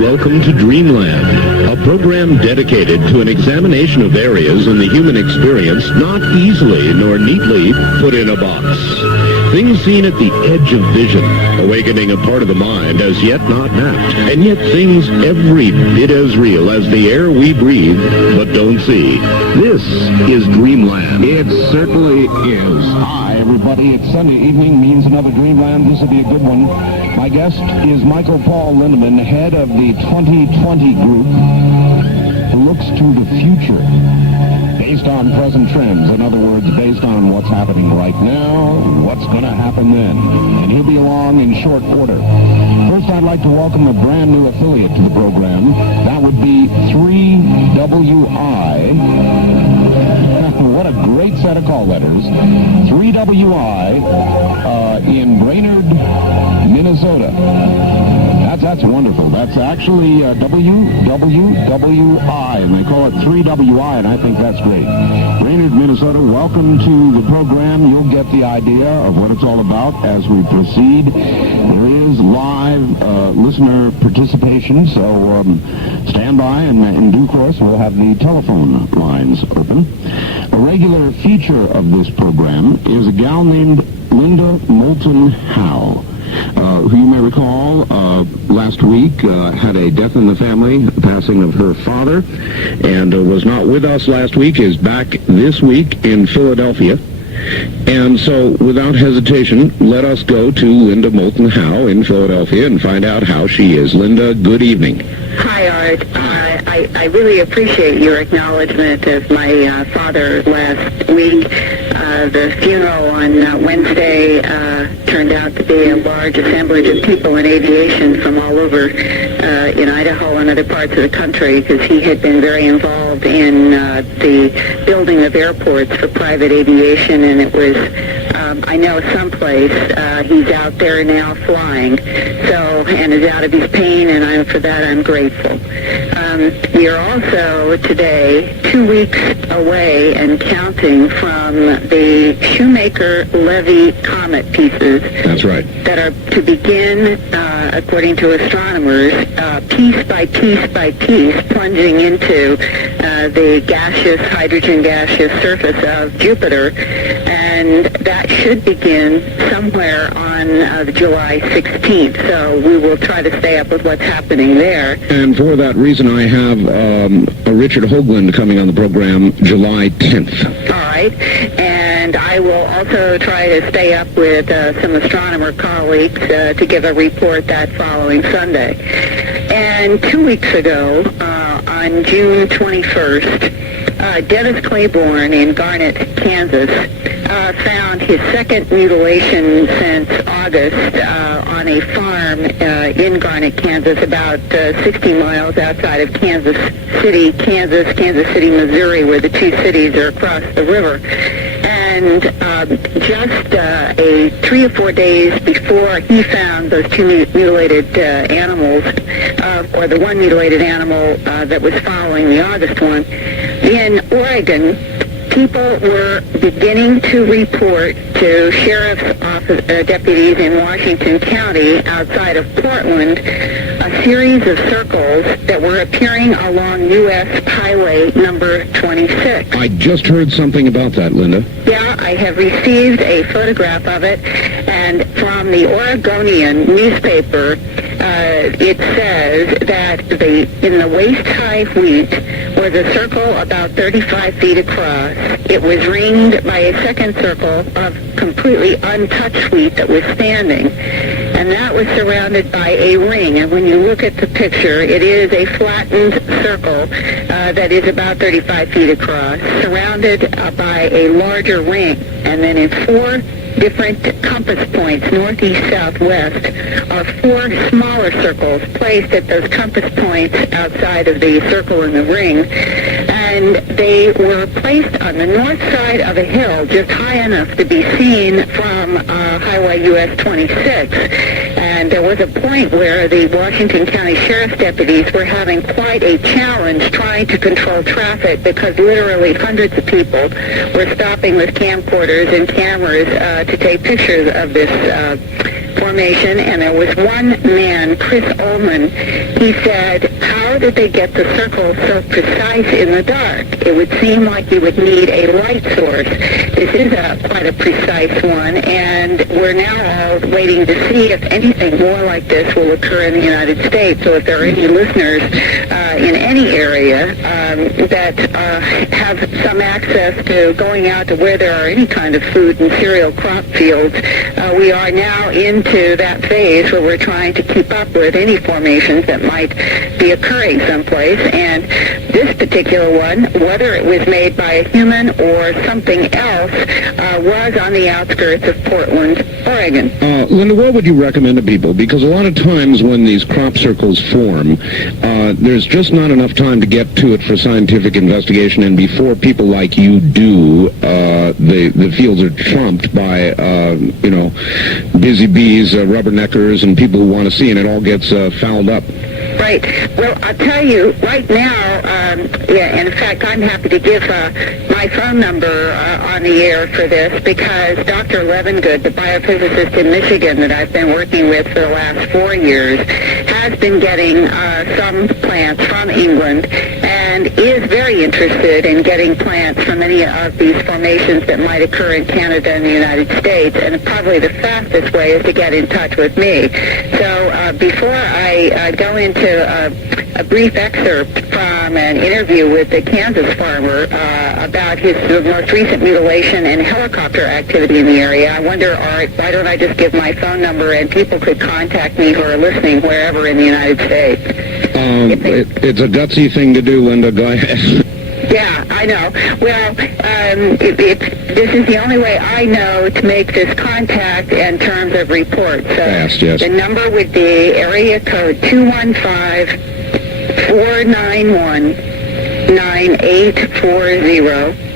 Welcome to Dreamland, a program dedicated to an examination of areas in the human experience not easily nor neatly put in a box. Things seen at the edge of vision, awakening a part of the mind as yet not mapped, and yet things every bit as real as the air we breathe but don't see. This is Dreamland. It certainly is. Hi, everybody. It's Sunday evening, means another Dreamland. This will be a good one. My guest is Michael Paul Lindeman, head of the 2020 group, who looks to the future based on present trends. In other words, based on what's happening right now, what's going to happen then. And he'll be along in short order. First, I'd like to welcome a brand new affiliate to the program. That would be 3WI. What a great set of call letters. 3WI in Brainerd, Minnesota. That's wonderful. That's actually WWWI, and they call it 3WI, and I think that's great. Brainerd, Minnesota, welcome to the program. You'll get the idea of what it's all about as we proceed. There is live listener participation, so stand by, and in due course we'll have the telephone lines open. A regular feature of this program is a gal named Linda Moulton Howe, who you may recall last week had a death in the family, the passing of her father, and was not with us last week, is back this week in Philadelphia. And so, without hesitation, let us go to Linda Moulton Howe in Philadelphia and find out how she is. Linda, good evening. Hi, Art. I really appreciate your acknowledgement of my father last week. The funeral on Wednesday turned out to be a large assemblage of people in aviation from all over in Idaho and other parts of the country, because he had been very involved in the building of airports for private aviation, and it was, I know someplace he's out there now flying, and is out of his pain, and for that I'm grateful. We are also today 2 weeks away and counting from the Shoemaker-Levy comet pieces. That's right. That are to begin, according to astronomers, piece by piece by piece, plunging into the hydrogen gaseous surface of Jupiter, and that should begin somewhere on July 16th. So we will try to stay up with what's happening there. And for that reason, I have a Richard Hoagland coming on the program July 10th. All right. And I will also try to stay up with some astronomer colleagues to give a report that following Sunday. And 2 weeks ago, on June 21st, Dennis Claiborne in Garnett, Kansas, found his second mutilation since August on a farm in Garnett, Kansas, about 60 miles outside of Kansas City, Missouri, where the two cities are across the river. And just 3 or 4 days before he found those two mutilated animals, or the one mutilated animal that was following the August one, in Oregon, people were beginning to report to sheriff's office deputies in Washington County outside of Portland a series of circles that were appearing along U.S. Highway number 26. I just heard something about that, Linda. Yeah, I have received a photograph of it, and from the Oregonian newspaper, it says that in the waist-high wheat was a circle about 35 feet across. It was ringed by a second circle of completely untouched wheat that was standing, and that was surrounded by a ring. And when you look at the picture, it is a flattened circle that is about 35 feet across, surrounded by a larger ring. And then in 4 different compass points, northeast, southwest, are 4 smaller circles placed at those compass points outside of the circle in the ring. And they were placed on the north side of a hill just high enough to be seen from Highway US 26. And there was a point where the Washington County Sheriff's deputies were having quite a challenge trying to control traffic, because literally hundreds of people were stopping with camcorders and cameras to take pictures of this formation, and there was one man, Chris Ullman. He said, how did they get the circle so precise in the dark? It would seem like you would need a light source. This is quite a precise one, and we're now all waiting to see if anything more like this will occur in the United States. So if there are any listeners in any area that have some access to going out to where there are any kind of food and cereal crop fields, we are now into that phase where we're trying to keep up with any formations that might be occurring someplace. And this particular one, whether it was made by a human or something else, was on the outskirts of Portland, Oregon. Linda, what would you recommend to people? Because a lot of times when these crop circles form, there's just not enough time to get to it for scientific investigation, and before people like you do, the fields are trumped by, busy bees, rubberneckers, and people who want to see, and it all gets fouled up. Right. Well, I'll tell you, right now, in fact, I'm happy to give my phone number on the air for this, because Dr. Levengood, the biophysicist in Michigan that I've been working with for the last 4 years, has been getting some plants from England and is very interested in getting plants from any of these formations that might occur in Canada and the United States. And probably the fastest way is to get in touch with me. So before I go into a brief excerpt from an interview with the Kansas farmer about his most recent mutilation and helicopter activity in the area, I wonder, why don't I just give my phone number and people could contact me who are listening wherever in the United States. It's a gutsy thing to do, Linda. Go ahead. Yeah, I know. Well, this is the only way I know to make this contact in terms of reports. So fast, yes. The number would be area code 215-491-9840.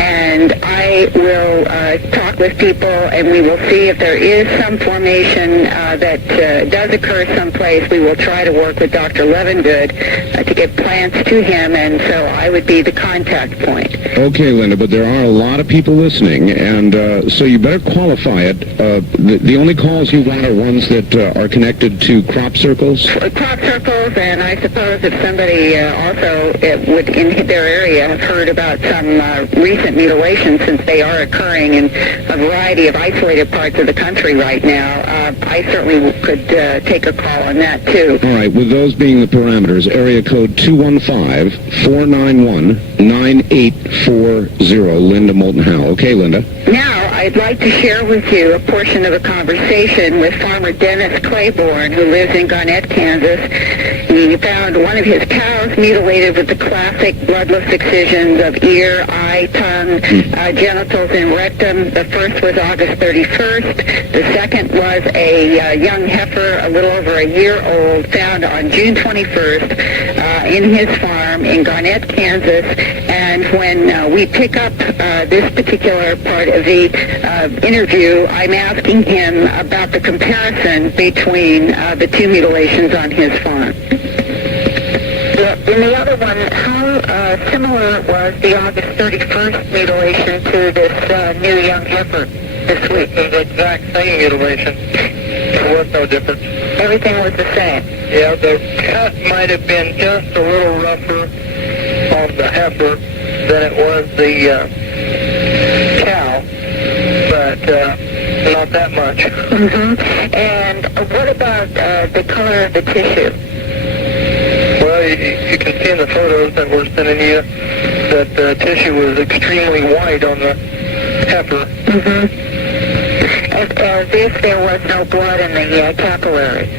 And I will talk with people, and we will see if there is some formation that does occur someplace. We will try to work with Dr. Levengood to get plants to him, and so I would be the contact point. Okay, Linda, but there are a lot of people listening, and so you better qualify it. The only calls you want are ones that are connected to crop circles? Crop circles, and I suppose if somebody also would in their area have heard about some recent mutilations, since they are occurring in a variety of isolated parts of the country right now, I certainly could take a call on that, too. All right, with those being the parameters, area code 215-491-9840, Linda Moulton Howe. Okay, Linda. Now, I'd like to share with you a portion of a conversation with farmer Dennis Claiborne, who lives in Garnett, Kansas. He found one of his cows mutilated with the classic bloodless excisions of ear, eye, tongue, genitals, and rectum. The first was August 31st. The second was a young heifer, a little over a year old, found on June 21st in his farm in Garnett, Kansas. And when we pick up this particular part of the interview, I'm asking him about the comparison between the two mutilations on his farm. In the other one, how similar was the August 31st mutilation to this new young heifer this week? It was the exact same mutilation. There was no difference. Everything was the same. Yeah, the cut might have been just a little rougher on the heifer than it was the cow, but not that much. Mm-hmm. And what about the color of the tissue? Well, you can see in the photos that we're sending you that the tissue was extremely white on the heifer. Mm-hmm. As if there was no blood in the capillaries.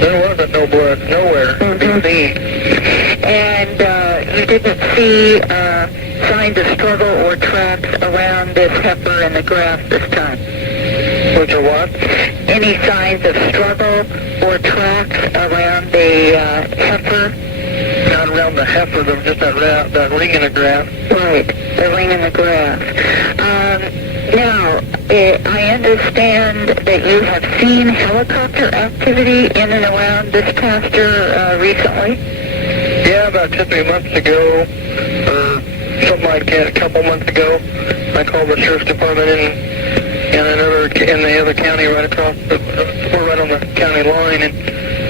There wasn't no blood nowhere. Mm-hmm. And you didn't see signs of struggle or tracks around this heifer in the grass this time? Which are what? Any signs of struggle or tracks around the heifer? Not around the heifer, there was just that ring in the grass. Right, the ring in the grass. Now, I understand that you have seen helicopter activity in and around this pasture recently? Yeah, about 2 or 3 months ago, or something like that, a couple months ago, I called the sheriff's department in in the other county right across we're right on the county line, and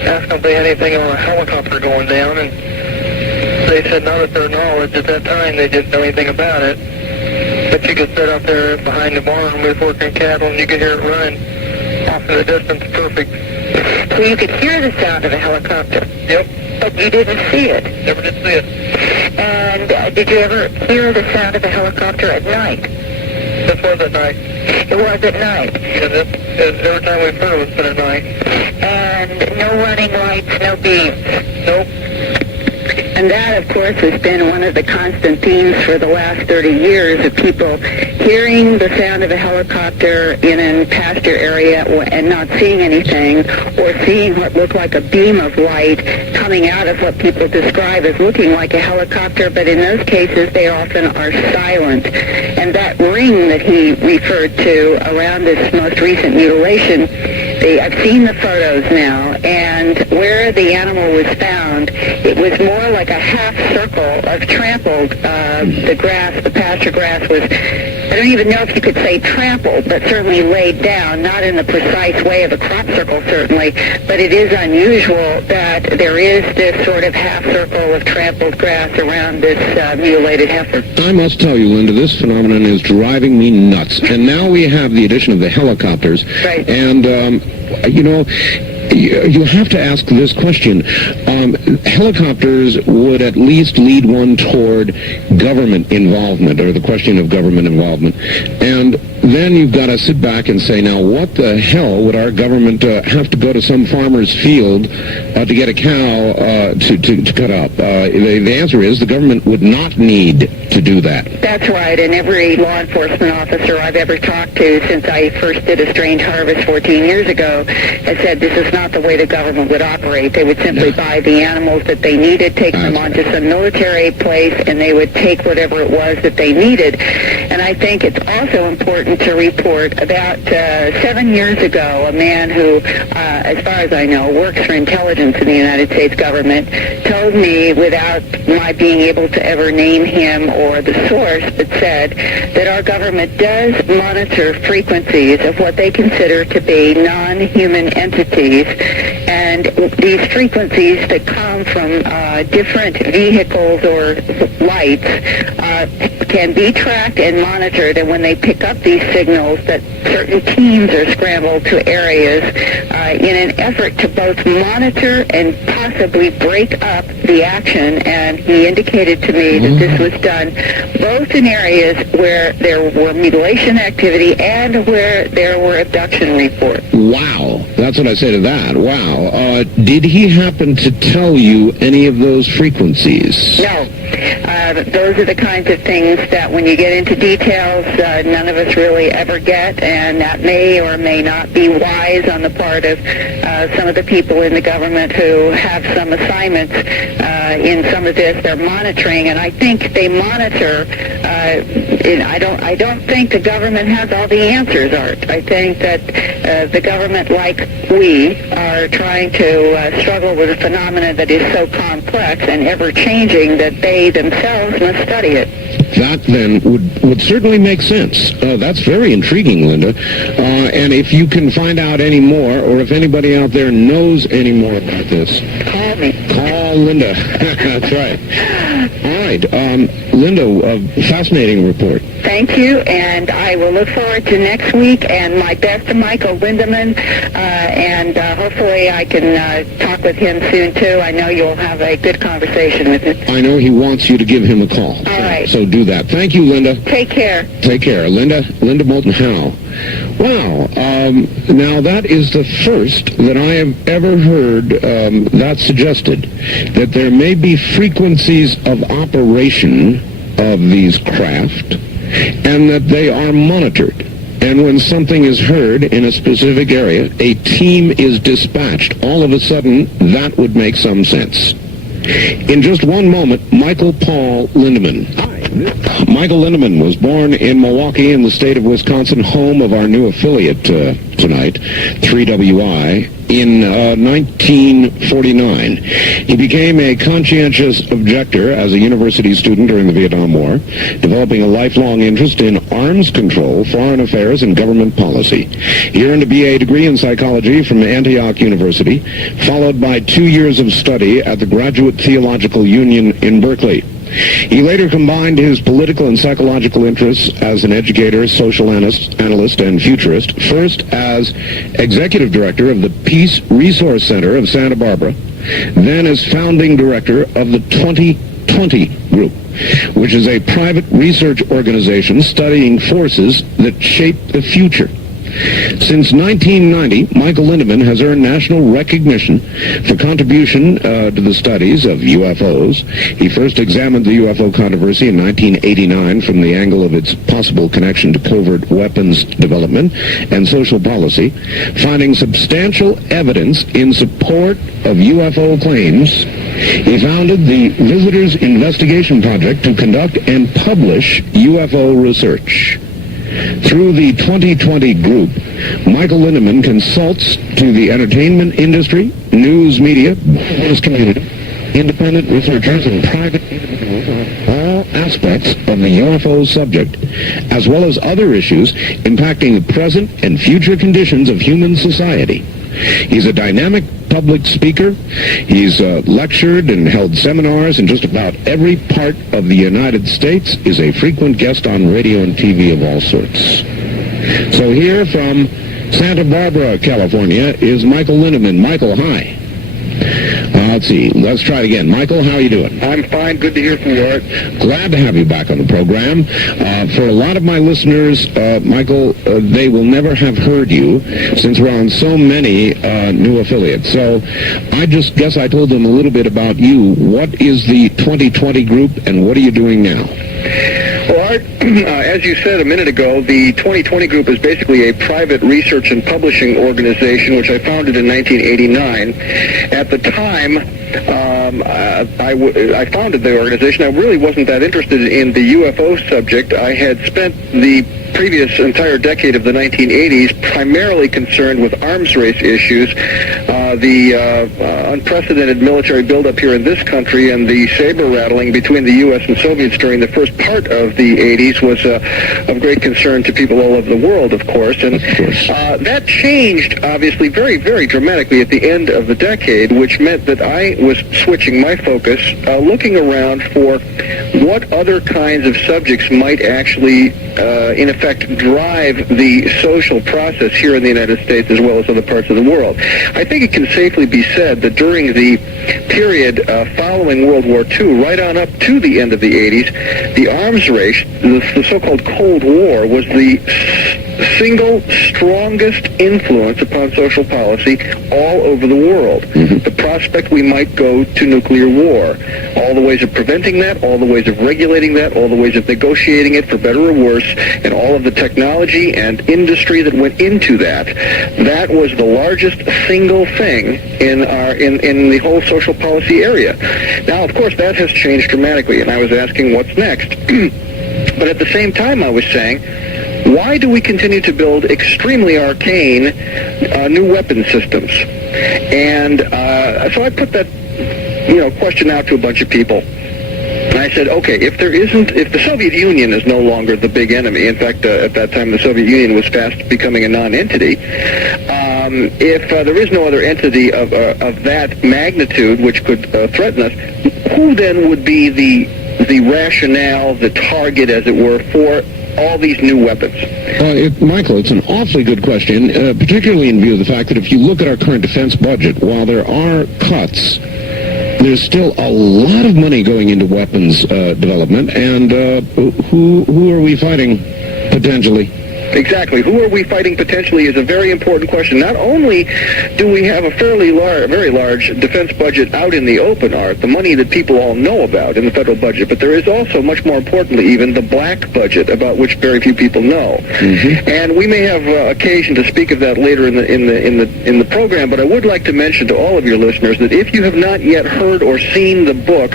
asked them if they had anything on a helicopter going down, and they said not at their knowledge at that time. They didn't know anything about it. But you could sit out there behind the barn with working cattle, and you could hear it run off in the distance, perfect. So you could hear the sound of a helicopter? Yep. But you didn't see it? Never did see it. And did you ever hear the sound of a helicopter at night? This was at night. It was at night? Yeah, every time we've heard it, it's been at night. And no running lights, no beams? Nope. And that, of course, has been one of the constant themes for the last 30 years of people hearing the sound of a helicopter in a pasture area and not seeing anything, or seeing what looked like a beam of light coming out of what people describe as looking like a helicopter, but in those cases they often are silent. And that ring that he referred to around this most recent mutilation, I've seen the photos now, and where the animal was found, it was more like a half circle of trampled, the grass, the pasture grass was, I don't even know if you could say trampled, but certainly laid down, not in the precise way of a crop circle certainly, but it is unusual that there is this sort of half circle of trampled grass around this mutilated heifer. I must tell you, Linda, this phenomenon is driving me nuts. And now we have the addition of the helicopters. Right. And, you know, you have to ask this question. Helicopters would at least lead one toward government involvement, or the question of government involvement. And then you've got to sit back and say, now, what the hell would our government have to go to some farmer's field to get a cow to cut up? The answer is the government would not need to do that. That's right, and every law enforcement officer I've ever talked to since I first did a strange harvest 14 years ago has said this is not the way the government would operate. They would simply buy the animals that they needed, take them onto some military place, and they would take whatever it was that they needed. And I think it's also important to report about 7 years ago, a man who, as far as I know, works for intelligence in the United States government, told me, without my being able to ever name him or the source, but said that our government does monitor frequencies of what they consider to be non-human entities, and these frequencies that come from different vehicles or lights can be tracked and monitored, and when they pick up these signals, that certain teams are scrambled to areas in an effort to both monitor and possibly break up the action. And he indicated to me that this was done both in areas where there were mutilation activity and where there were abduction reports. Wow. That's what I say to that. Wow. Did he happen to tell you any of those frequencies? No. Those are the kinds of things that when you get into details, none of us really ever get, and that may or may not be wise on the part of some of the people in the government who have some assignments in some of this. They're monitoring, and I think they monitor. I don't think the government has all the answers, Art. I think that the government, like we, are trying to struggle with a phenomenon that is so complex and ever-changing that they themselves must study it. That, then, would certainly make sense. That's very intriguing, Linda. And if you can find out any more, or if anybody out there knows any more about this, Call me. Call Linda. That's right. All right. Linda, a fascinating report. Thank you, and I will look forward to next week, and my best to Michael Lindeman, and hopefully I can talk with him soon, too. I know you'll have a good conversation with him. I know he wants you to give him a call. All right. So do that. Thank you, Linda. Take care. Take care. Linda Moulton Howe. Wow. Now, that is the first that I have ever heard that suggested, that there may be frequencies of operation of these craft, and that they are monitored. And when something is heard in a specific area, a team is dispatched. All of a sudden, that would make some sense. In just one moment, Michael Paul Lindeman. Michael Lindeman was born in Milwaukee in the state of Wisconsin, home of our new affiliate tonight, 3WI. in 1949. He became a conscientious objector as a university student during the Vietnam War, developing a lifelong interest in arms control, foreign affairs, and government policy. He earned a BA degree in psychology from Antioch University, followed by 2 years of study at the Graduate Theological Union in Berkeley. He later combined his political and psychological interests as an educator, social analyst, and futurist, first as executive director of the Peace Resource Center of Santa Barbara, then as founding director of the 2020 Group, which is a private research organization studying forces that shape the future. Since 1990, Michael Lindeman has earned national recognition for contribution to the studies of UFOs. He first examined the UFO controversy in 1989 from the angle of its possible connection to covert weapons development and social policy, finding substantial evidence in support of UFO claims. He founded the Visitors Investigation Project to conduct and publish UFO research. Through the 2020 Group, Michael Lindeman consults to the entertainment industry, news media, business community, independent researchers, and private individuals on all aspects of the UFO subject, as well as other issues impacting the present and future conditions of human society. He's a dynamic public speaker. He's lectured and held seminars in just about every part of the United States, is a frequent guest on radio and TV of all sorts. So here from Santa Barbara, California, is Michael Lindeman. Michael, hi. Let's see. Let's try it again. Michael, how are you doing? I'm fine. Good to hear from you, Art. Glad to have you back on the program. For a lot of my listeners, Michael, they will never have heard you since we're on so many new affiliates. So I just guess I told them a little bit about you. What is the 2020 Group, and what are you doing now? Well, Art, as you said a minute ago, the 2020 Group is basically a private research and publishing organization which I founded in 1989. At the time, I founded the organization. I really wasn't that interested in the UFO subject. I had spent the previous entire decade of the 1980s primarily concerned with arms race issues, the unprecedented military buildup here in this country, and the saber rattling between the U.S. and Soviets during the first part of the 80s was of great concern to people all over the world, of course. And that changed, obviously, very, very dramatically at the end of the decade, which meant that I was switching my focus, looking around for what other kinds of subjects might actually, in effect, drive the social process here in the United States as well as other parts of the world. I think it can safely be said that during the period following World War II, right on up to the end of the 80s, the arms race, the so-called Cold War, was the single strongest influence upon social policy all over the world. The prospect we might go to nuclear war, all the ways of preventing that, all the ways of regulating that, all the ways of negotiating it for better or worse, and all of the technology and industry that went into that. That was the largest single thing in the whole social policy area. Now, of course, that has changed dramatically, and I was asking what's next. But at the same time, I was saying, why do we continue to build extremely arcane new weapon systems? And so I put that question out to a bunch of people. And I said, okay, if the Soviet Union is no longer the big enemy, in fact, at that time the Soviet Union was fast becoming a non-entity, if there is no other entity of that magnitude which could threaten us, who then would be the rationale, the target, as it were, for all these new weapons? Michael, it's an awfully good question, particularly in view of the fact that if you look at our current defense budget, while there are cuts, there's still a lot of money going into weapons development, and who are we fighting potentially? Exactly. Who are we fighting potentially is a very important question. Not only do we have a very large defense budget out in the open, Art, the money that people all know about in the federal budget, but there is also, much more importantly even, the black budget, about which very few people know. And we may have occasion to speak of that later in the program, but I would like to mention to all of your listeners that if you have not yet heard or seen the book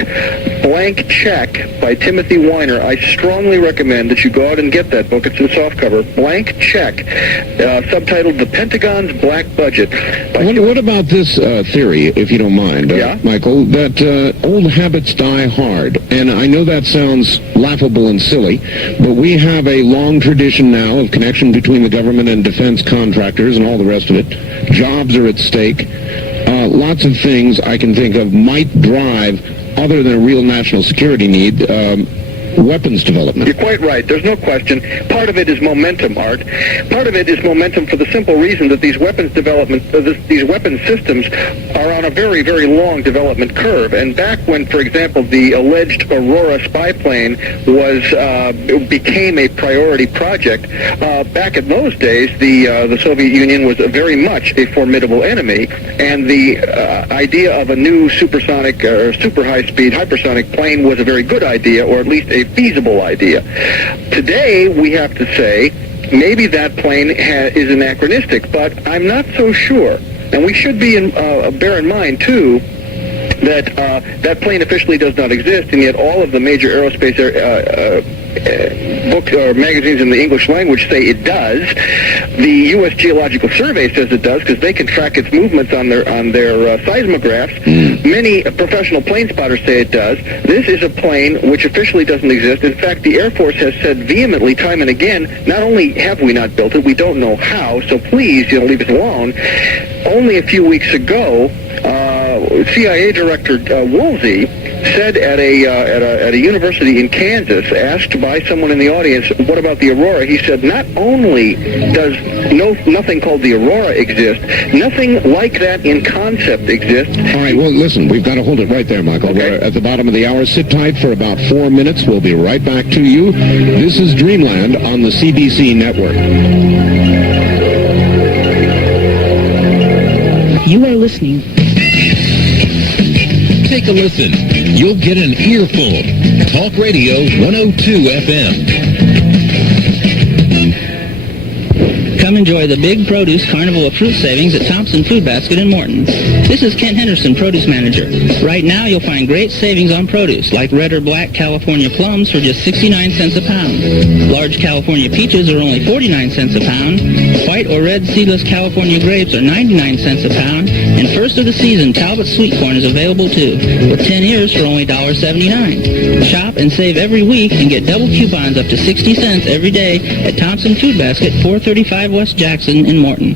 Blank Check by Timothy Weiner, I strongly recommend that you go out and get that book. It's in softcover. Blank Check, subtitled The Pentagon's Black Budget. What about this theory, if you don't mind, Michael, that old habits die hard? And I know that sounds laughable and silly, but we have a long tradition now of connection between the government and defense contractors and all the rest of it. Jobs are at stake. Lots of things I can think of might drive, other than a real national security need, weapons development. You're quite right. There's no question. Part of it is momentum, Art. Part of it is momentum for the simple reason that these weapons development, these weapon systems are on a very, very long development curve. And back when, for example, the alleged Aurora spy plane became a priority project, back in those days, the Soviet Union was very much a formidable enemy, and the idea of a new supersonic or super high-speed hypersonic plane was a very good idea, or at least a feasible idea. Today, we have to say, maybe that plane is anachronistic, but I'm not so sure. And we should be bear in mind, too, that that plane officially does not exist, and yet all of the major aerospace books or magazines in the English language say it does. The U.S. Geological Survey says it does because they can track its movements on their seismographs. Many professional plane spotters say it does. This is a plane which officially doesn't exist. In fact, the Air Force has said vehemently time and again, not only have we not built it, we don't know how, so please, leave us alone. Only a few weeks ago, CIA Director Woolsey said at a university in Kansas, asked by someone in the audience, what about the Aurora? He said, not only does nothing called the Aurora exist, nothing like that in concept exists. All right, well, listen, we've got to hold it right there, Michael. Okay. We're at the bottom of the hour. Sit tight for about 4 minutes. We'll be right back to you. This is Dreamland on the CBC Network. You are listening. Take a listen. You'll get an earful. Talk Radio 102 FM. Come enjoy the big produce carnival of fruit savings at Thompson Food Basket in Morton. This is Kent Henderson, produce manager. Right now you'll find great savings on produce, like red or black California plums for just 69 cents a pound. Large California peaches are only 49 cents a pound. White or red seedless California grapes are 99 cents a pound. And first of the season, Talbot sweet corn is available too, with 10 ears for only $1.79. Shop and save every week and get double coupons up to 60 cents every day at Thompson Food Basket, 435 West Jackson in Morton.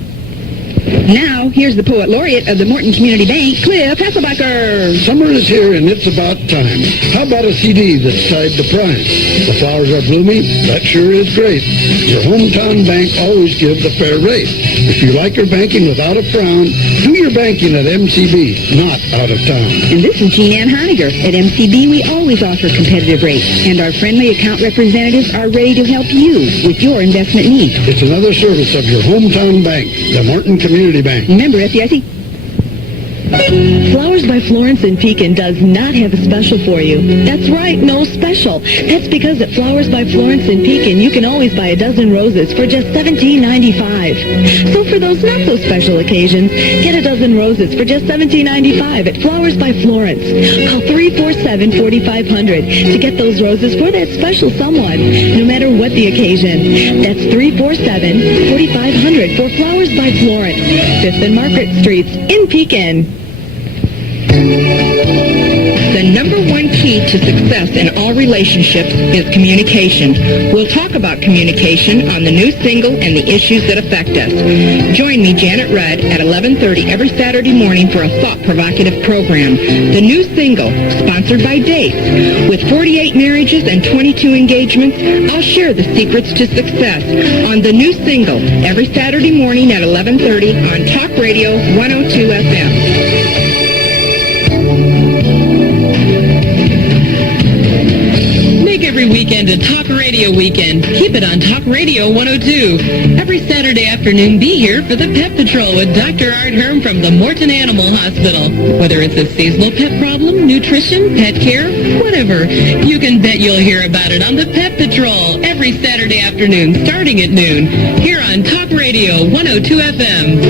Now, here's the Poet Laureate of the Morton Community Bank, Cliff Hasselbacher. Summer is here and it's about time. How about a CD that's tied to prime? The flowers are blooming, that sure is great. Your hometown bank always gives a fair rate. If you like your banking without a frown, do your banking at MCB, not out of town. And this is Jean Ann Heiniger. At MCB, we always offer competitive rates, and our friendly account representatives are ready to help you with your investment needs. It's another service of your hometown bank, the Morton Community Bank. Remember, FDIC. Flowers by Florence in Pekin does not have a special for you. That's right, no special. That's because at Flowers by Florence in Pekin, you can always buy a dozen roses for just $17.95. So for those not so special occasions, get a dozen roses for just $17.95 at Flowers by Florence. Call 347-4500 to get those roses for that special someone, no matter what the occasion. That's 347-4500 for Flowers by Florence, 5th and Margaret Streets in Pekin. The number one key to success in all relationships is communication. We'll talk about communication on the new single and the issues that affect us. Join me, Janet Rudd, at 11:30 every Saturday morning for a thought-provocative program. The new single, sponsored by Dates. With 48 marriages and 22 engagements, I'll share the secrets to success on the new single every Saturday morning at 11:30 on Talk Radio 102 FM. Every weekend a Talk Radio weekend. Keep it on Talk Radio 102. Every Saturday afternoon, be here for the Pet Patrol with Dr. Art Herm from the Morton Animal Hospital. Whether it's a seasonal pet problem, nutrition, pet care, whatever, you can bet you'll hear about it on the Pet Patrol every Saturday afternoon starting at noon here on Talk Radio 102 FM.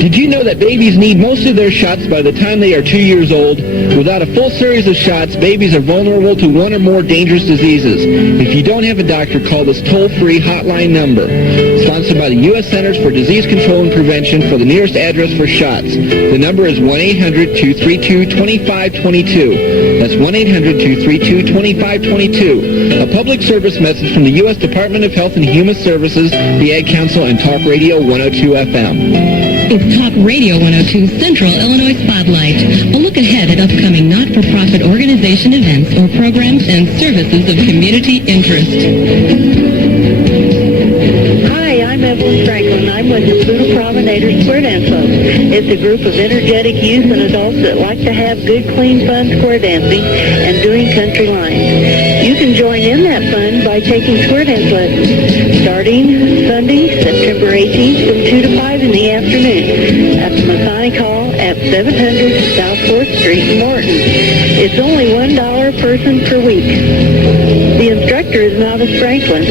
Did you know that babies need most of their shots by the time they are 2 years old. Without a full series of shots, babies are vulnerable to one or more dangerous diseases. If you don't have a doctor, call this toll-free hotline number. Sponsored by the U.S. Centers for Disease Control and Prevention for the nearest address for shots. The number is 1-800-232-2522. That's 1-800-232-2522. A public service message from the U.S. Department of Health and Human Services, the Ad Council, and Talk Radio 102 FM. It's Talk Radio 102 Central Illinois Spotlight. A look ahead at upcoming not-for-profit organization events or programs and services of community interest. Hi, I'm Evelyn Franklin. I'm with the Blue Promenader Square Dance Club. It's a group of energetic youth and adults that like to have good, clean, fun square dancing and doing country lines. You can join in that fun by taking square dance lessons starting Sunday, September 18th from 2 to 5 in the afternoon at the Masonic Hall at 700 South 4th Street in Morton. It's only $1 a person per week. The instructor is Novice Franklin.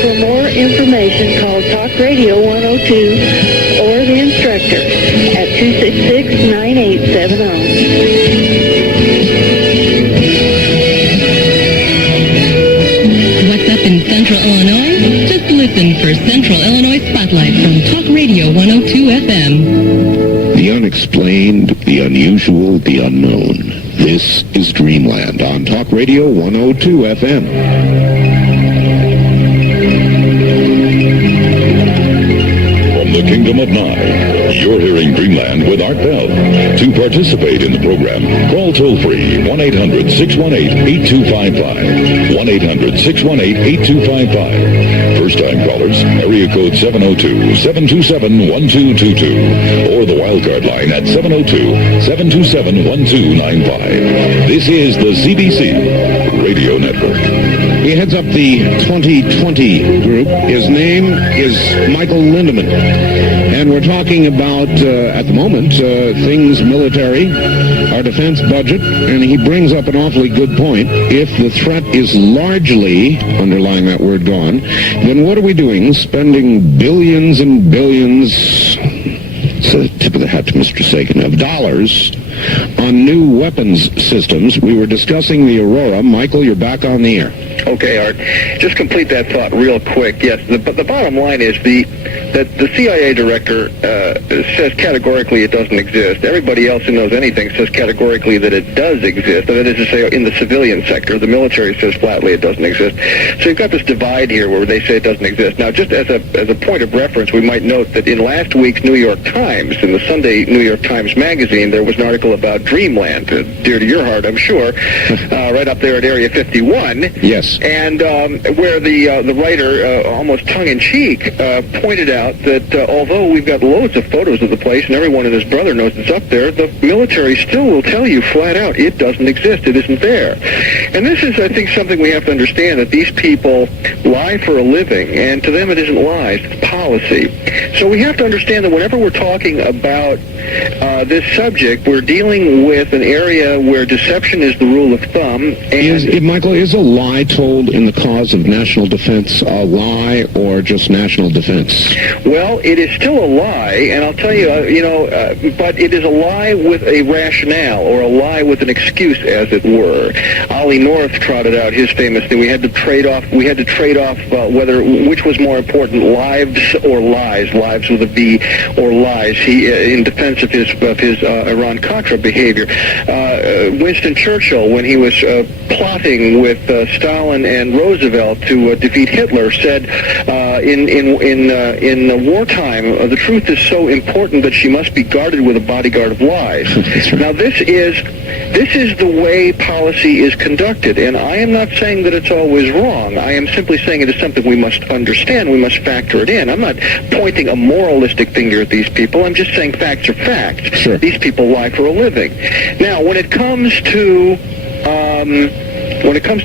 For more information, call Talk Radio 102 or the instructor at 266-9870. What's up in Central Illinois? Just listen for Central Illinois Spotlight from Talk Radio 102 FM. The unexplained, the unusual, the unknown. This is Dreamland on Talk Radio 102 FM. From the Kingdom of Nye, you're hearing Dreamland with Art Bell. To participate in the program, call toll-free 1-800-618-8255. 1-800-618-8255. First-time callers, area code 702-727-1222. Or the wildcard line at 702-727-1295. This is the CBC Radio Network. He heads up the 2020 group. His name is Michael Lindeman. And we're talking about, at the moment, things military, our defense budget, and he brings up an awfully good point. If the threat is largely, underlying that word, gone, then what are we doing? Spending billions and billions, it's a tip of the hat to Mr. Sagan, of dollars on new weapons systems. We were discussing the Aurora. Michael, you're back on the air. Okay, Art. Just complete that thought real quick. Yes, but the bottom line is that the CIA director says categorically it doesn't exist. Everybody else who knows anything says categorically that it does exist. That is to say, in the civilian sector, the military says flatly it doesn't exist. So you've got this divide here where they say it doesn't exist. Now, just as a point of reference, we might note that in last week's New York Times, in the Sunday New York Times magazine, there was an article about Dreamland, dear to your heart, I'm sure, right up there at Area 51. Yes. And where the writer, almost tongue-in-cheek, pointed out that although we've got loads of photos of the place and everyone and his brother knows it's up there, the military still will tell you flat out it doesn't exist, it isn't there. And this is, I think, something we have to understand, that these people lie for a living, and to them it isn't lies, it's policy. So we have to understand that whenever we're talking about this subject, we're dealing with an area where deception is the rule of thumb. And Michael, is a lie told in the cause of national defense a lie or just national defense? Well, it is still a lie, and I'll tell you, but it is a lie with a rationale, or a lie with an excuse, as it were. Ollie North trotted out his famous thing: we had to trade off which was more important, lives or lies, lives with a V, or lies. He, in defense of his Iran-Contra behavior. Winston Churchill, when he was plotting with Stalin and Roosevelt to defeat Hitler, said in wartime, the truth is so important that she must be guarded with a bodyguard of lies. Now, this is the way policy is conducted, and I am not saying that it's always wrong. I am simply saying it is something we must understand. We must factor it in. I'm not pointing a moralistic finger at these people. I'm just saying facts are facts. Sure. These people lie for a living. Now, when it comes to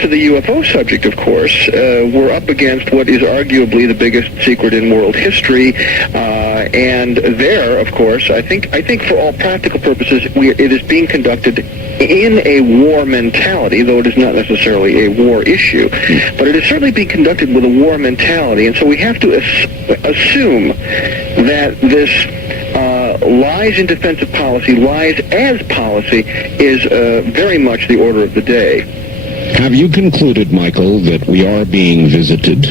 the UFO subject, of course, we're up against what is arguably the biggest secret in world history, and there, of course, I think for all practical purposes, it is being conducted in a war mentality, though it is not necessarily a war issue, but it is certainly being conducted with a war mentality, and so we have to assume that lies in defense of policy, lies as policy, is very much the order of the day. Have you concluded, Michael, that we are being visited?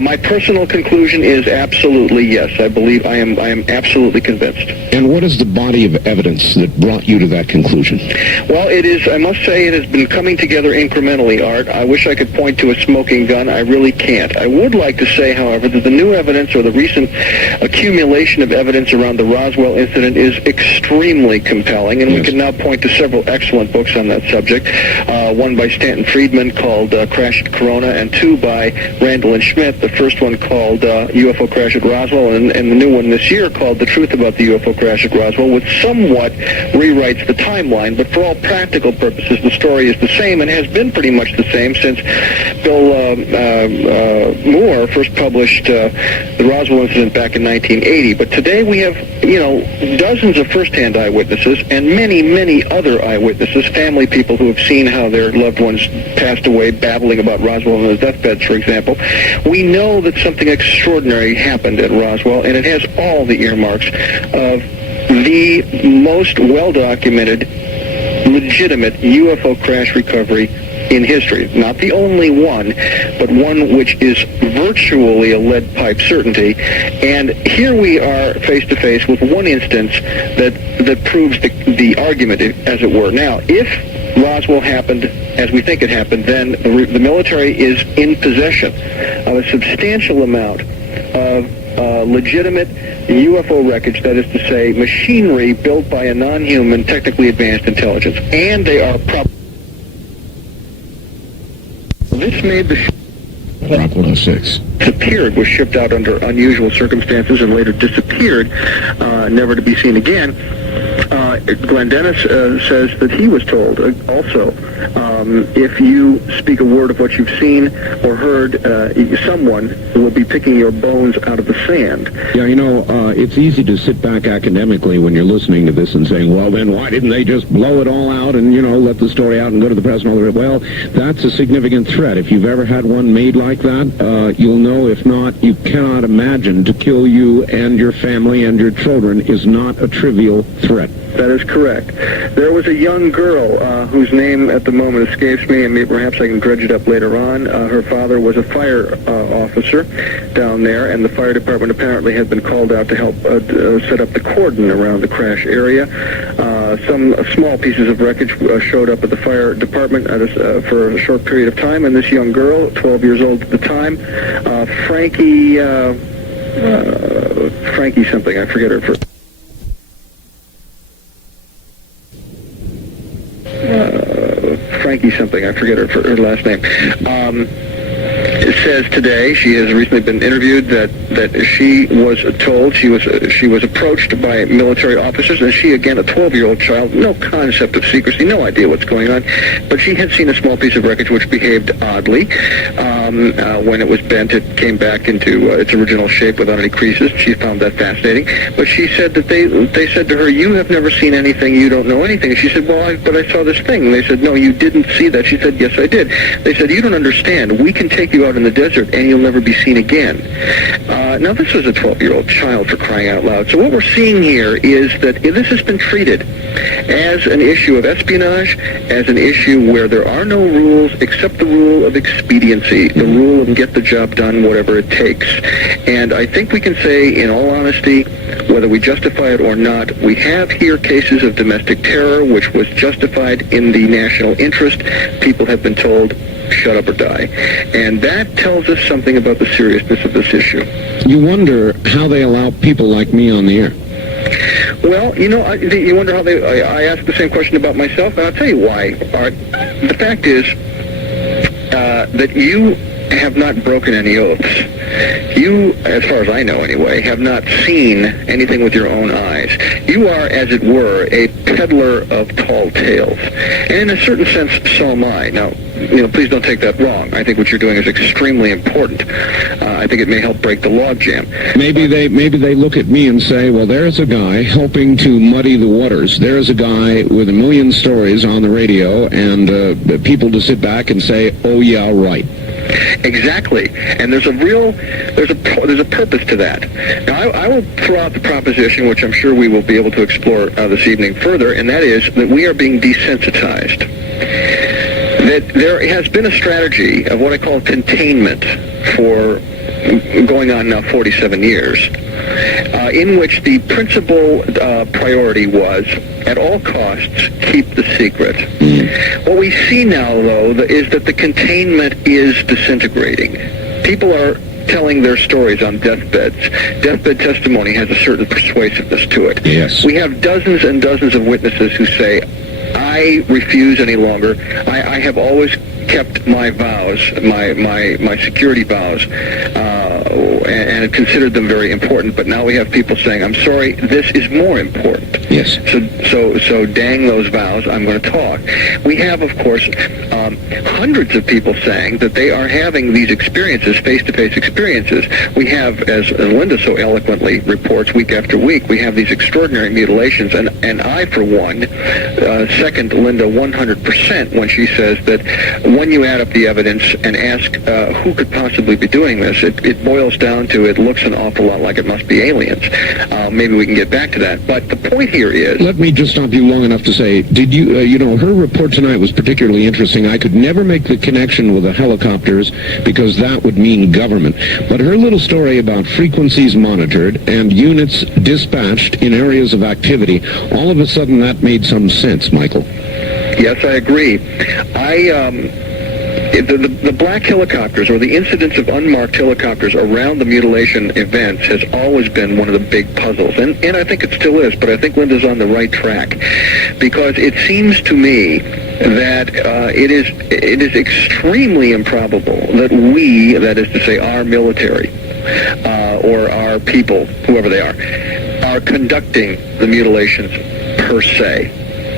My personal conclusion is absolutely yes. I believe I am absolutely convinced. And what is the body of evidence that brought you to that conclusion? Well, it is, I must say, it has been coming together incrementally, Art. I wish I could point to a smoking gun. I really can't. I would like to say, however, that the new evidence or the recent accumulation of evidence around the Roswell incident is extremely compelling, and we can now point to several excellent books on that subject. One by Stanton Friedman called Crash at Corona, and two by Randall and Schmidt. The first one called UFO Crash at Roswell, and the new one this year called The Truth About the UFO Crash at Roswell, which somewhat rewrites the timeline, but for all practical purposes, the story is the same and has been pretty much the same since Bill Moore first published the Roswell incident back in 1980. But today we have, dozens of first-hand eyewitnesses and many, many other eyewitnesses, family people who have seen how their loved ones passed away, babbling about Roswell on their deathbeds, for example. We know that something extraordinary happened at Roswell, and it has all the earmarks of the most well-documented, legitimate UFO crash recovery in history. Not the only one, but one which is virtually a lead pipe certainty. And here we are face to face with one instance that proves the argument, as it were. Now, if Roswell happened as we think it happened, then the military is in possession of a substantial amount of legitimate UFO wreckage, that is to say, machinery built by a non-human, technically advanced intelligence. And they are This made the Rock 106. Disappeared, was shipped out under unusual circumstances and later disappeared, never to be seen again. Glenn Dennis says that he was told also, if you speak a word of what you've seen or heard, someone will be picking your bones out of the sand. Yeah, it's easy to sit back academically when you're listening to this and saying, well, then why didn't they just blow it all out and, let the story out and go to the press and all that? Well, that's a significant threat. If you've ever had one made like that, you'll know. If not, you cannot imagine to kill you and your family and your children is not a trivial threat. That is correct. There was a young girl whose name at the moment escapes me, and perhaps I can dredge it up later on. Her father was a fire officer down there, and the fire department apparently had been called out to help set up the cordon around the crash area. Some small pieces of wreckage showed up at the fire department for a short period of time, and this young girl, 12 years old at the time, Frankie something, I forget her first. Frankie something, I forget her last name. It says today, she has recently been interviewed, that she was told, she was approached by military officers, and she, again, a 12-year-old child, no concept of secrecy, no idea what's going on, but she had seen a small piece of wreckage which behaved oddly. When it was bent, it came back into its original shape without any creases. She found that fascinating. But she said that they said to her, you have never seen anything, you don't know anything. She said, well, but I saw this thing. And they said, no, you didn't see that. She said, yes, I did. They said, you don't understand. We can take you out in the desert and you'll never be seen again. Now, this was a 12-year-old child, for crying out loud. So what we're seeing here is that this has been treated as an issue of espionage, as an issue where there are no rules except the rule of expediency, the rule of get the job done, whatever it takes. And I think we can say, in all honesty, whether we justify it or not, we have here cases of domestic terror, which was justified in the national interest. People have been told, shut up or die. And that tells us something about the seriousness of this issue. You wonder how they allow people like me on the air. Well, you wonder how I ask the same question about myself, and I'll tell you why, Art. The fact is that you have not broken any oaths. You, as far as I know anyway, have not seen anything with your own eyes. You are, as it were, a peddler of tall tales. And in a certain sense, so am I. Now, please don't take that wrong. I think what you're doing is extremely important. I think it may help break the logjam. Maybe they look at me and say, well, there's a guy helping to muddy the waters. There's a guy with a million stories on the radio, and people to sit back and say, oh, yeah, right. Exactly, and there's a purpose to that. Now, I will throw out the proposition, which I'm sure we will be able to explore this evening further, and that is that we are being desensitized. That there has been a strategy of what I call containment for going on now 47 years, in which the principal priority was, at all costs, keep the secret. What we see now, though, is that the containment is disintegrating. People are telling their stories on deathbeds. Deathbed testimony has a certain persuasiveness to it. Yes. We have dozens and dozens of witnesses who say, I refuse any longer. I have always kept my vows, my security vows, and considered them very important. But now we have people saying, I'm sorry, this is more important. Yes. So dang those vows, I'm going to talk. We have, of course, hundreds of people saying that they are having these experiences, face-to-face experiences. We have, as Linda so eloquently reports week after week, we have these extraordinary mutilations, and I, for one, second Linda 100% when she says that when you add up the evidence and ask who could possibly be doing this, it boils down to it looks an awful lot like it must be aliens. Maybe we can get back to that. But the point here is... Let me just stop you long enough to say, did you know, her report tonight was particularly interesting. I could never make the connection with the helicopters because that would mean government. But her little story about frequencies monitored and units dispatched in areas of activity, all of a sudden that made some sense, Michael. Yes, I agree. The black helicopters, or the incidence of unmarked helicopters around the mutilation events, has always been one of the big puzzles. And I think it still is, but I think Linda's on the right track. Because it seems to me that it is extremely improbable that we, that is to say our military, or our people, whoever they are conducting the mutilations per se.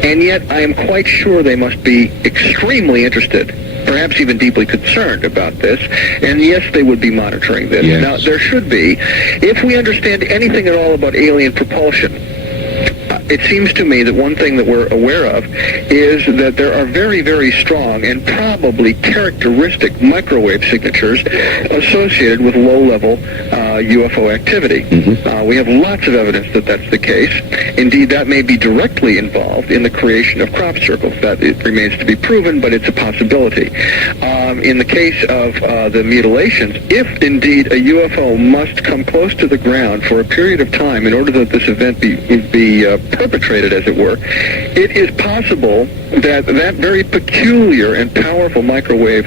And yet I am quite sure they must be extremely interested, perhaps even deeply concerned about this, and yes, they would be monitoring this. Yes. Now, there should be. If we understand anything at all about alien propulsion, it seems to me that one thing that we're aware of is that there are very, very strong and probably characteristic microwave signatures associated with low-level UFO activity. We have lots of evidence that that's the case. Indeed, that may be directly involved in the creation of crop circles. That it remains to be proven, but it's a possibility. In the case of the mutilations, if indeed a UFO must come close to the ground for a period of time in order that this event be perpetrated, as it were, it is possible that that very peculiar and powerful microwave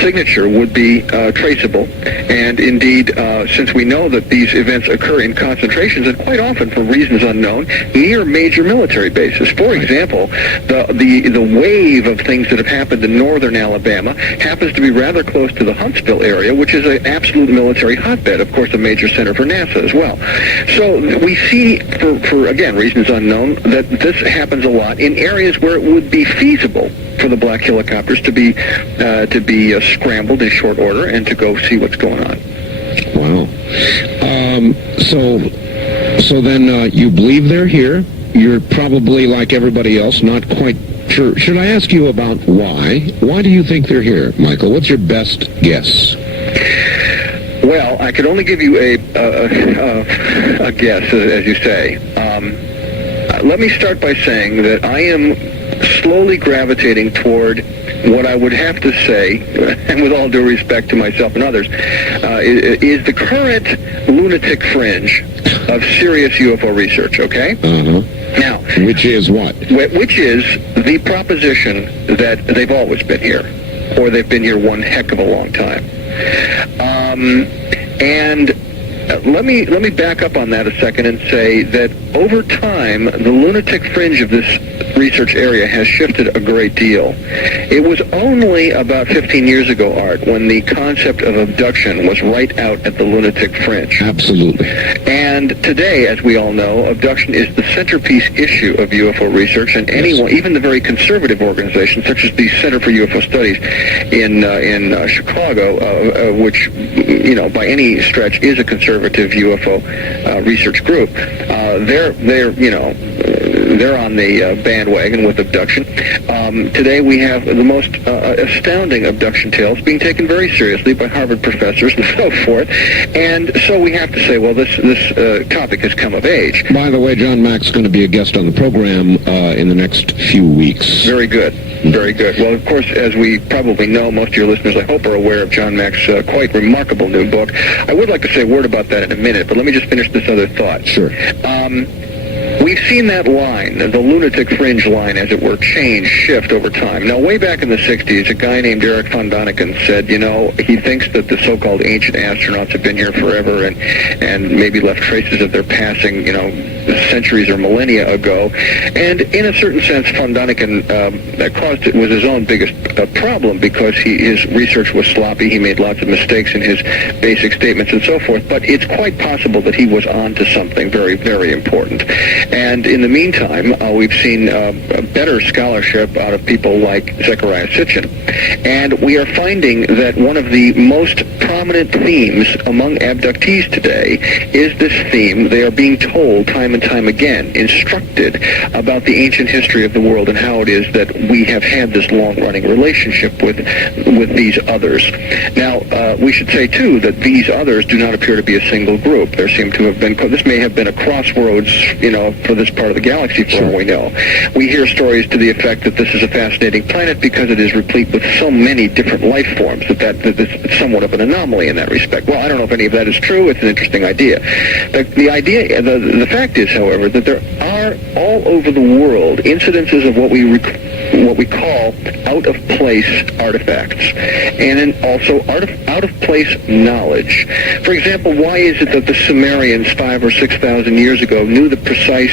signature would be traceable. And indeed, since we know that these events occur in concentrations, and quite often for reasons unknown, near major military bases. For example, the wave of things that have happened in northern Alabama happens to be rather close to the Huntsville area, which is an absolute military hotbed, of course, a major center for NASA as well. So we see, for again, reasons unknown, that this happens a lot in areas where it would be feasible for the black helicopters to be scrambled in short order and to go see what's going on. Wow. So then you believe they're here. You're probably, like everybody else, not quite sure. Should I ask you about why? Why do you think they're here, Michael? What's your best guess? Well, I could only give you a guess, as you say. Let me start by saying that I am slowly gravitating toward what I would have to say, and with all due respect to myself and others, is the current lunatic fringe of serious UFO research, okay? Now, which is what? Which is the proposition that they've always been here, or they've been here one heck of a long time. And let me back up on that a second and say that over time, the lunatic fringe of this research area has shifted a great deal. It was only about 15 years ago, Art, when the concept of abduction was right out at the lunatic fringe. Absolutely. And today, as we all know, abduction is the centerpiece issue of UFO research, and anyone, even the very conservative organizations, such as the Center for UFO Studies in Chicago, which, you know, by any stretch is a conservative UFO research group, they're you know, they're on the bandwagon with abduction. Today we have the most astounding abduction tales being taken very seriously by Harvard professors and so forth. And so we have to say, well, this topic has come of age. By the way, John Mack's going to be a guest on the program in the next few weeks. Very good. Very good. Well, of course, as we probably know, most of your listeners, I hope, are aware of John Mack's quite remarkable new book. I would like to say a word about that in a minute, but let me just finish this other thought. Sure. We've seen that line, the lunatic fringe line, as it were, shift over time. Now, way back in the 60s, a guy named Erich von Däniken said, you know, he thinks that the so-called ancient astronauts have been here forever and maybe left traces of their passing, you know, centuries or millennia ago. And in a certain sense, von Däniken was his own biggest problem because his research was sloppy. He made lots of mistakes in his basic statements and so forth. But it's quite possible that he was onto something very, very important. And in the meantime, we've seen better scholarship out of people like Zecharia Sitchin. And we are finding that one of the most prominent themes among abductees today is this theme. They are being told time and time again, instructed about the ancient history of the world and how it is that we have had this long-running relationship with these others. Now, we should say, too, that these others do not appear to be a single group. There seem to have been, this may have been a crossroads, you know, for this part of the galaxy, for all we know. We hear stories to the effect that this is a fascinating planet because it is replete with so many different life forms that it's somewhat of an anomaly in that respect. Well, I don't know if any of that is true. It's an interesting idea. The fact is, however, that there are all over the world incidences of what we call out-of-place artifacts, and also out-of-place knowledge. For example, why is it that the Sumerians 5,000 or 6,000 years ago knew the precise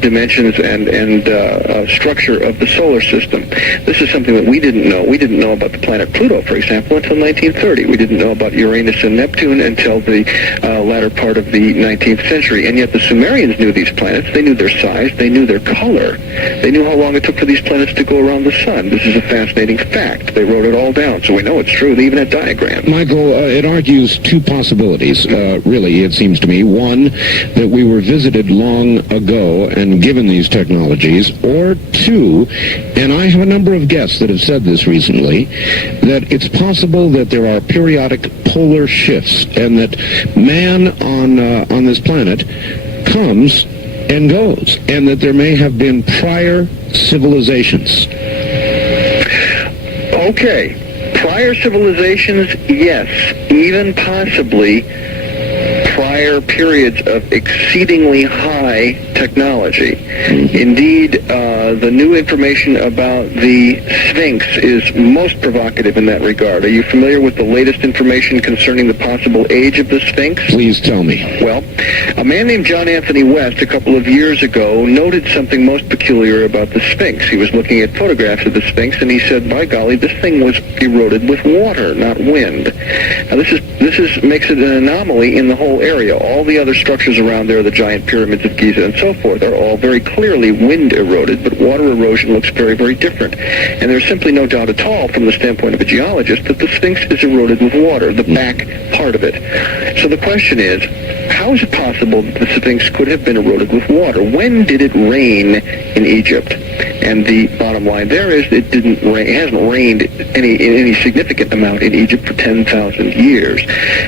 dimensions and structure of the solar system? This is something that we didn't know. We didn't know about the planet Pluto, for example, until 1930. We didn't know about Uranus and Neptune until the latter part of the 19th century. And yet the Sumerians knew these planets. They knew their size. They knew their color. They knew how long it took for these planets to go around the sun. This is a fascinating fact. They wrote it all down, so we know it's true. They even had diagrams. Michael, it argues two possibilities, really, it seems to me. One, that we were visited long ago and given these technologies, or two, and I have a number of guests that have said this recently, that it's possible that there are periodic polar shifts and that man on this planet comes and goes, and that there may have been prior civilizations. Okay. Prior civilizations, yes. Even possibly prior periods of exceedingly high technology. Indeed, the new information about the Sphinx is most provocative in that regard. Are you familiar with the latest information concerning the possible age of the Sphinx? Please tell me. Well, a man named John Anthony West a couple of years ago noted something most peculiar about the Sphinx. He was looking at photographs of the Sphinx and he said, by golly, this thing was eroded with water, not wind. Now this makes it an anomaly in the whole area. All the other structures around there, the giant pyramids of Giza and so forth, are all very clearly wind eroded, but water erosion looks very, very different. And there's simply no doubt at all from the standpoint of a geologist that the Sphinx is eroded with water, the back part of it. So the question is, how is it possible that the Sphinx could have been eroded with water? When did it rain in Egypt? And the bottom line there is it didn't rain. It hasn't rained any significant amount in Egypt for 10,000 years.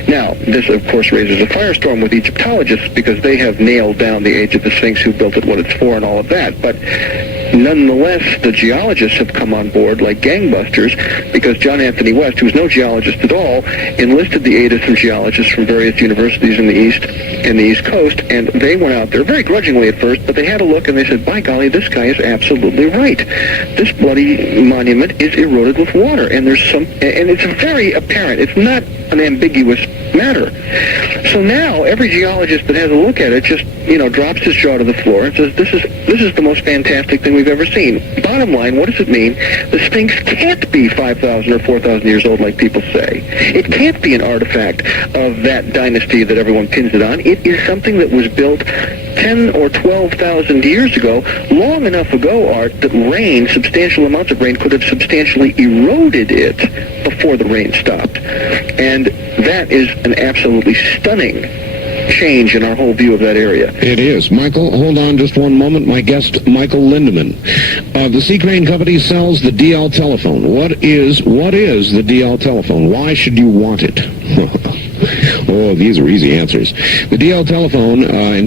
Now, this of course raises a firestorm with Egyptologists because they have nailed down the age of the Sphinx, who built it, what it's for, and all of that. But nonetheless, the geologists have come on board like gangbusters because John Anthony West, who's no geologist at all, enlisted the aid of some geologists from various universities in the East Coast, and they went out there very grudgingly at first, but they had a look and they said, by golly, this guy is absolutely right. This bloody monument is eroded with water, and it's very apparent. It's not an ambiguous matter. So now every geologist that has a look at it just, drops his jaw to the floor and says, this is the most fantastic thing we've ever seen. Bottom line, what does it mean? The Sphinx can't be 5,000 or 4,000 years old like people say. It can't be an artifact of that dynasty that everyone pins it on. It is something that was built 10 or 12,000 years ago, long enough ago, Art, that rain, substantial amounts of rain, could have substantially eroded it before the rain stopped. And that is an absolutely stunning change in our whole view of that area. It is. Michael, hold on just one moment. My guest, Michael Lindeman. The Seacrane Company sells the DL telephone. What is the DL telephone? Why should you want it? Oh, these are easy answers. The DL telephone, in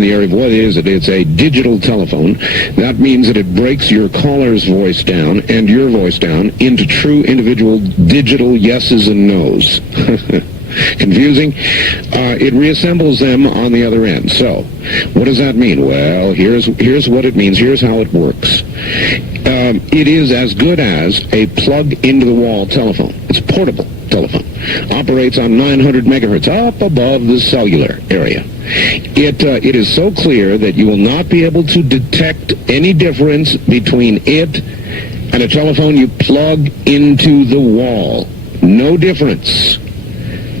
the area of what is it? It's a digital telephone. That means that it breaks your caller's voice down and your voice down into true individual digital yeses and nos. Confusing? It reassembles them on the other end. So, what does that mean? Well, here's what it means. Here's how it works. It is as good as a plug-into-the-wall telephone. It's a portable telephone. Operates on 900 megahertz, up above the cellular area. It is so clear that you will not be able to detect any difference between it and a telephone you plug into the wall. No difference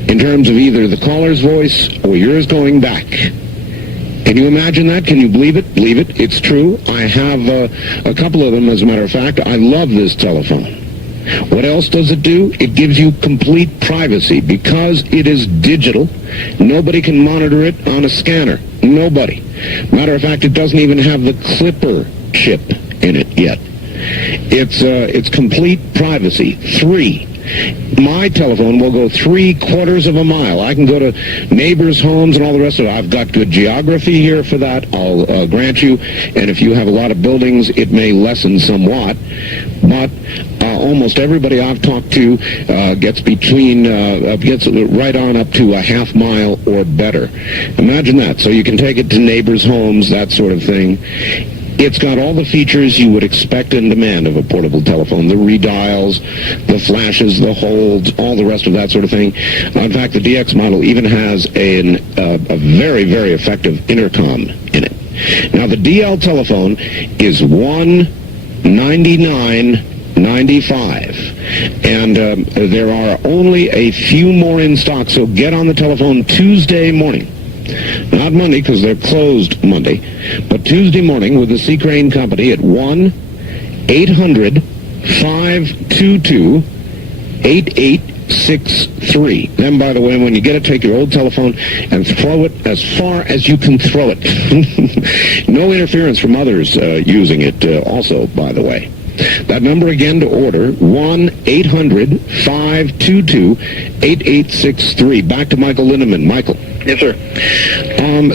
in terms of either the caller's voice or yours going back. Can you imagine that? Can you believe it? Believe it. It's true. I have a couple of them, as a matter of fact. I love this telephone. What else does it do? It gives you complete privacy because it is digital. Nobody can monitor it on a scanner. Nobody. Matter of fact, it doesn't even have the clipper chip in it yet. It's complete privacy. 3. My telephone will go 3/4 of a mile. I can go to neighbors' homes and all the rest of it. I've got good geography here for that, I'll grant you. And if you have a lot of buildings, it may lessen somewhat. But almost everybody I've talked to gets right on up to a half mile or better. Imagine that. So you can take it to neighbors' homes, that sort of thing. It's got all the features you would expect and demand of a portable telephone. The redials, the flashes, the holds, all the rest of that sort of thing. In fact, the DX model even has a very, very effective intercom in it. Now, the DL telephone is $199.95. And there are only a few more in stock, so get on the telephone Tuesday morning. Not Monday, because they're closed Monday, but Tuesday morning with the Seacrane Company at 1-800-522-8863. Then, by the way, when you get it, take your old telephone and throw it as far as you can throw it. No interference from others using it also, by the way. That number again to order, 1-800-522-8863. Back to Michael Lindeman. Michael. Yes, sir.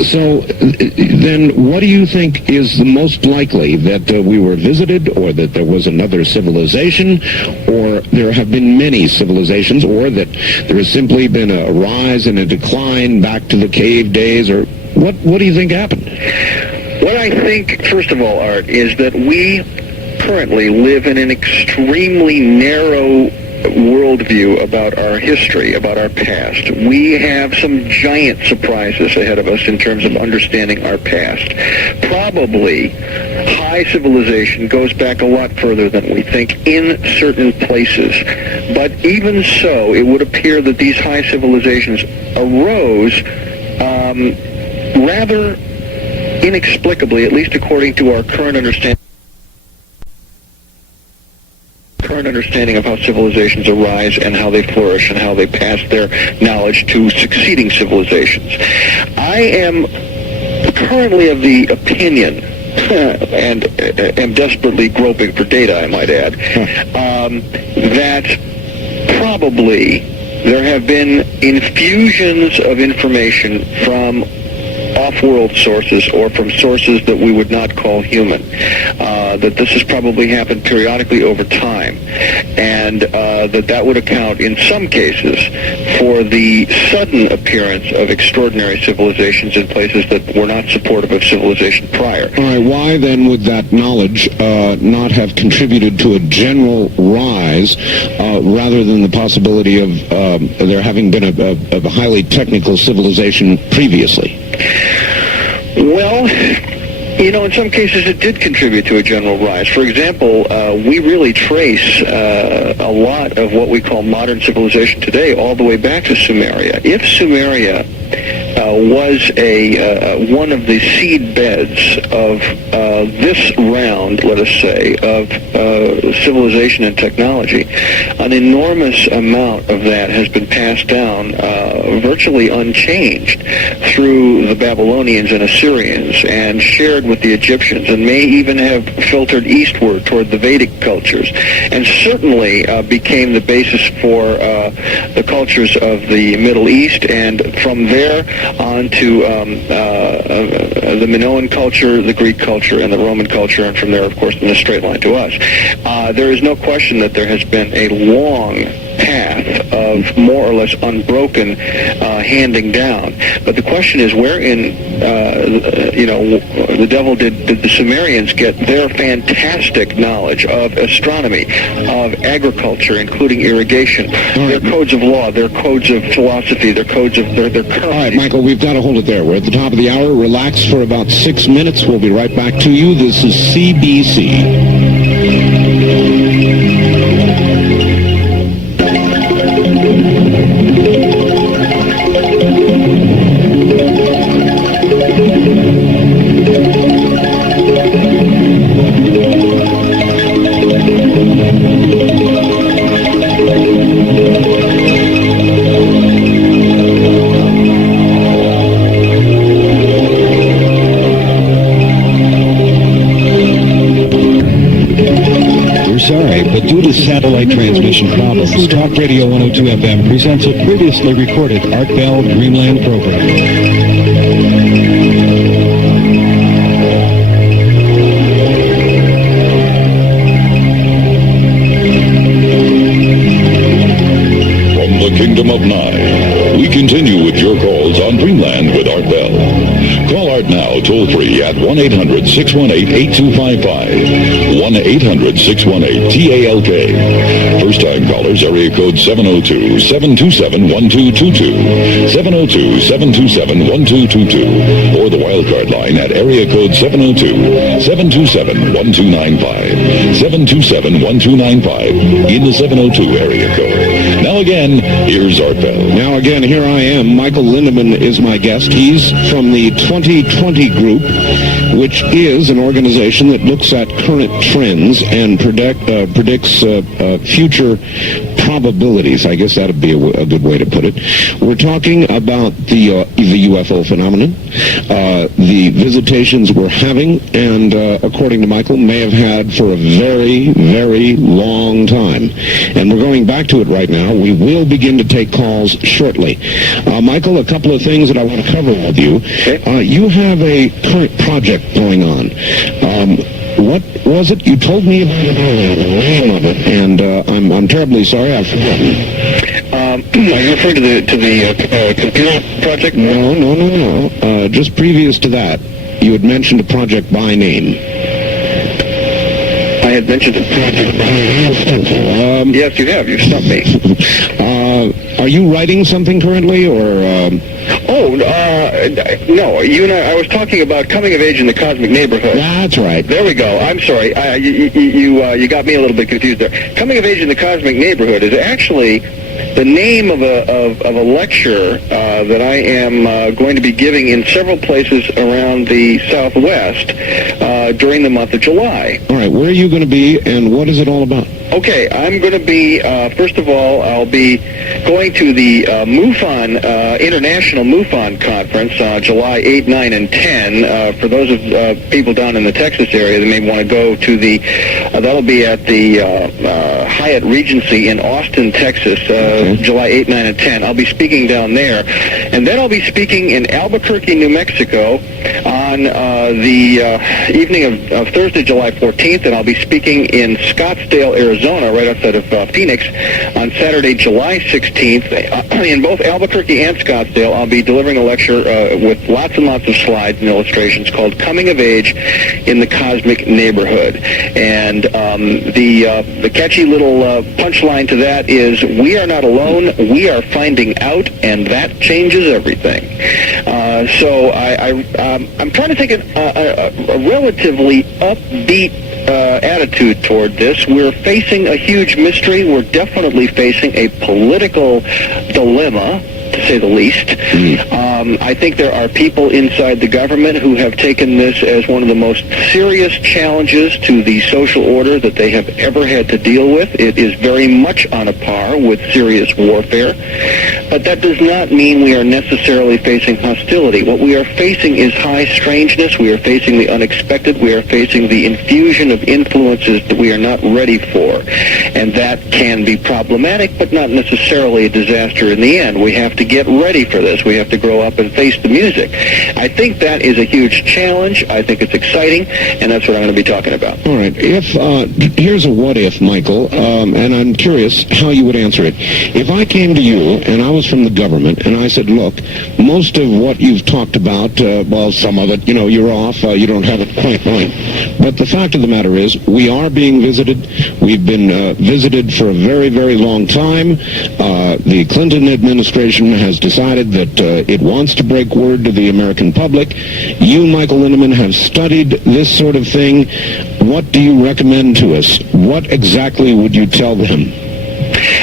So then what do you think is the most likely, that we were visited, or that there was another civilization, or there have been many civilizations, or that there has simply been a rise and a decline back to the cave days, or what do you think happened? What I think, first of all, Art, is that we currently live in an extremely narrow worldview about our history, about our past. We have some giant surprises ahead of us in terms of understanding our past. Probably high civilization goes back a lot further than we think in certain places. But even so, it would appear that these high civilizations arose rather inexplicably, at least according to our current understanding of how civilizations arise and how they flourish and how they pass their knowledge to succeeding civilizations. I am currently of the opinion, and am desperately groping for data, I might add, that probably there have been infusions of information from off-world sources or from sources that we would not call human. That this has probably happened periodically over time, and that would account in some cases for the sudden appearance of extraordinary civilizations in places that were not supportive of civilization prior. All right, why then would that knowledge not have contributed to a general rise rather than the possibility of there having been a highly technical civilization previously? Well, you know, in some cases it did contribute to a general rise. For example, we really trace a lot of what we call modern civilization today all the way back to Sumeria. If Sumeria was one of the seed beds of this round, let us say, of civilization and technology. An enormous amount of that has been passed down virtually unchanged through the Babylonians and Assyrians and shared with the Egyptians, and may even have filtered eastward toward the Vedic cultures, and certainly became the basis for the cultures of the Middle East, and from there on to the Minoan culture, the Greek culture, and the Roman culture, and from there, of course, in a straight line to us. There is no question that there has been a long path of more or less unbroken handing down. But the question is, where in, the devil did the Sumerians get their fantastic knowledge of astronomy, of agriculture, including irrigation, their codes of law, their codes of philosophy, their codes of their currency. All right, Michael, we've got to hold it there. We're at the top of the hour. Relax for about 6 minutes. We'll be right back to you. This is CBC. Sorry, but due to satellite transmission problems, Talk Radio 102 FM presents a previously recorded Art Bell Dreamland program. From the Kingdom of Nye, we continue with your calls on Dreamland with Art Bell. Call Art now, toll free at 1-800-618-8255. 1-800-618-TALK. First time callers, area code 702-727-1222. 702-727-1222. Or the wildcard line at area code 702-727-1295. 727-1295 in the 702 area code. Now again, here's Art Bell. Now again, here I am. Michael Lindeman is my guest. He's from the 2020 Group, which is an organization that looks at current trends and predicts future probabilities. I guess that would be a good way to put it. We're talking about the UFO phenomenon, the visitations we're having, and according to Michael, may have had for a very, very long time. And we're going back to it right now. We will begin to take calls shortly. Michael, a couple of things that I want to cover with you. You have a current project going on. What was it? You told me about the name of it, and I'm terribly sorry, I've forgotten. Are you referring to the computer project? No. Just previous to that, you had mentioned a project by name. I had mentioned a project by name. Yes, you have. You've stumped me. Are you writing something currently, or... No. You and I was talking about coming of age in the cosmic neighborhood. That's right. There we go. I'm sorry. You got me a little bit confused there. Coming of age in the cosmic neighborhood is actually the name of a lecture that I am going to be giving in several places around the Southwest during the month of July. All right. Where are you going to be, and what is it all about? Okay, I'm going to be, first of all, I'll be going to the MUFON, International MUFON Conference, July 8, 9, and 10. For those of people down in the Texas area that may want to go to the, that'll be at the Hyatt Regency in Austin, Texas, July 8, 9, and 10. I'll be speaking down there. And then I'll be speaking in Albuquerque, New Mexico on the evening of Thursday, July 14th, and I'll be speaking in Scottsdale, Arizona, right outside of Phoenix, on Saturday, July 16th. In both Albuquerque and Scottsdale, I'll be delivering a lecture with lots and lots of slides and illustrations called Coming of Age in the Cosmic Neighborhood. And the catchy little punchline to that is, we are not alone, we are finding out, and that changes everything. So I'm trying to take a relatively upbeat attitude toward this. We're facing a huge mystery. We're definitely facing a political dilemma, to say the least. I think there are people inside the government who have taken this as one of the most serious challenges to the social order that they have ever had to deal with. It is very much on a par with serious warfare. But that does not mean we are necessarily facing hostility. What we are facing is high strangeness. We are facing the unexpected. We are facing the infusion of influences that we are not ready for. And that can be problematic, but not necessarily a disaster in the end. We have to get ready for this. We have to grow up and face the music. I think that is a huge challenge. I think it's exciting, and that's what I'm going to be talking about. All right. Here's a what if, Michael, and I'm curious how you would answer it. If I came to you and I was from the government and I said, look, most of what you've talked about, well, some of it, you're off, you don't have it quite right. But the fact of the matter is, we are being visited. We've been visited for a very, very long time. The Clinton administration has decided that it wants to break word to the American public. You, Michael Lindeman, have studied this sort of thing. What do you recommend to us? What exactly would you tell them?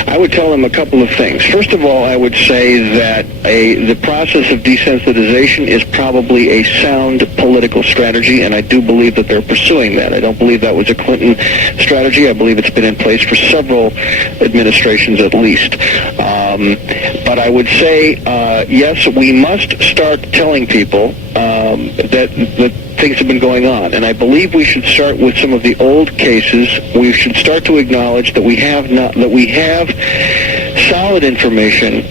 I would tell them a couple of things. First of all, I would say that the process of desensitization is probably a sound political strategy, and I do believe that they're pursuing that. I don't believe that was a Clinton strategy. I believe it's been in place for several administrations at least. But I would say, yes, we must start telling people that things have been going on. And I believe we should start with some of the old cases. We should start to acknowledge that we have solid information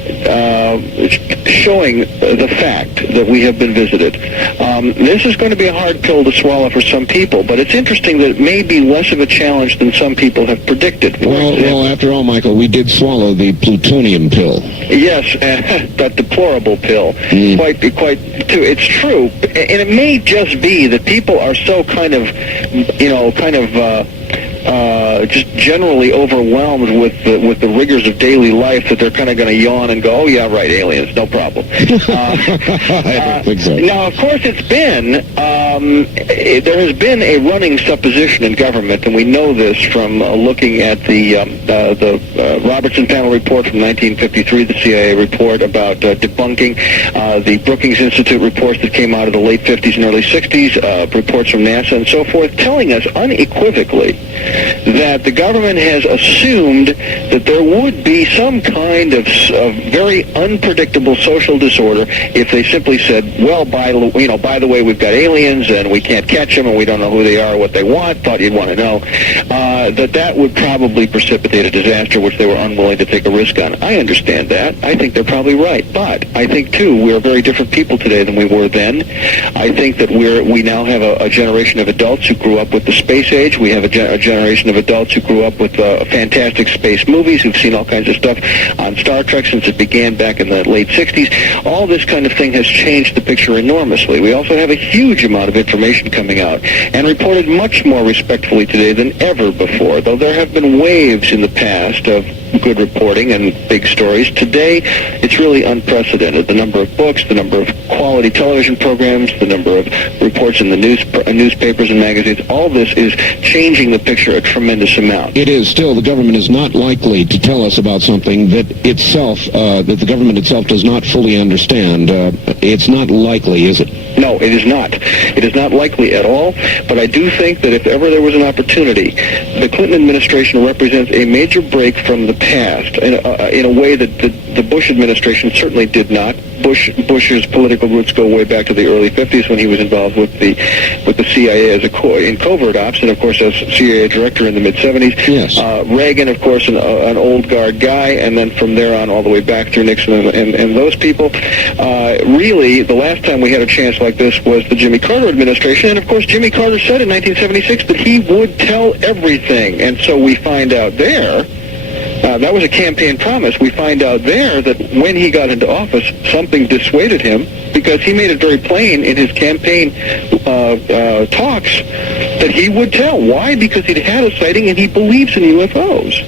showing the fact that we have been visited. This is going to be a hard pill to swallow for some people, but it's interesting that it may be less of a challenge than some people have predicted. Well, after all, Michael, we did swallow the plutonium pill. Yes, that deplorable pill. Quite too. It's true, and it may just be that people are so just generally overwhelmed with the rigors of daily life that they're kind of going to yawn and go, oh yeah, right, aliens, no problem. I don't think so. Now, of course, there has been a running supposition in government, and we know this from looking at the Robertson panel report from 1953, the CIA report about debunking, the Brookings Institute reports that came out of the late 50s and early 60s, reports from NASA and so forth, telling us unequivocally that the government has assumed that there would be some kind of very unpredictable social disorder if they simply said, well, by the way, we've got aliens and we can't catch them and we don't know who they are or what they want, thought you'd want to know, that would probably precipitate a disaster which they were unwilling to take a risk on. I understand that. I think they're probably right. But I think, too, we're very different people today than we were then. I think that we now have a generation of adults who grew up with the space age. We have a generation of adults who grew up with fantastic space movies, who've seen all kinds of stuff on Star Trek since it began back in the late 60s. All this kind of thing has changed the picture enormously. We also have a huge amount of information coming out and reported much more respectfully today than ever before, though there have been waves in the past of good reporting and big stories. Today, it's really unprecedented. The number of books, the number of quality television programs, the number of reports in the newspapers and magazines, all this is changing the picture a tremendous amount. It is. Still, the government is not likely to tell us about something that the government itself does not fully understand. It's not likely, is it? No, it is not. It is not likely at all, but I do think that if ever there was an opportunity, the Clinton administration represents a major break from the past in a way that the Bush administration certainly did not. Bush's political roots go way back to the early 50s when he was involved with the CIA in covert ops, and of course as CIA director in the mid-70s. Yes. Reagan, of course, an old guard guy, and then from there on all the way back through Nixon and those people. Really, the last time we had a chance like this was the Jimmy Carter administration, and of course Jimmy Carter said in 1976 that he would tell everything, and so we find out there. That was a campaign promise. We find out there that when he got into office, something dissuaded him because he made it very plain in his campaign talks that he would tell. Why? Because he'd had a sighting and he believes in UFOs.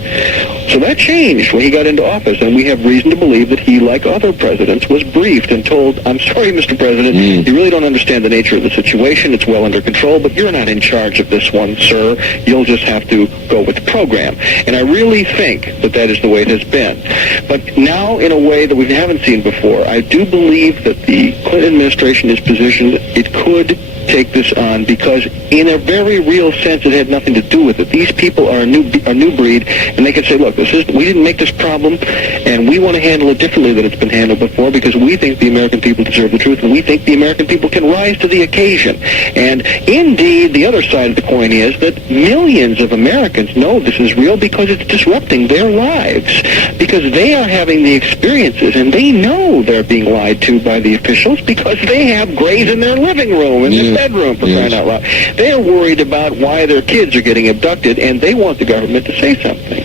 So that changed when he got into office, and we have reason to believe that he, like other presidents, was briefed and told, I'm sorry, Mr. President, you really don't understand the nature of the situation. It's well under control, but you're not in charge of this one, sir. You'll just have to go with the program. And I really think that that is the way it has been. But now, in a way that we haven't seen before, I do believe that the Clinton administration is positioned, it could take this on, because in a very real sense it had nothing to do with it. These people are a new breed, and they can say, look, we didn't make this problem, and we want to handle it differently than it's been handled before, because we think the American people deserve the truth, and we think the American people can rise to the occasion. And indeed, the other side of the coin is that millions of Americans know this is real because it's disrupting their lives, because they are having the experiences, and they know they're being lied to by the officials because they have grays in their living room and their bedroom, for crying out loud. They are worried about why their kids are getting abducted, and they want the government to say something.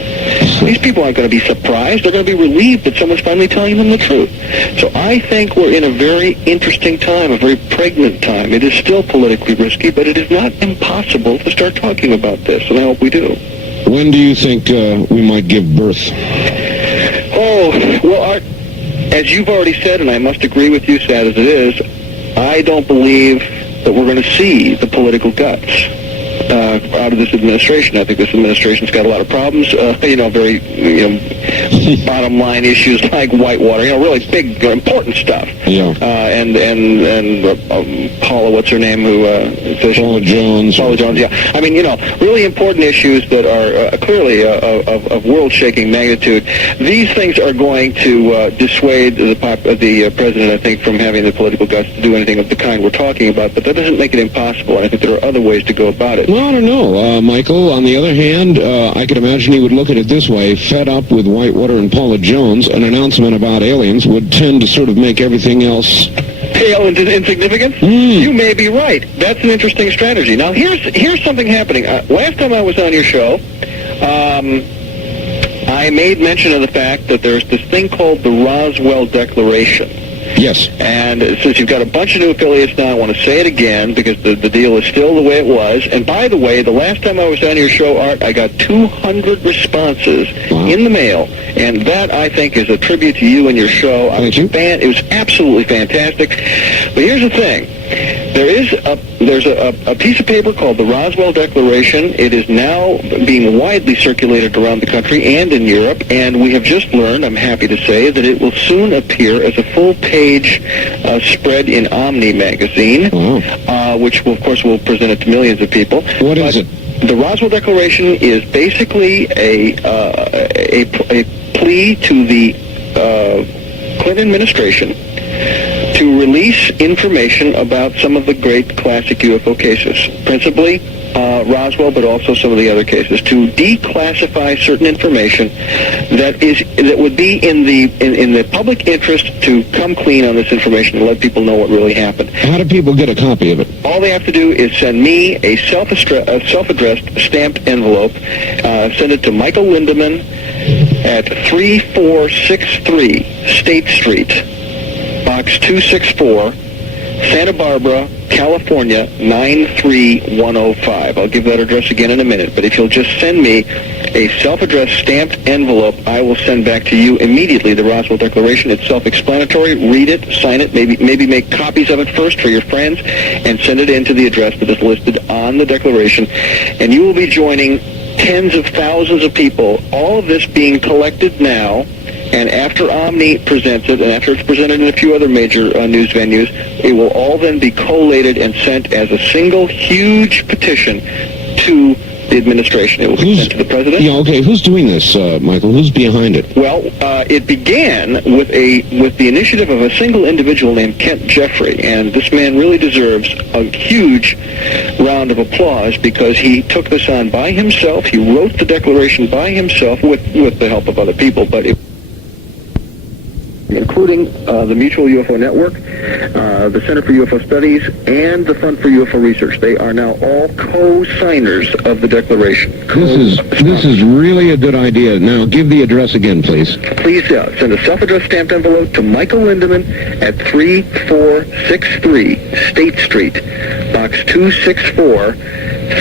These people aren't going to be surprised. They're going to be relieved that someone's finally telling them the truth. So I think we're in a very interesting time, a very pregnant time. It is still politically risky, but it is not impossible to start talking about this, and I hope we do. When do you think we might give birth? Oh, well, Art, as you've already said, and I must agree with you, sad as it is, I don't believe that we're going to see the political guts out of this administration. I think this administration's got a lot of problems, very, bottom line issues like Whitewater, really big, important stuff. Yeah. Paula, what's her name, Paula Jones. Paula Jones, yeah. I mean, really important issues that are clearly of world-shaking magnitude. These things are going to dissuade the president, I think, from having the political guts to do anything of the kind we're talking about, but that doesn't make it impossible, and I think there are other ways to go about it. Well, I don't know, Michael. On the other hand, I could imagine he would look at it this way. Fed up with Whitewater and Paula Jones, an announcement about aliens would tend to sort of make everything else pale into insignificance? You may be right. That's an interesting strategy. Now, here's something happening. Last time I was on your show, I made mention of the fact that there's this thing called the Roswell Declaration. Yes. And since you've got a bunch of new affiliates now, I want to say it again because the deal is still the way it was. And by the way, the last time I was on your show, Art, I got 200 responses in the mail. And that, I think, is a tribute to you and your show. It was absolutely fantastic. But here's the thing. There's a piece of paper called the Roswell Declaration. It is now being widely circulated around the country and in Europe, and we have just learned, I'm happy to say, that it will soon appear as a full-page spread in Omni magazine, which, of course, will present it to millions of people. What is it? The Roswell Declaration is basically a plea to the Clinton administration to release information about some of the great classic UFO cases, principally Roswell, but also some of the other cases, to declassify certain information that would be in the public interest to come clean on this information and let people know what really happened. How do people get a copy of it? All they have to do is send me a self-addressed stamped envelope. Send it to Michael Lindeman at 3463 State Street, Box 264, Santa Barbara, California, 93105. I'll give that address again in a minute, but if you'll just send me a self-addressed stamped envelope, I will send back to you immediately the Roswell Declaration. It's self-explanatory. Read it, sign it, maybe make copies of it first for your friends, and send it in to the address that is listed on the Declaration, and you will be joining tens of thousands of people, all of this being collected now. And after Omni presents it, and after it's presented in a few other major news venues, it will all then be collated and sent as a single huge petition to the administration. It will be sent to the president. Yeah, okay. Who's doing this, Michael? Who's behind it? Well, it began with the initiative of a single individual named Kent Jeffrey, and this man really deserves a huge round of applause because he took this on by himself. He wrote the declaration by himself with the help of other people, but including the Mutual UFO Network, the Center for UFO Studies, and the Fund for UFO Research. They are now all co-signers of the Declaration. This is really a good idea. Now, give the address again, please. Please send a self-addressed stamped envelope to Michael Lindeman at 3463 State Street, Box 264,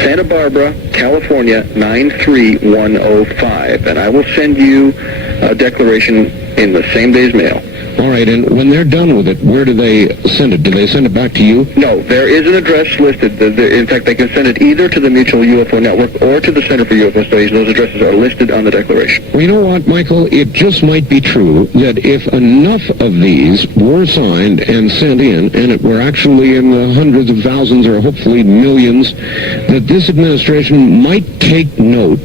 Santa Barbara, California, 93105. And I will send you a declaration in the same day's mail. All right, and when they're done with it, where do they send it? Do they send it back to you? No, there is an address listed. In fact, they can send it either to the Mutual UFO Network or to the Center for UFO Studies. Those addresses are listed on the declaration. Well, you know what, Michael? It just might be true that if enough of these were signed and sent in, and it were actually in the hundreds of thousands or hopefully millions, that this administration might take note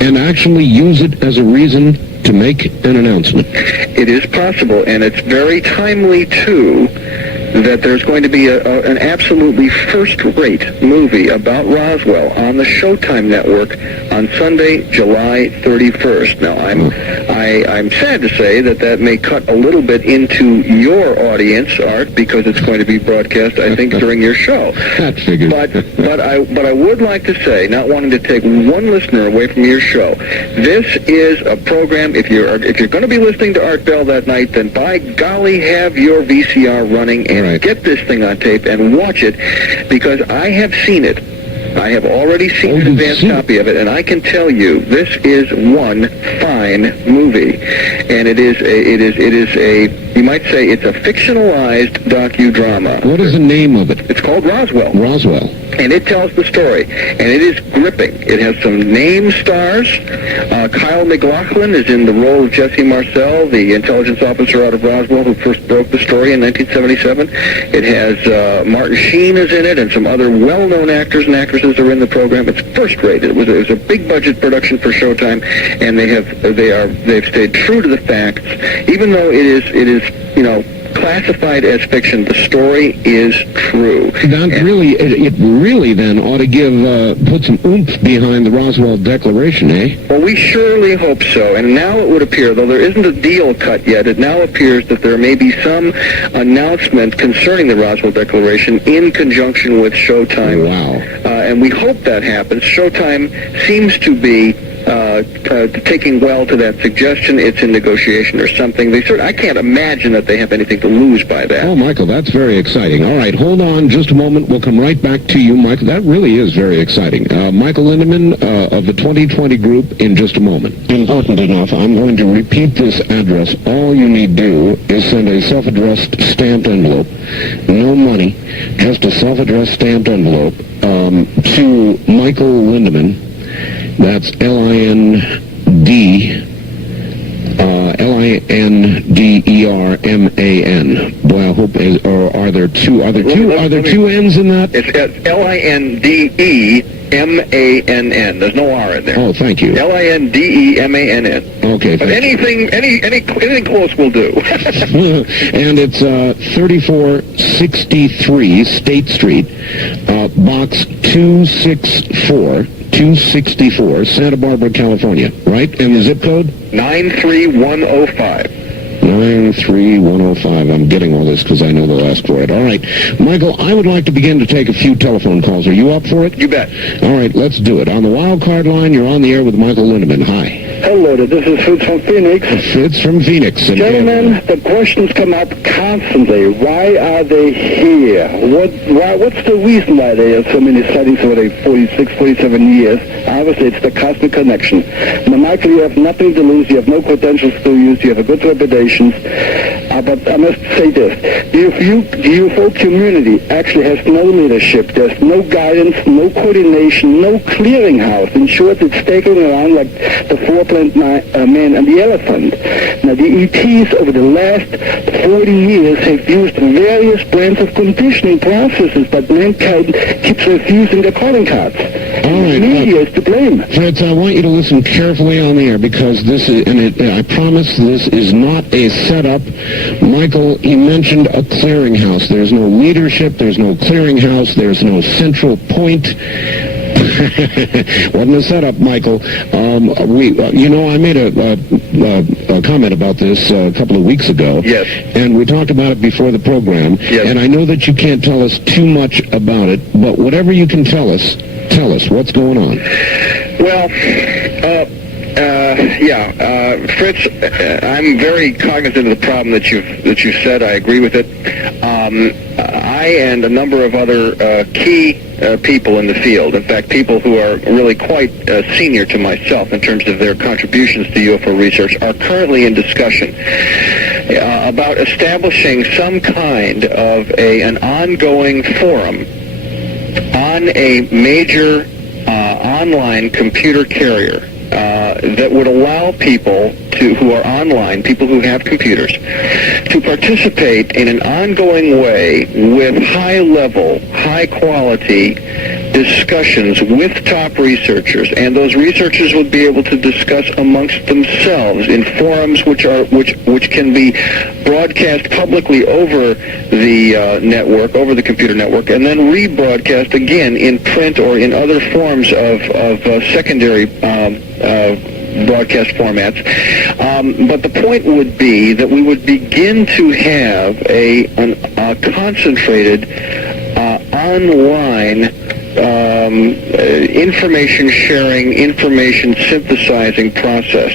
and actually use it as a reason to make an announcement. It is possible, and it's very timely, too, that there's going to be an absolutely first-rate movie about Roswell on the Showtime network on Sunday, July 31st. Now, I'm sad to say that may cut a little bit into your audience, Art, because it's going to be broadcast, I think, during your show. That figures. But I would like to say, not wanting to take one listener away from your show, this is a program. If you're going to be listening to Art Bell that night, then by golly, have your VCR running and get this thing on tape and watch it, because I have seen it. I have already seen an advanced copy of it, and I can tell you this is one fine movie, and it is a you might say it's a fictionalized docudrama. What is the name of it? It's called Roswell. Roswell. And it tells the story, and it is gripping. It has some name stars. Kyle MacLachlan is in the role of Jesse Marcel, the intelligence officer out of Roswell who first broke the story in 1977. It has Martin Sheen is in it, and some other well-known actors and actresses are in the program. It's first-rate. It was a big-budget production for Showtime, and they've stayed true to the facts, even though it is classified as fiction. The story is true. It really then ought to put some oomph behind the Roswell Declaration, eh? Well, we surely hope so. And now it would appear, though there isn't a deal cut yet, it now appears that there may be some announcement concerning the Roswell Declaration in conjunction with Showtime. Wow. And we hope that happens. Showtime seems to be taking well to that suggestion. It's in negotiation or something. I can't imagine that they have anything to lose by that. Oh, Michael, that's very exciting. All right, hold on just a moment. We'll come right back to you, Michael. That really is very exciting. Michael Lindeman of the 2020 group in just a moment. Important enough, I'm going to repeat this address. All you need do is send a self-addressed stamped envelope, no money, just a self-addressed stamped envelope to Michael Lindeman. That's Lindeman. Boy, I hope. Or are there two N's in that? It's Lindemann. There's no R in there. Oh, thank you. Lindemann. Okay. But anything close will do. And it's 3463 State Street, box 264, Santa Barbara, California, right? And the zip code? 93105. 93105. I'm getting all this because I know they'll ask for it. All right. Michael, I would like to begin to take a few telephone calls. Are you up for it? You bet. All right, let's do it. On the wild card line, you're on the air with Michael Lindeman. Hi. Hello, this is Fritz from Phoenix. Fritz from Phoenix. Gentlemen, the questions come up constantly. Why are they here? What's the reason why there are so many sightings over the 46, 47 years? Obviously, it's the cosmic connection. Now, Michael, you have nothing to lose. You have no credentials to use. You have a good reputation. But I must say this. The UFO community actually has no leadership. There's no guidance, no coordination, no clearinghouse. In short, it's staggering around like the four-planet man and the elephant. Now, the ETs over the last 40 years have used various brands of conditioning processes, but mankind keeps refusing the calling cards. All right. The media is to blame. Fritz, I want you to listen carefully on the air because this is, I promise this is not a setup. Michael, he mentioned a clearinghouse. There's no leadership. There's no clearinghouse. There's no central point. Wasn't a setup, Michael. I made a comment about this a couple of weeks ago. Yes. And we talked about it before the program. Yes. And I know that you can't tell us too much about it, but whatever you can tell us what's going on. Well, Fritz, I'm very cognizant of the problem that you've said. I agree with it. I and a number of other key people in the field. In fact, people who are really quite senior to myself in terms of their contributions to UFO research are currently in discussion about establishing some kind of an ongoing forum on a major online computer carrier that would allow people who are online, people who have computers, to participate in an ongoing way with high-level, high-quality discussions with top researchers, and those researchers would be able to discuss amongst themselves in forums which can be broadcast publicly over the network, over the computer network, and then rebroadcast again in print or in other forms of secondary broadcast formats. But the point would be that we would begin to have a concentrated online information sharing, information synthesizing process.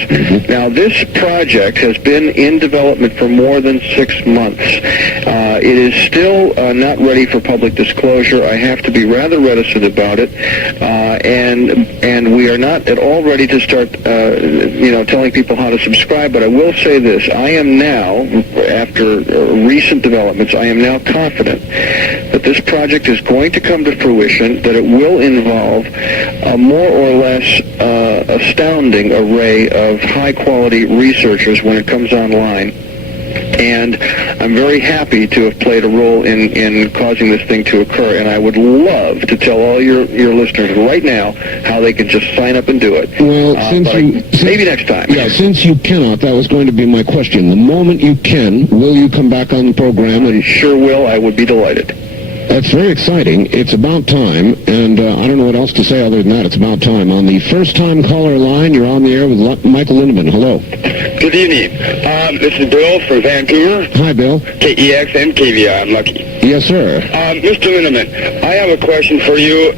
Now, this project has been in development for more than 6 months. It is still not ready for public disclosure. I have to be rather reticent about it, and we are not at all ready to start, telling people how to subscribe. But I will say this: I am now, after recent developments, I am now confident that this project is going to come to fruition, that it will involve a more or less astounding array of high-quality researchers when it comes online. And I'm very happy to have played a role in causing this thing to occur, and I would love to tell all your listeners right now how they can just sign up and do it. Well, maybe next time. Yeah, since you cannot, that was going to be my question. The moment you can, will you come back on the program? I sure will. I would be delighted. That's very exciting. It's about time, and I don't know what else to say other than that. It's about time. On the first-time caller line, you're on the air with Michael Lindeman. Hello. Good evening. This is Bill from Vancouver. Hi, Bill. KEX and KVI. I'm lucky. Yes, sir. Mr. Lindeman, I have a question for you.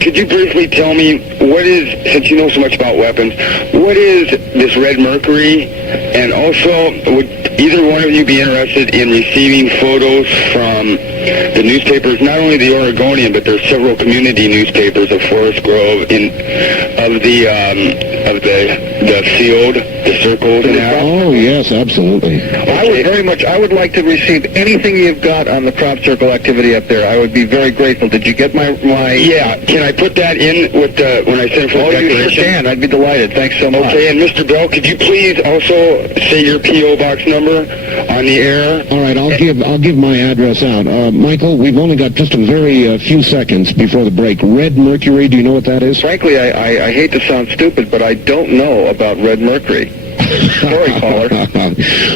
Could you briefly tell me what is, since you know so much about weapons, what is this Red Mercury? And also, would either one of you be interested in receiving photos from the newspapers, not only the Oregonian, but there's several community newspapers of Forest Grove, of the sealed, the circled, and that? Oh, yes, absolutely. I would like to receive anything you've got on the crop circle activity up there. I would be very grateful. Did you get my... Yeah, can I put that in with when I send for the declaration? You sure can. I'd be delighted. Thanks so much. Okay, and Mr. Bell, could you please also say your P.O. Box number on the air? All right, I'll give my address out. Michael, we've only got just a very few seconds before the break. Red Mercury, do you know what that is? Frankly, I hate to sound stupid, but I don't know about Red Mercury. Sorry, caller.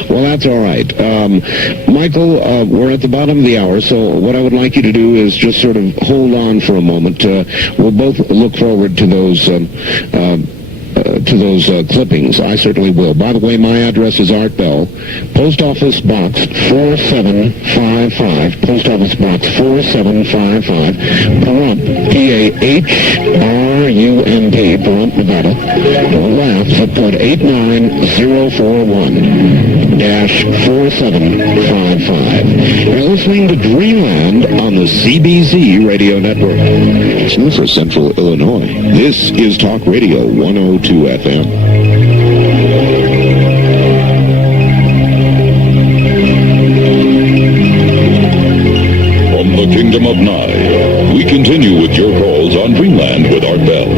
Well, that's all right. Michael, we're at the bottom of the hour, so what I would like you to do is just sort of hold on for a moment. We'll both look forward to those clippings. I certainly will. By the way, my address is Art Bell, Post Office Box 4755, Post Office Box 4755, Pahrump, P-A-H-R-U-M-P, Pahrump, Nevada. Don't laugh, zip code 89041-4755. You're listening to Dreamland on the CBZ Radio Network. It's new for Central Illinois. This is Talk Radio 102 FM. From the Kingdom of Nye, we continue with your calls on Dreamland with Art Bell.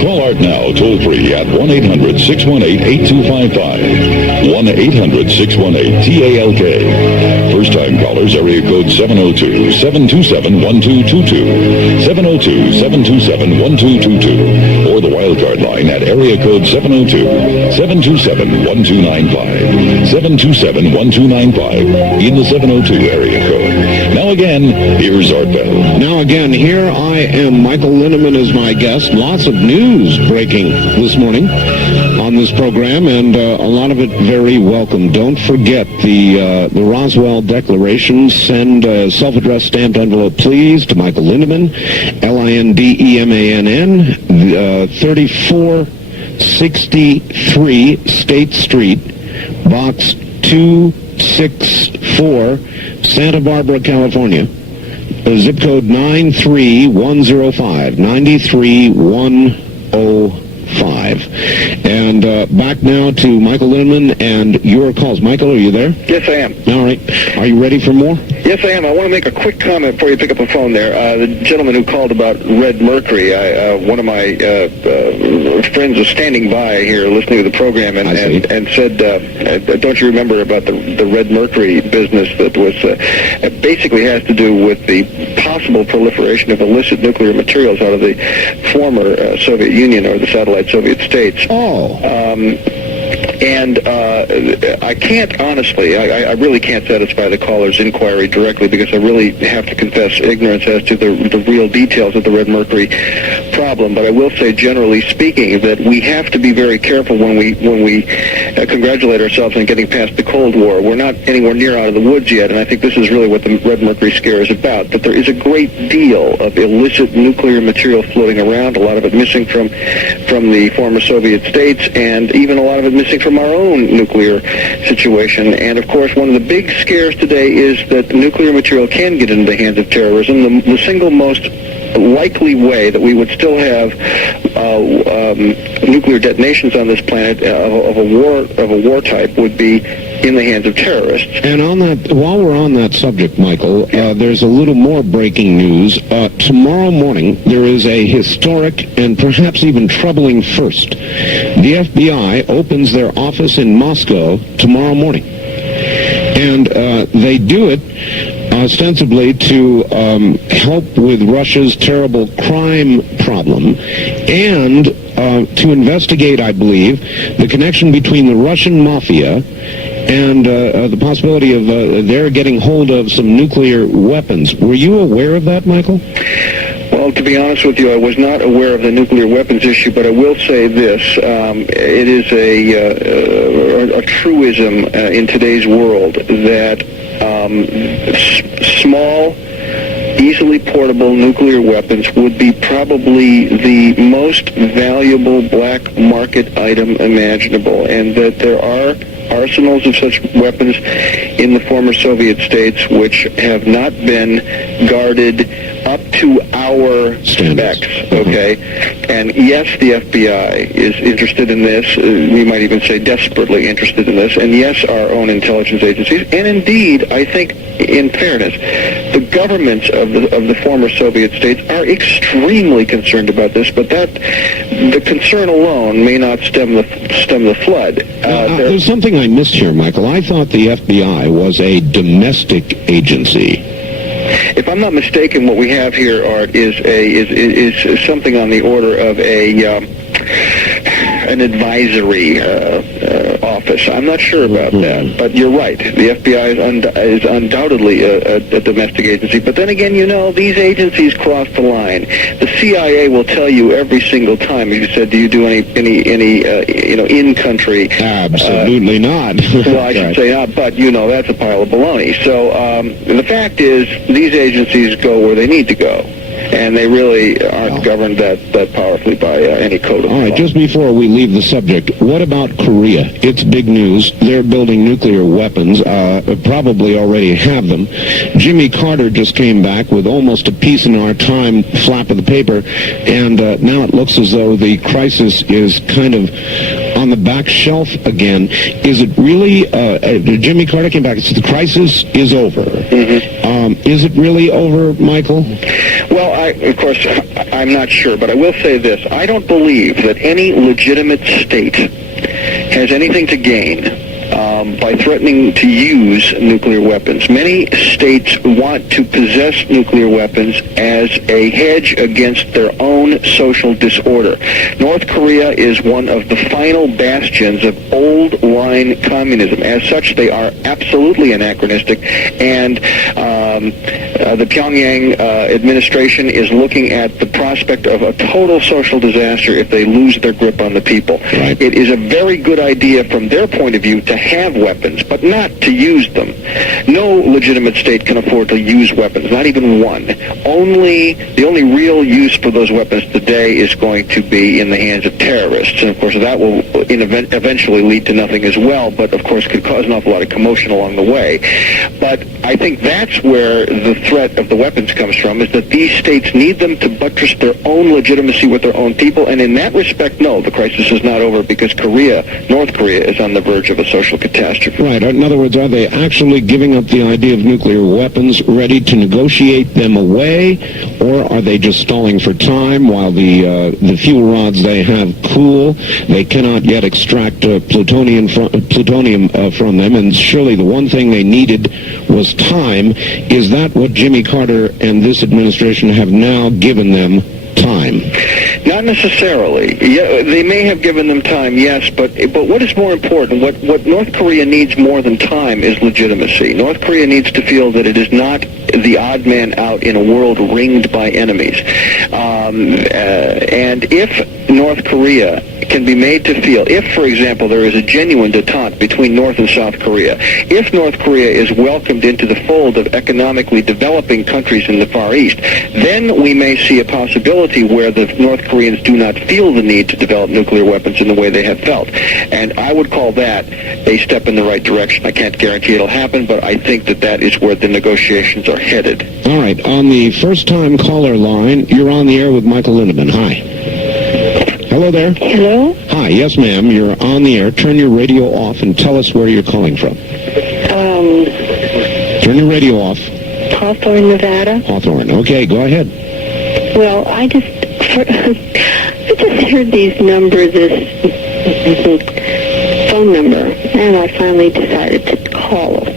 Call Art now, toll-free at 1-800-618-8255. 1-800-618-TALK. First-time callers, area code 702-727-1222. 702-727-1222. Or the wildcard line at area code 702-727-1295. 727-1295 in the 702 area code. Now again, here's Art Bell. Now again, here I am. Michael Lindeman is my guest. Lots of news breaking this morning on this program, and a lot of it very welcome. Don't forget the Roswell Declaration. Send a self-addressed stamped envelope, please, to Michael Lindeman, Lindemann, 3463 State Street, Box 264, Santa Barbara, California, zip code 93105. 93105. And back now to Michael Lindeman and your calls. Michael, are you there? Yes, I am. All right. Are you ready for more? Yes, I am. I want to make a quick comment before you pick up the phone there. The gentleman who called about Red Mercury, one of my friends was standing by here listening to the program and said, don't you remember about the Red Mercury business that was basically has to do with the possible proliferation of illicit nuclear materials out of the former Soviet Union or the satellite Soviet states. And I can't, honestly, I really can't satisfy the caller's inquiry directly because I really have to confess ignorance as to the real details of the Red Mercury problem. But I will say, generally speaking, that we have to be very careful when we congratulate ourselves on getting past the Cold War. We're not anywhere near out of the woods yet, and I think this is really what the Red Mercury scare is about, that there is a great deal of illicit nuclear material floating around, a lot of it missing from the former Soviet states, and even a lot of it missing from our own nuclear situation. And of course, one of the big scares today is that nuclear material can get into the hands of terrorism. The single most likely way that we would still have nuclear detonations on this planet of a war type would be in the hands of terrorists. And on that, while we're on that subject, Michael, there's a little more breaking news. Tomorrow morning, there is a historic and perhaps even troubling first. The FBI opens their office in Moscow tomorrow morning. And they do it ostensibly to help with Russia's terrible crime problem and to investigate, I believe, the connection between the Russian mafia and the possibility of their getting hold of some nuclear weapons. Were you aware of that, Michael? Well, to be honest with you, I was not aware of the nuclear weapons issue, but I will say this. It is a truism in today's world that small, easily portable nuclear weapons would be probably the most valuable black market item imaginable, and that there are arsenals of such weapons in the former Soviet states which have not been guarded up to our specs, okay? And yes, the FBI is interested in this. We might even say desperately interested in this. And yes, our own intelligence agencies. And indeed, I think, in fairness, the governments of the former Soviet states are extremely concerned about this, but that the concern alone may not stem the flood. There's something I missed here, Michael. I thought the FBI was a domestic agency. If I'm not mistaken, what we have here, Art, is something on the order of an advisory office. I'm not sure about that, but you're right. The FBI is undoubtedly a domestic agency. But then again, you know, these agencies cross the line. The CIA will tell you every single time. If you said, "Do you do any in-country?" Absolutely not. Well, I should say not, but you know, that's a pile of baloney. So the fact is, these agencies go where they need to go. And they really aren't governed that powerfully by any code of law. All right, just before we leave the subject, what about Korea? It's big news. They're building nuclear weapons, probably already have them. Jimmy Carter just came back with almost a peace in our time flap of the paper, and now it looks as though the crisis is kind of on the back shelf again. Is it really, Jimmy Carter came back and said the crisis is over. Is it really over, Michael? Well, of course, I'm not sure, but I will say this. I don't believe that any legitimate state has anything to gain by threatening to use nuclear weapons. Many states want to possess nuclear weapons as a hedge against their own social disorder. North Korea is one of the final bastions of old-line communism. As such, they are absolutely anachronistic, and the Pyongyang administration is looking at the prospect of a total social disaster if they lose their grip on the people. Right. It is a very good idea from their point of view to have weapons, but not to use them. No legitimate state can afford to use weapons, not even one. only real use for those weapons today is going to be in the hands of terrorists. And, of course, that will eventually lead to nothing as well, but, of course, could cause an awful lot of commotion along the way. But I think that's where the threat of the weapons comes from, is that these states need them to buttress their own legitimacy with their own people. And in that respect, no, the crisis is not over, because North Korea, is on the verge of a social catastrophe. Right. In other words, are they actually giving up the idea of nuclear weapons, ready to negotiate them away, or are they just stalling for time while the fuel rods they have cool? They cannot yet extract plutonium from them, and surely the one thing they needed was time. Is that what Jimmy Carter and this administration have now given them? Time? Not necessarily. Yeah, they may have given them time, yes, but what is more important, what North Korea needs more than time is legitimacy. North Korea needs to feel that it is not the odd man out in a world ringed by enemies. And if North Korea can be made to feel, if, for example, there is a genuine detente between North and South Korea, if North Korea is welcomed into the fold of economically developing countries in the Far East, then we may see a possibility where the North Koreans do not feel the need to develop nuclear weapons in the way they have felt. And I would call that a step in the right direction. I can't guarantee it'll happen, but I think that is where the negotiations are headed. All right. On the first-time caller line, you're on the air with Michael Lindeman. Hi. Hello there. Hello? Hi. Yes, ma'am. You're on the air. Turn your radio off and tell us where you're calling from. Turn your radio off. Hawthorne, Nevada. Hawthorne. Okay, go ahead. Well, I just heard these numbers, this phone number, and I finally decided to call.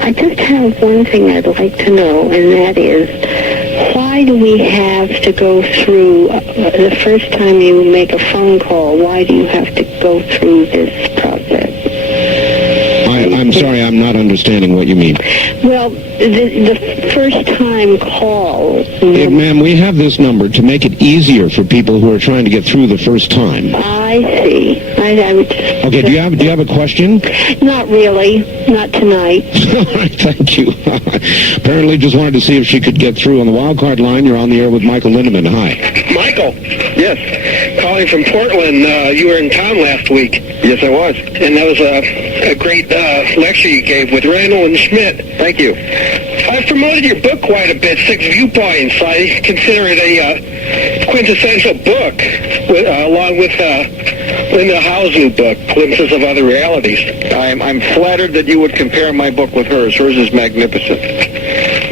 I just have one thing I'd like to know, and that is, why do we have to go through, the first time you make a phone call, why do you have to go through this process? I'm sorry, I'm not understanding what you mean. Well, the first time call... Ma'am, we have this number to make it easier for people who are trying to get through the first time. I see. I would just... Okay, do you have a question? Not really. Not tonight. All right, thank you. Apparently just wanted to see if she could get through. On the wild card line, you're on the air with Michael Lindeman. Hi. Michael. Yes. Calling from Portland. You were in town last week. Yes, I was. And that was a great lecture you gave with Randall and Schmidt. Thank you. I've promoted your book quite a bit, Six Viewpoints. I consider it a quintessential book, along with Linda Howe's new book, Glimpses of Other Realities. I'm flattered that you would compare my book with hers. Hers is magnificent.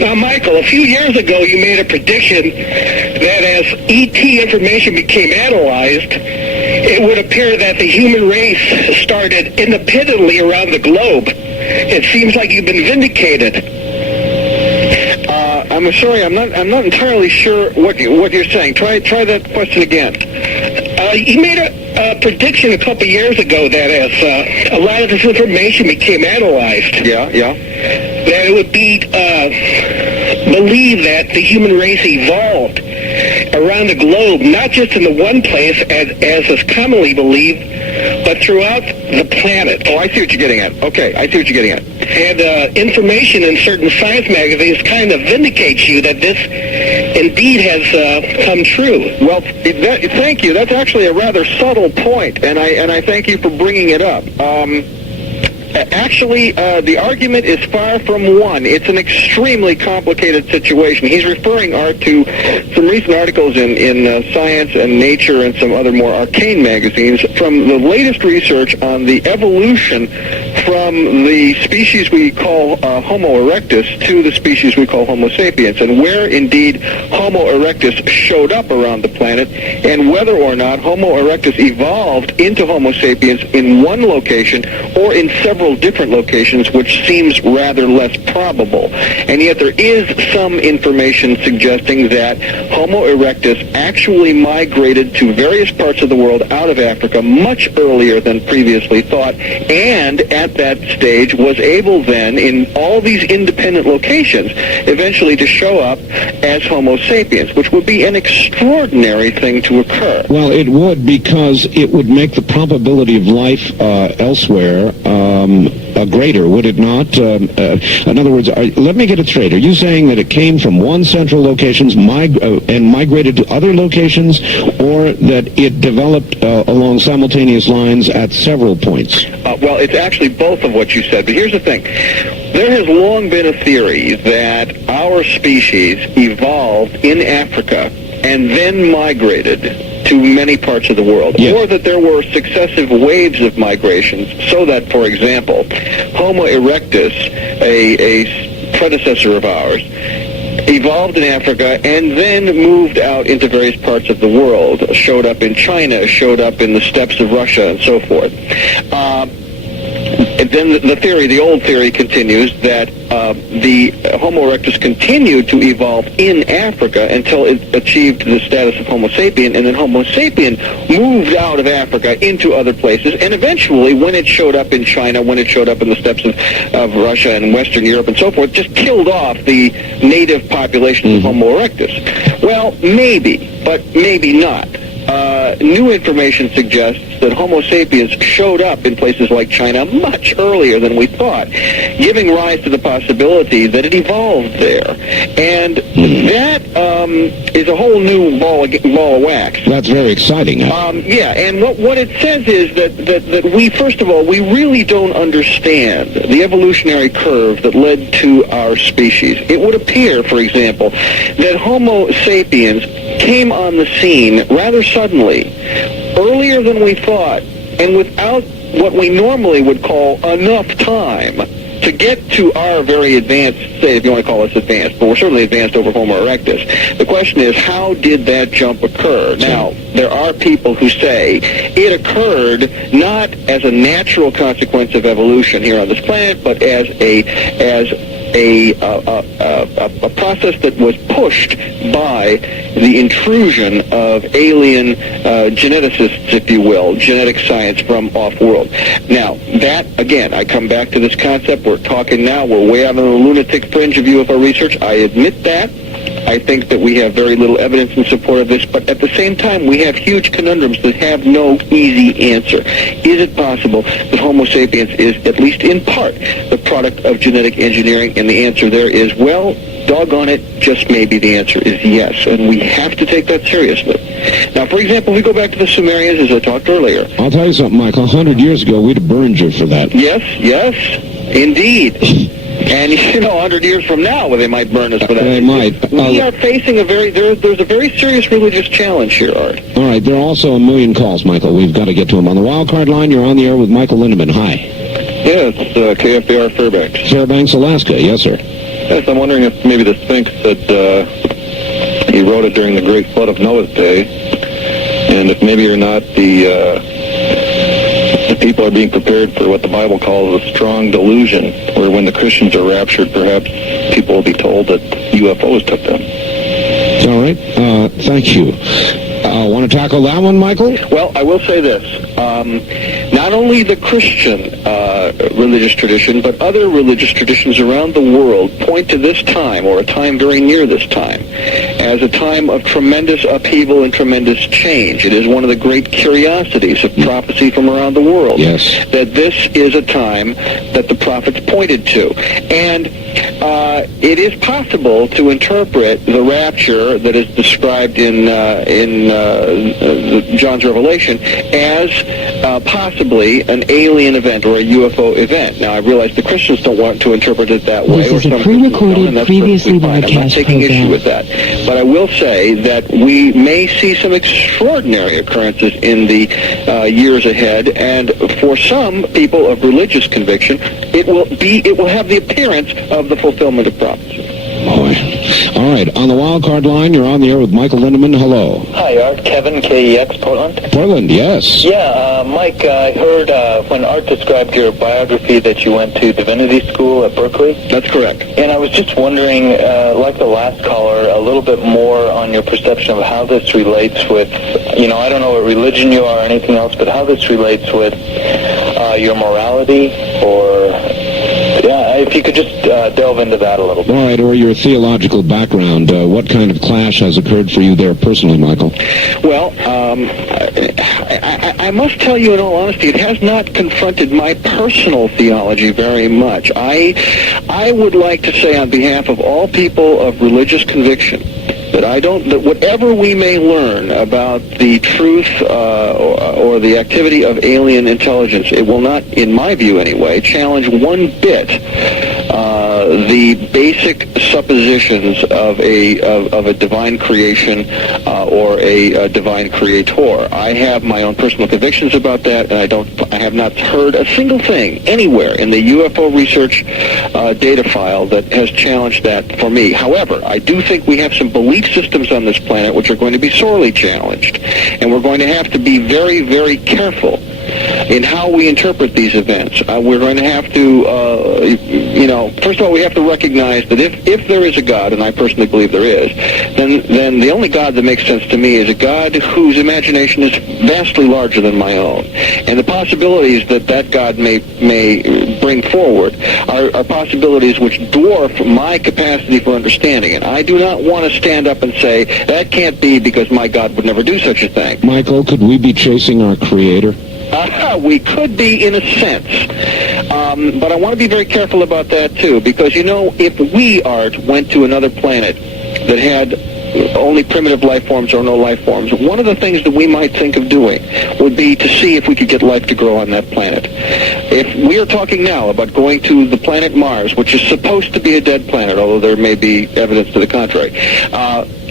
Now, Michael, a few years ago you made a prediction that as ET information became analyzed, it would appear that the human race started independently around the globe. It seems like you've been vindicated. I'm sorry, I'm not entirely sure what you're saying. Try that question again. You made a prediction a couple years ago that as a lot of this information became analyzed, that it would be believed that the human race evolved around the globe, not just in the one place as is commonly believed, but throughout the planet. Oh, I see what you're getting at. Okay, I see what you're getting at. And information in certain science magazines kind of vindicates you that this indeed has come true. Well, thank you. That's actually a rather subtle point, and I thank you for bringing it up. Actually, the argument is far from one. It's an extremely complicated situation. He's referring, Art, to some recent articles in Science and Nature and some other more arcane magazines from the latest research on the evolution from the species we call Homo erectus to the species we call Homo sapiens, and where indeed Homo erectus showed up around the planet, and whether or not Homo erectus evolved into Homo sapiens in one location or in several different locations, which seems rather less probable. And yet there is some information suggesting that Homo erectus actually migrated to various parts of the world out of Africa much earlier than previously thought, and at that stage was able then, in all these independent locations, eventually to show up as Homo sapiens, which would be an extraordinary thing to occur. Well, it would, because it would make the probability of life elsewhere greater, would it not? In other words, let me get it straight. Are you saying that it came from one central location and migrated to other locations, or that it developed along simultaneous lines at several points? Well, it's actually both of what you said, but here's the thing. There has long been a theory that our species evolved in Africa and then migrated to many parts of the world, or that there were successive waves of migrations, so that, for example, Homo erectus, a predecessor of ours, evolved in Africa and then moved out into various parts of the world, showed up in China, showed up in the steppes of Russia, and so forth. And then the old theory continues that the Homo erectus continued to evolve in Africa until it achieved the status of Homo sapien, and then Homo sapien moved out of Africa into other places, and eventually, when it showed up in China, when it showed up in the steppes of Russia and Western Europe and so forth, just killed off the native population of Homo erectus. Well, maybe, but maybe not. New information suggests that Homo sapiens showed up in places like China much earlier than we thought, giving rise to the possibility that it evolved there. And that is a whole new ball of wax. That's very exciting. Yeah, and what it says is that we, first of all, we really don't understand the evolutionary curve that led to our species. It would appear, for example, that Homo sapiens came on the scene rather suddenly, earlier than we thought, and without what we normally would call enough time to get to our very advanced state, if you want to call us advanced, but we're certainly advanced over Homo erectus. The question is, how did that jump occur? Now, there are people who say it occurred not as a natural consequence of evolution here on this planet, but as a process that was pushed by the intrusion of alien geneticists, if you will, genetic science from off-world. Now, that, again, I come back to this concept. We're talking now, we're way out on the lunatic fringe of UFO research. I admit that. I think that we have very little evidence in support of this, but at the same time, we have huge conundrums that have no easy answer. Is it possible that Homo sapiens is, at least in part, the product of genetic engineering? And the answer there is, well, doggone it, just maybe the answer is yes, and we have to take that seriously. Now, for example, we go back to the Sumerians, as I talked earlier. I'll tell you something, Michael. 100 years ago, we'd have burned you for that. Yes, indeed. And, 100 years from now, well, they might burn us for that. They might. We are facing there's a very serious religious challenge here, Art. All right, there are also a million calls, Michael. We've got to get to them. On the wild card line, you're on the air with Michael Lindeman. Hi. Yes, KFBR Fairbanks. Fairbanks, Alaska. Yes, sir. Yes, I'm wondering if maybe the Sphinx that he wrote it during the Great Flood of Noah's day, and if maybe or not the people are being prepared for what the Bible calls a strong delusion, where when the Christians are raptured, perhaps people will be told that UFOs took them. All right. Thank you. Want to tackle that one, Michael? Well, I will say this. Not only the Christian religious tradition, but other religious traditions around the world point to this time, or a time very near this time, as a time of tremendous upheaval and tremendous change. It is one of the great curiosities of prophecy from around the world, that this is a time that the prophets pointed to. And it is possible to interpret the rapture that is described in John's Revelation as possibly an alien event or a UFO event. Now, I realize the Christians don't want to interpret it that way. This is a pre-recorded, previously broadcast I'm not taking issue with that. But I will say that we may see some extraordinary occurrences in the years ahead, and for some people of religious conviction, it will have the appearance of the fulfillment of prophecy. Boy. All right, on the wild card line, you're on the air with Michael Lindeman. Hello. Hi, Art. Kevin, KEX, Portland. Portland, yes. Yeah, Mike, I heard when Art described your biography that you went to divinity school at Berkeley. That's correct. And I was just wondering, like the last caller, a little bit more on your perception of how this relates with, I don't know what religion you are or anything else, but how this relates with your morality or if you could just delve into that a little bit. All right, or your theological background. What kind of clash has occurred for you there personally, Michael? Well, I must tell you in all honesty, it has not confronted my personal theology very much. I would like to say on behalf of all people of religious conviction that whatever we may learn about the truth or the activity of alien intelligence, it will not, in my view anyway, challenge one bit the basic suppositions of a divine creation or a divine creator. I have my own personal convictions about that, and I have not heard a single thing anywhere in the UFO research data file that has challenged that for me. However, I do think we have some belief systems on this planet which are going to be sorely challenged, and we're going to have to be very, very careful in how we interpret these events. We're going to have to, first of all, we have to recognize that if there is a God, and I personally believe there is, then the only God that makes sense to me is a God whose imagination is vastly larger than my own. And the possibilities that God may bring forward are possibilities which dwarf my capacity for understanding it. I do not want to stand up and say, that can't be because my God would never do such a thing. Michael, could we be chasing our Creator? We could be in a sense, but I want to be very careful about that too, because if we, Art, went to another planet that had only primitive life forms or no life forms, one of the things that we might think of doing would be to see if we could get life to grow on that planet. If we are talking now about going to the planet Mars, which is supposed to be a dead planet, although there may be evidence to the contrary,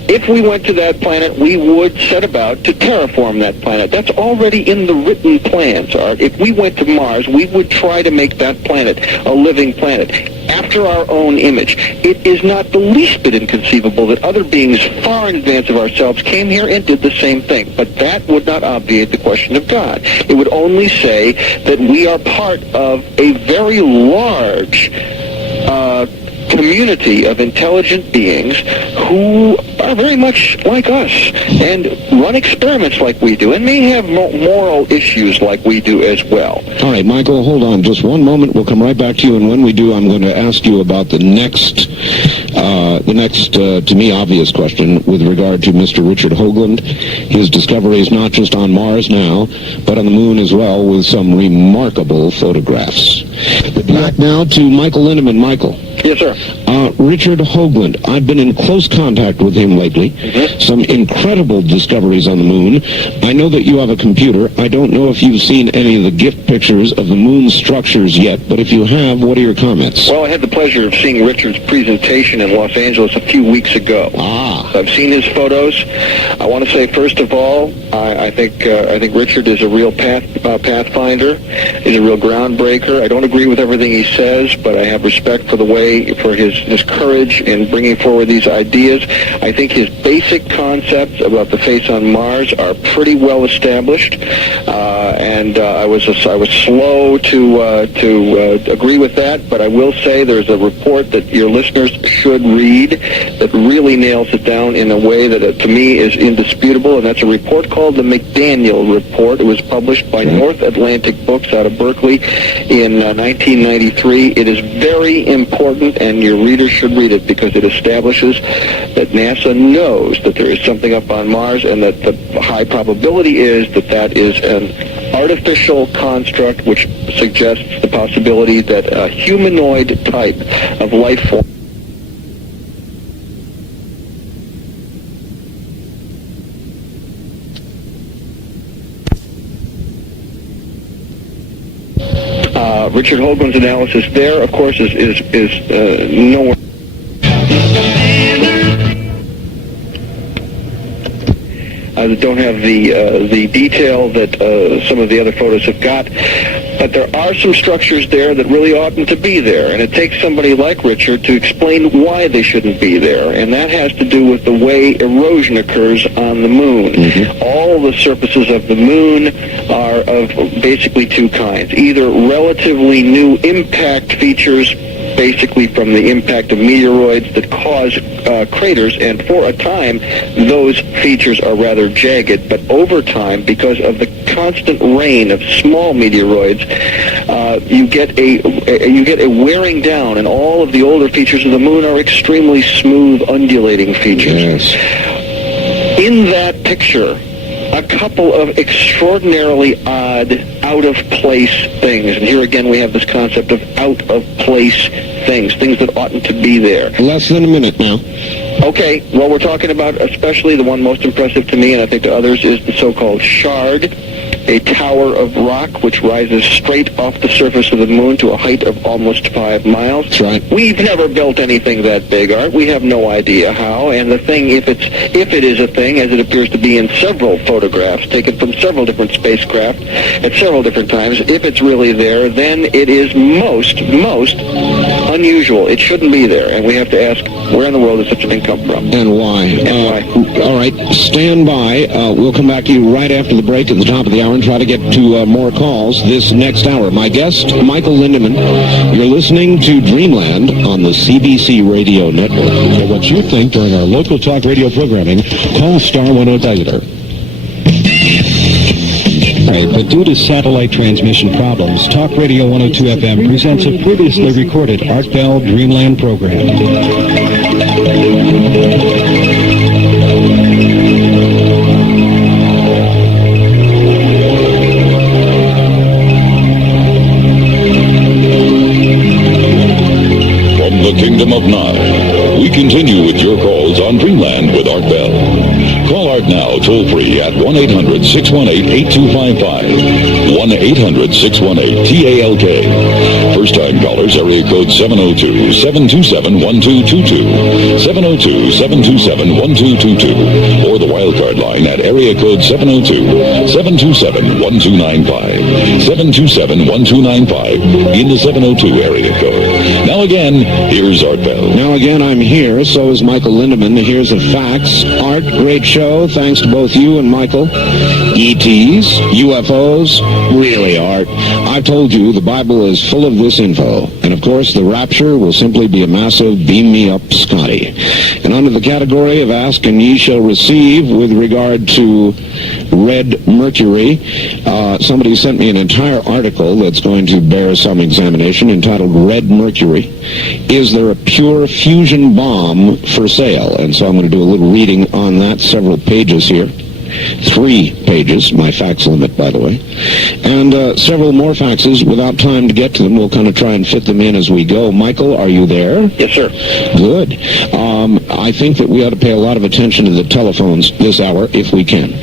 if we went to that planet, we would set about to terraform that planet. That's already in the written plans, Art. If we went to Mars, we would try to make that planet a living planet after our own image. It is not the least bit inconceivable that other beings far in advance of ourselves came here and did the same thing. But that would not obviate the question of God. It would only say that we are part of a very large community of intelligent beings who are very much like us and run experiments like we do and may have moral issues like we do as well. All right, Michael, hold on just one moment. We'll come right back to you, and when we do, I'm going to ask you about the next, to me, obvious question with regard to Mr. Richard Hoagland. His discoveries not just on Mars now, but on the moon as well, with some remarkable photographs. Back now to Michael Lindeman. Michael. Yes, sir. Richard Hoagland, I've been in close contact with him lately. Mm-hmm. Some incredible discoveries on the moon. I know that you have a computer. I don't know if you've seen any of the gift pictures of the moon's structures yet, but if you have, what are your comments? Well, I had the pleasure of seeing Richard's presentation in Los Angeles a few weeks ago. I've seen his photos. I want to say, first of all, I think Richard is a real pathfinder. He's a real groundbreaker. I don't agree with everything he says, but I have respect for his courage in bringing forward these ideas. I think his basic concepts about the face on Mars are pretty well established, and I was slow to agree with that. But I will say there's a report that your listeners should read that really nails it down in a way that to me is indisputable, and that's a report called the McDaniel Report. It was published by North Atlantic Books out of Berkeley in 1993. It is very important, and your readers should read it because it establishes that NASA knows that there is something up on Mars, and that the high probability is that is an artificial construct which suggests the possibility that a humanoid type of life form Richard Hoagland's analysis there, of course, is nowhere. Don't have the detail that some of the other photos have got, but there are some structures there that really oughtn't to be there, and it takes somebody like Richard to explain why they shouldn't be there, and that has to do with the way erosion occurs on the moon. Mm-hmm. All the surfaces of the moon are of basically two kinds: either relatively new impact features basically from the impact of meteoroids that cause craters, and for a time those features are rather jagged, but over time, because of the constant rain of small meteoroids, you get a wearing down, and all of the older features of the moon are extremely smooth, undulating features. Yes. In that picture, a couple of extraordinarily odd, out-of-place things. And here again we have this concept of out-of-place things that oughtn't to be there. Less than a minute now. Okay, well, we're talking about especially the one most impressive to me, and I think to others, is the so-called shard, a tower of rock which rises straight off the surface of the moon to a height of almost 5 miles. That's right. We've never built anything that big, Art. We have no idea how, and the thing, if it is a thing, as it appears to be in several photographs taken from several different spacecraft at several different times, if it's really there, then it is most unusual. It shouldn't be there, and we have to ask, where in the world does such a thing come from? And why? All right, stand by. We'll come back to you right after the break at the top of the hour and try to get to more calls this next hour. My guest, Michael Lindeman. You're listening to Dreamland on the CBC Radio Network. For what you think during our local talk radio programming, call star 100. Right, but due to satellite transmission problems, Talk Radio 102 FM presents a previously recorded Art Bell Dreamland program. The Kingdom of Nine. We continue with your calls on Dreamland with Art Bell. Call Art now, toll free at 1-800-618-8255. 1-800-618-TALK. First time callers, area code 702-727-1222. 702-727-1222. Or the wildcard line at area code 702-727-1295. 727-1295 in the 702 area code. Now again, here's Art Bell. Now again, I'm here. So is Michael Lindeman. Here's the facts. Art, great show. Thanks to both you and Michael. ETs, UFOs, really, Art. I've told you the Bible is full of this info. And of course, the rapture will simply be a massive beam me up, Scotty. And under the category of ask and ye shall receive with regard to Red Mercury, somebody sent me an entire article that's going to bear some examination entitled Red Mercury. Is there a pure fusion bomb for sale? And so I'm going to do a little reading on that, several pages here. 3 pages, my fax limit, by the way. And several more faxes without time to get to them. We'll kind of try and fit them in as we go. Michael, are you there? Yes, sir. Good. I think that we ought to pay a lot of attention to the telephones this hour, if we can.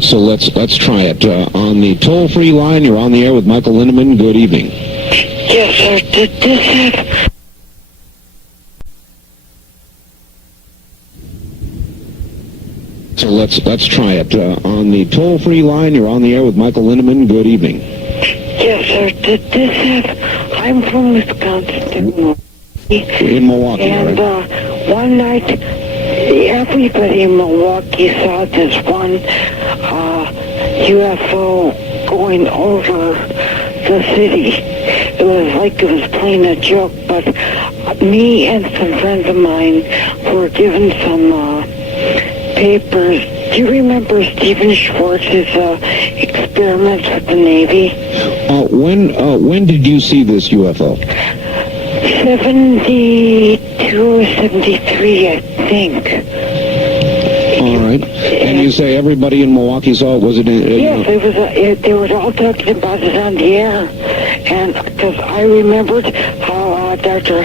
So let's try it. On the toll-free line, you're on the air with Michael Lindeman. Good evening. Yes, sir. Did this have... So let's try it. On the toll-free line, you're on the air with Michael Lindeman. Good evening. Yes, sir. Did this have... I'm from Wisconsin. In Milwaukee, and one night, everybody in Milwaukee saw this one UFO going over the city. It was like it was playing a joke, but me and some friends of mine were given some papers. Do you remember Stephen Schwartz's experiments with the Navy? When did you see this UFO? 72 or 73, I think. All right. And you say everybody in Milwaukee saw it? Was it? Yes, it was. They were all talking about it on the air, and because I remembered how Dr.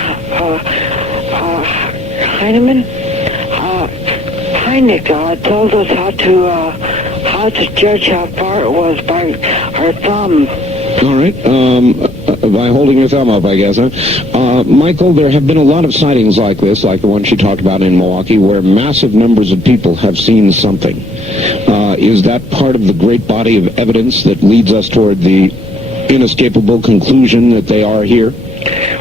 Heineck told us how to judge how far it was by our thumb. All right. By holding your thumb up, I guess, huh? Michael, there have been a lot of sightings like this, like the one she talked about in Milwaukee, where massive numbers of people have seen something. Is that part of the great body of evidence that leads us toward the inescapable conclusion that they are here?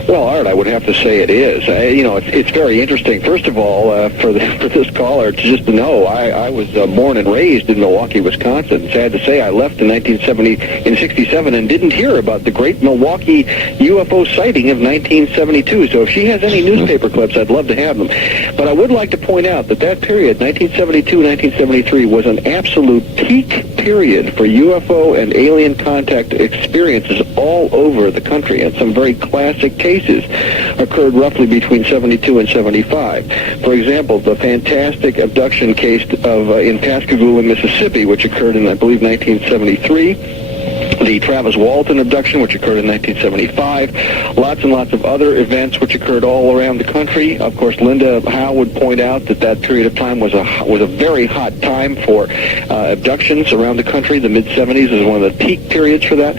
Well, Art, I would have to say it is. It's very interesting. First of all, for this caller, just to know, I was born and raised in Milwaukee, Wisconsin. Sad to say, I left in 1967 and didn't hear about the great Milwaukee UFO sighting of 1972. So if she has any newspaper clips, I'd love to have them. But I would like to point out that period, 1972, 1973, was an absolute peak period for UFO and alien contact experiences all over the country, and some very classic cases occurred roughly between 72 and 75. For example, the fantastic abduction case in Pascagoula, Mississippi, which occurred in, I believe, 1973. The Travis Walton abduction, which occurred in 1975. Lots and lots of other events which occurred all around the country. Of course, Linda Howe would point out that period of time was a very hot time for abductions around the country. The mid-70s is one of the peak periods for that.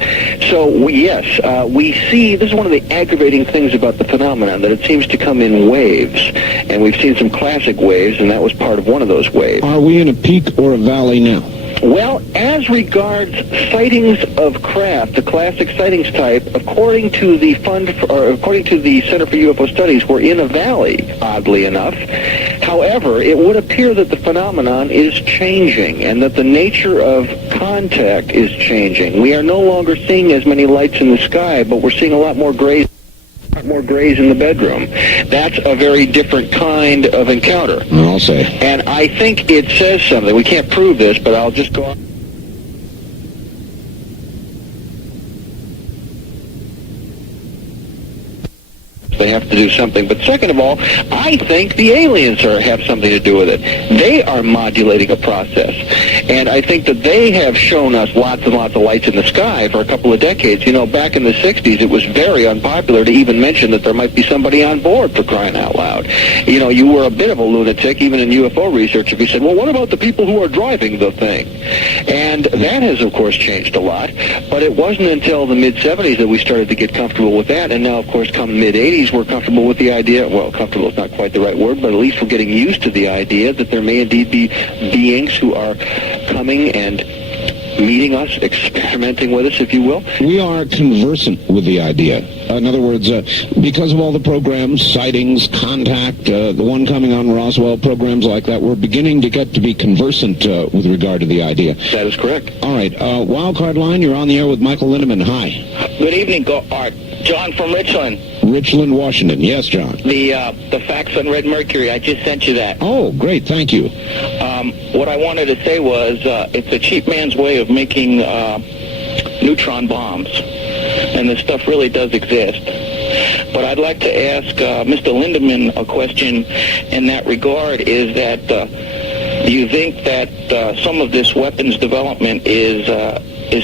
So, we see, this is one of the aggravating things about the phenomenon, that it seems to come in waves. And we've seen some classic waves, and that was part of one of those waves. Are we in a peak or a valley now? Well, as regards sightings of craft, the classic sightings type, according to the Center for UFO Studies, we're in a valley, oddly enough. However, it would appear that the phenomenon is changing and that the nature of contact is changing. We are no longer seeing as many lights in the sky, but we're seeing a lot more grays in the bedroom. That's a very different kind of encounter. I'll say. And I think it says something. We can't prove this, but I'll just go on. They have to do something. But second of all, I think the aliens have something to do with it. They are modulating a process. And I think that they have shown us lots and lots of lights in the sky for a couple of decades. Back in the 60s, it was very unpopular to even mention that there might be somebody on board, for crying out loud. You were a bit of a lunatic, even in UFO research, if you said, well, what about the people who are driving the thing? And that has, of course, changed a lot. But it wasn't until the mid-70s that we started to get comfortable with that. And now, of course, come mid-80s, we're comfortable with the idea, well, comfortable is not quite the right word, but at least we're getting used to the idea that there may indeed be beings who are coming and meeting us, experimenting with us, if you will. We are conversant with the idea. In other words, because of all the programs, sightings, contact, the one coming on Roswell, programs like that, we're beginning to get to be conversant with regard to the idea. That is correct. All right. Wildcard line, you're on the air with Michael Lindeman. Hi. Good evening, Art. John from Richland. Richland, Washington. Yes, John. The facts on Red Mercury, I just sent you that. Oh, great. Thank you. What I wanted to say was it's a cheap man's way of making neutron bombs. And this stuff really does exist. But I'd like to ask Mr. Lindeman a question in that regard, is that do you think that some of this weapons development is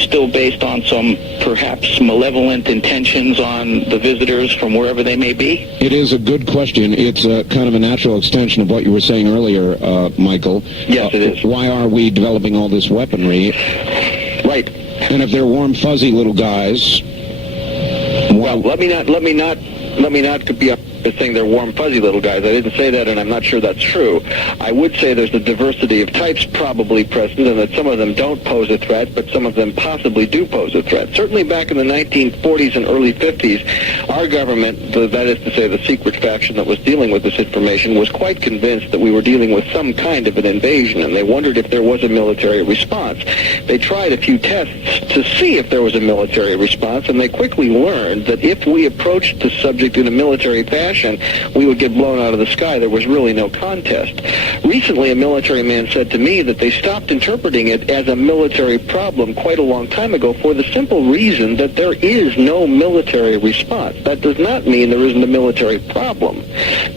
still based on some perhaps malevolent intentions on the visitors from wherever they may be? It is a good question. It's kind of a natural extension of what you were saying earlier, Michael. Yes, it is. Why are we developing all this weaponry? Right. And if they're warm, fuzzy little guys... Well, let me not be saying they're warm, fuzzy little guys. I didn't say that, and I'm not sure that's true. I would say there's a diversity of types probably present, and that some of them don't pose a threat, but some of them possibly do pose a threat. Certainly back in the 1940s and early 50s, our government, that is to say the secret faction that was dealing with this information, was quite convinced that we were dealing with some kind of an invasion, and they wondered if there was a military response. They tried a few tests to see if there was a military response, and they quickly learned that if we approached the subject in a military fashion, we would get blown out of the sky. There was really no contest. Recently, a military man said to me that they stopped interpreting it as a military problem quite a long time ago for the simple reason that there is no military response. That does not mean there isn't a military problem,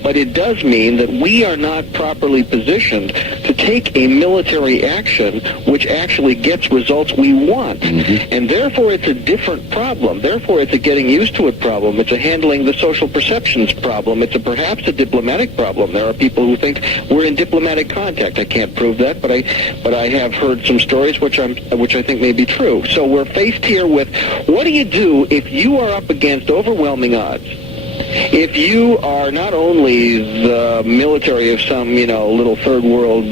but it does mean that we are not properly positioned to take a military action which actually gets results we want. And therefore, it's a different problem. Therefore, it's a getting used to it problem. It's a handling the social perceptions problem. It's perhaps a diplomatic problem. There are people who think we're in diplomatic contact. I can't prove that, but I have heard some stories which I think may be true. So we're faced here with, what do you do if you are up against overwhelming odds if you are not only the military of some, little third world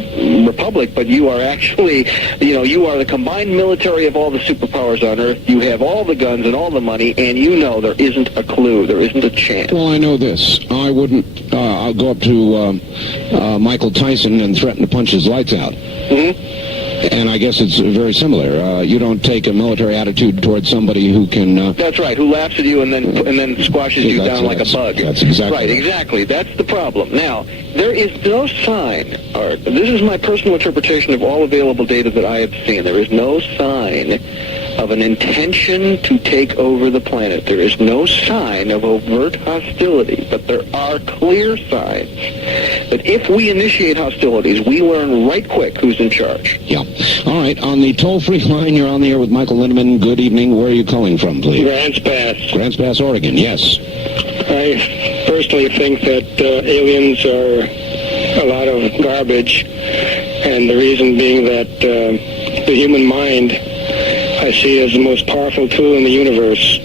republic, but you are actually, you are the combined military of all the superpowers on Earth, you have all the guns and all the money, and there isn't a clue, there isn't a chance. Well, I know this. I wouldn't, I'll go up to Michael Tyson and threaten to punch his lights out. Mm-hmm. And I guess it's very similar. You don't take a military attitude towards somebody who can... That's right, who laughs at you and then squashes you down like a bug. That's exactly right. Exactly. That's the problem. Now, there is no sign, Art. This is my personal interpretation of all available data that I have seen. There is no sign of an intention to take over the planet. There is no sign of overt hostility, but there are clear signs that if we initiate hostilities, we learn right quick who's in charge. Yeah. All right. On the toll-free line, you're on the air with Michael Lindeman. Good evening. Where are you calling from, please? Grants Pass. Grants Pass, Oregon. Yes. I personally think that aliens are a lot of garbage, and the reason being that the human mind I see as the most powerful tool in the universe,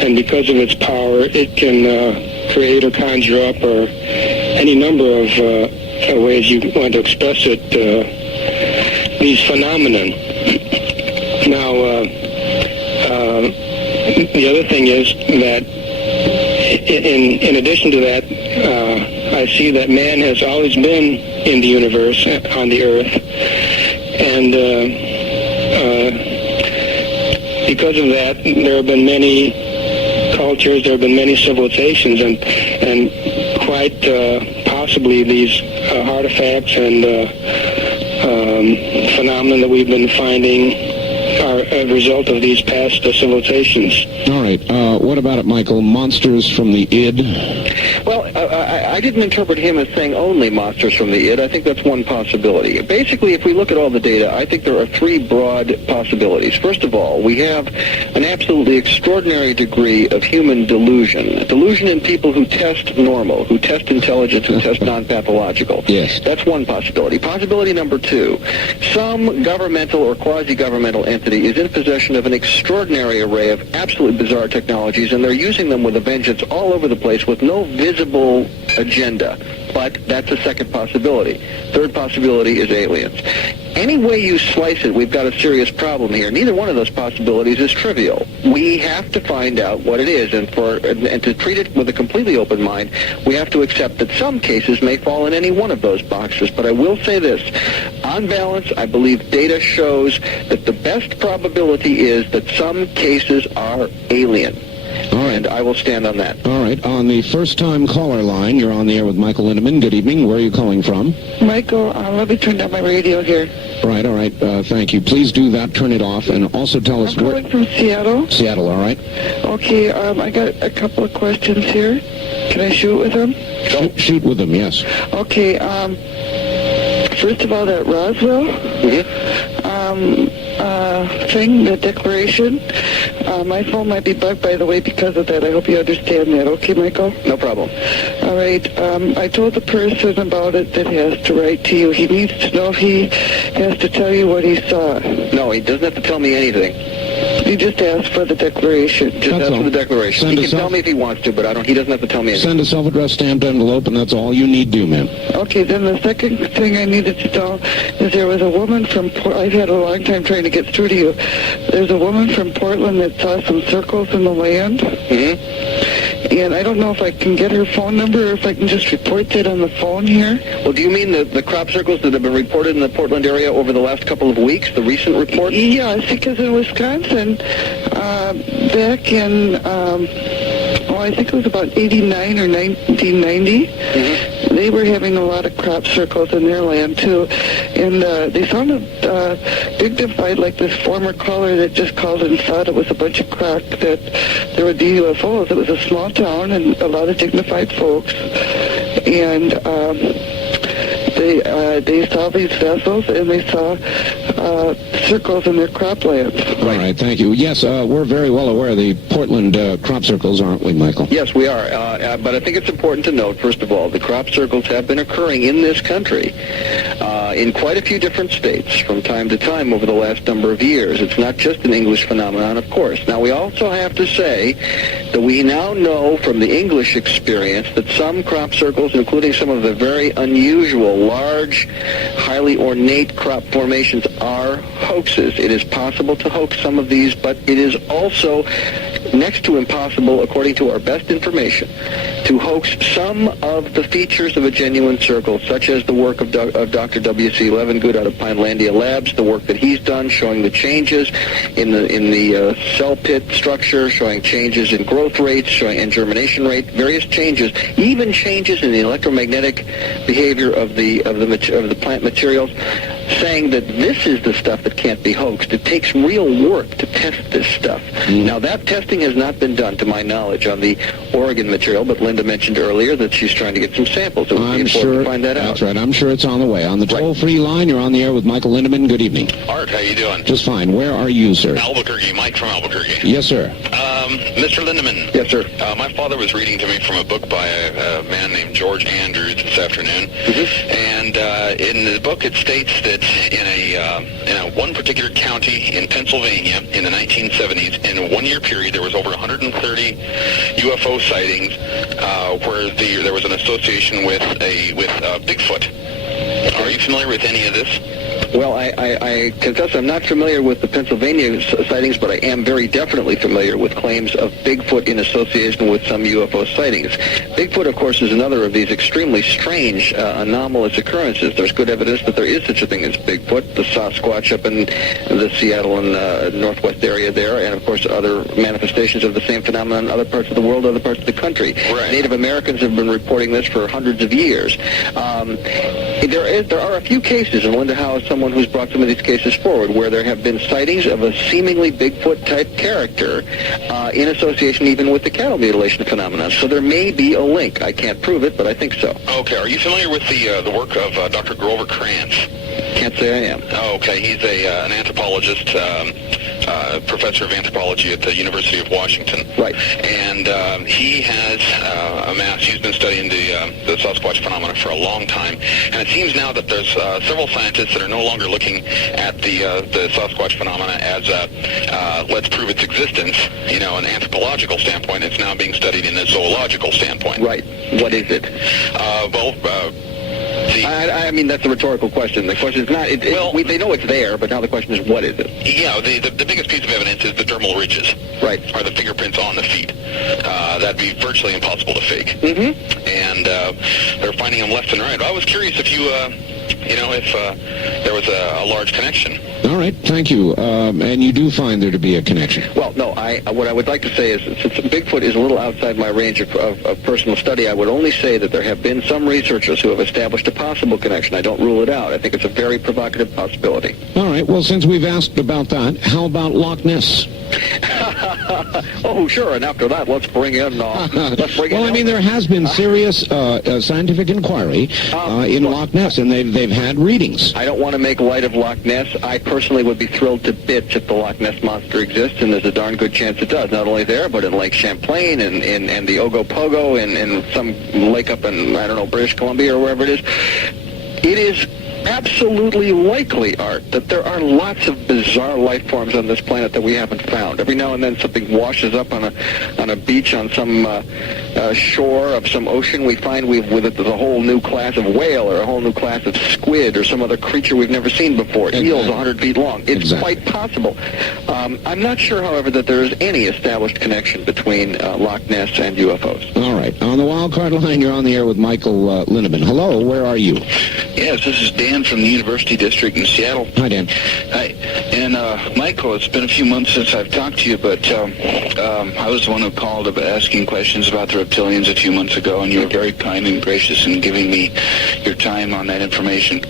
and because of its power, it can create or conjure up or any number of ways you want to express it, these phenomenon. Now, the other thing is that in addition to that, I see that man has always been in the universe, on the earth, and because of that, there have been many cultures, there have been many civilizations, and quite possibly these artifacts and phenomena that we've been finding are a result of these past civilizations. All right. What about it, Michael? Monsters from the id? Well, I didn't interpret him as saying only monsters from the id. I think that's one possibility. Basically, if we look at all the data, I think there are three broad possibilities. First of all, we have an absolutely extraordinary degree of human delusion. Delusion in people who test normal, who test intelligence, who test non-pathological. Yes. That's one possibility. Possibility number two, some governmental or quasi-governmental entity is in possession of an extraordinary array of absolutely bizarre technologies, and they're using them with a vengeance all over the place with no visible agenda. But that's a second possibility. Third possibility is aliens. Any way you slice it, we've got a serious problem here. Neither one of those possibilities is trivial. We have to find out what it is, and to treat it with a completely open mind, we have to accept that some cases may fall in any one of those boxes. But I will say this. On balance, I believe data shows that the best probability is that some cases are alien. All right. And I will stand on that. All right. On the first-time caller line, you're on the air with Michael Lindeman. Good evening. Where are you calling from? Michael, let me turn down my radio here. All right. Thank you. Please do that. Turn it off. And also tell us where... I'm calling from Seattle. Seattle, all right. Okay, I got a couple of questions here. Can I shoot with them? Shoot with them, yes. Okay, first of all, that Roswell thing, the declaration, my phone might be bugged, by the way, because of that. I hope you understand that. Okay, Michael? No problem. All right. I told the person about it that has to write to you. He needs to know if he has to tell you what he saw. No, he doesn't have to tell me anything. He just asked for the declaration. Just ask for the declaration. He can tell me if he wants to, but he doesn't have to tell me anything. Send a self-addressed stamped envelope, and that's all you need to do, ma'am. Okay, then the second thing I needed to know is there was a woman from I've had a long time trying to get through to you. There's a woman from Portland that saw some circles in the land. Mm-hmm. And I don't know if I can get her phone number or if I can just report that on the phone here. Well, do you mean the crop circles that have been reported in the Portland area over the last couple of weeks, the recent reports? Yes, because in Wisconsin, back in, I think it was about 89 or 1990, they were having a lot of crop circles in their land, too. And they sounded dignified, like this former caller that just called and thought it was a bunch of crap, that there were UFOs. It was a small town and a lot of dignified folks. And they saw these vessels, and they saw circles in their croplands. All right, thank you. Yes, we're very well aware of the Portland crop circles, aren't we, Michael? Yes, we are. But I think it's important to note, first of all, the crop circles have been occurring in this country. in quite a few different states from time to time over the last number of years. It's not just an English phenomenon, of course. Now, we also have to say that we now know from the English experience that some crop circles, including some of the very unusual, large, highly ornate crop formations, are hoaxes. It is possible to hoax some of these, but it is also next to impossible, according to our best information, to hoax some of the features of a genuine circle, such as the work of Dr. W.C. Levengood out of Pinelandia Labs, the work that he's done showing the changes in the cell pit structure, showing changes in growth rates, and germination rate, various changes, even changes in the electromagnetic behavior of the plant materials, saying that this is the stuff that can't be hoaxed. It takes real work to test this stuff. Now, that testing has not been done, to my knowledge, on the Oregon material, but Linda mentioned earlier that she's trying to get some samples. It would be important to find that out. That's right. I'm sure it's on the way. On the toll-free line, you're on the air with Michael Lindeman. Good evening. Art, how you doing? Just fine. Where are you, sir? Albuquerque. Mike from Albuquerque. Yes, sir. Mr. Lindeman. Yes, sir. My father was reading to me from a book by a man named George Andrews this afternoon, and in the book it states that in a one particular county in Pennsylvania in the 1970s, in a one-year period, there was over 130 UFO sightings where there was an association with Bigfoot. Are you familiar with any of this? Well, I confess I'm not familiar with the Pennsylvania sightings, but I am very definitely familiar with claims of Bigfoot in association with some UFO sightings. Bigfoot, of course, is another of these extremely strange anomalous occurrences. There's good evidence that there is such a thing as Bigfoot, the Sasquatch up in the Seattle and northwest area there, and, of course, other manifestations of the same phenomenon in other parts of the world, other parts of the country. Right. Native Americans have been reporting this for hundreds of years. There are a few cases, and Linda Howe is someone who's brought some of these cases forward, where there have been sightings of a seemingly Bigfoot-type character in association even with the cattle mutilation phenomenon. So there may be a link. I can't prove it, but I think so. Okay. Are you familiar with the work of Dr. Grover Krantz? Can't say I am. Oh, okay. He's an anthropologist, professor of anthropology at the University of Washington. Right. And he has he's been studying the Sasquatch phenomena for a long time. And it seems now that there's several scientists that are no longer looking at the Sasquatch phenomena as let's prove its existence, an anthropological standpoint. It's now being studied in a zoological standpoint. Right. What is it? I mean, that's a rhetorical question. The question is not, they know it's there, but now the question is, what is it? Yeah, the biggest piece of evidence is the dermal ridges. Right. Are the fingerprints on the feet. That'd be virtually impossible to fake. Mm-hmm. And they're finding them left and right. I was curious if you, if there was a large connection. All right, thank you. And you do find there to be a connection? Well, no, what I would like to say is, since Bigfoot is a little outside my range of personal study, I would only say that there have been some researchers who have established a possible connection. I don't rule it out. I think it's a very provocative possibility. All right, well, since we've asked about that, how about Loch Ness? Oh, sure, and after that, let's bring in... Well, I mean, there has been serious scientific inquiry in Loch Ness, and they've had readings. I don't want to make light of Loch Ness. I personally would be thrilled to bits if the Loch Ness Monster exists, and there's a darn good chance it does, not only there, but in Lake Champlain and the Ogopogo and some lake up in, I don't know, British Columbia or wherever it is. It is absolutely likely, Art, that there are lots of bizarre life forms on this planet that we haven't found. Every now and then something washes up on a beach on some shore of some ocean. We find with it a whole new class of whale or a whole new class of squid or some other creature we've never seen before. Exactly. Eels 100 feet long. It's quite possible. I'm not sure, however, that there is any established connection between Loch Ness and UFOs. All right. On the wild card line, you're on the air with Michael Lindeman. Hello, where are you? Yes, this is Dan from the University District in Seattle. Hi, Dan. Hi. And, Michael, it's been a few months since I've talked to you, but I was the one who called about asking questions about the reptilians a few months ago, and you were very kind and gracious in giving me your time on that information.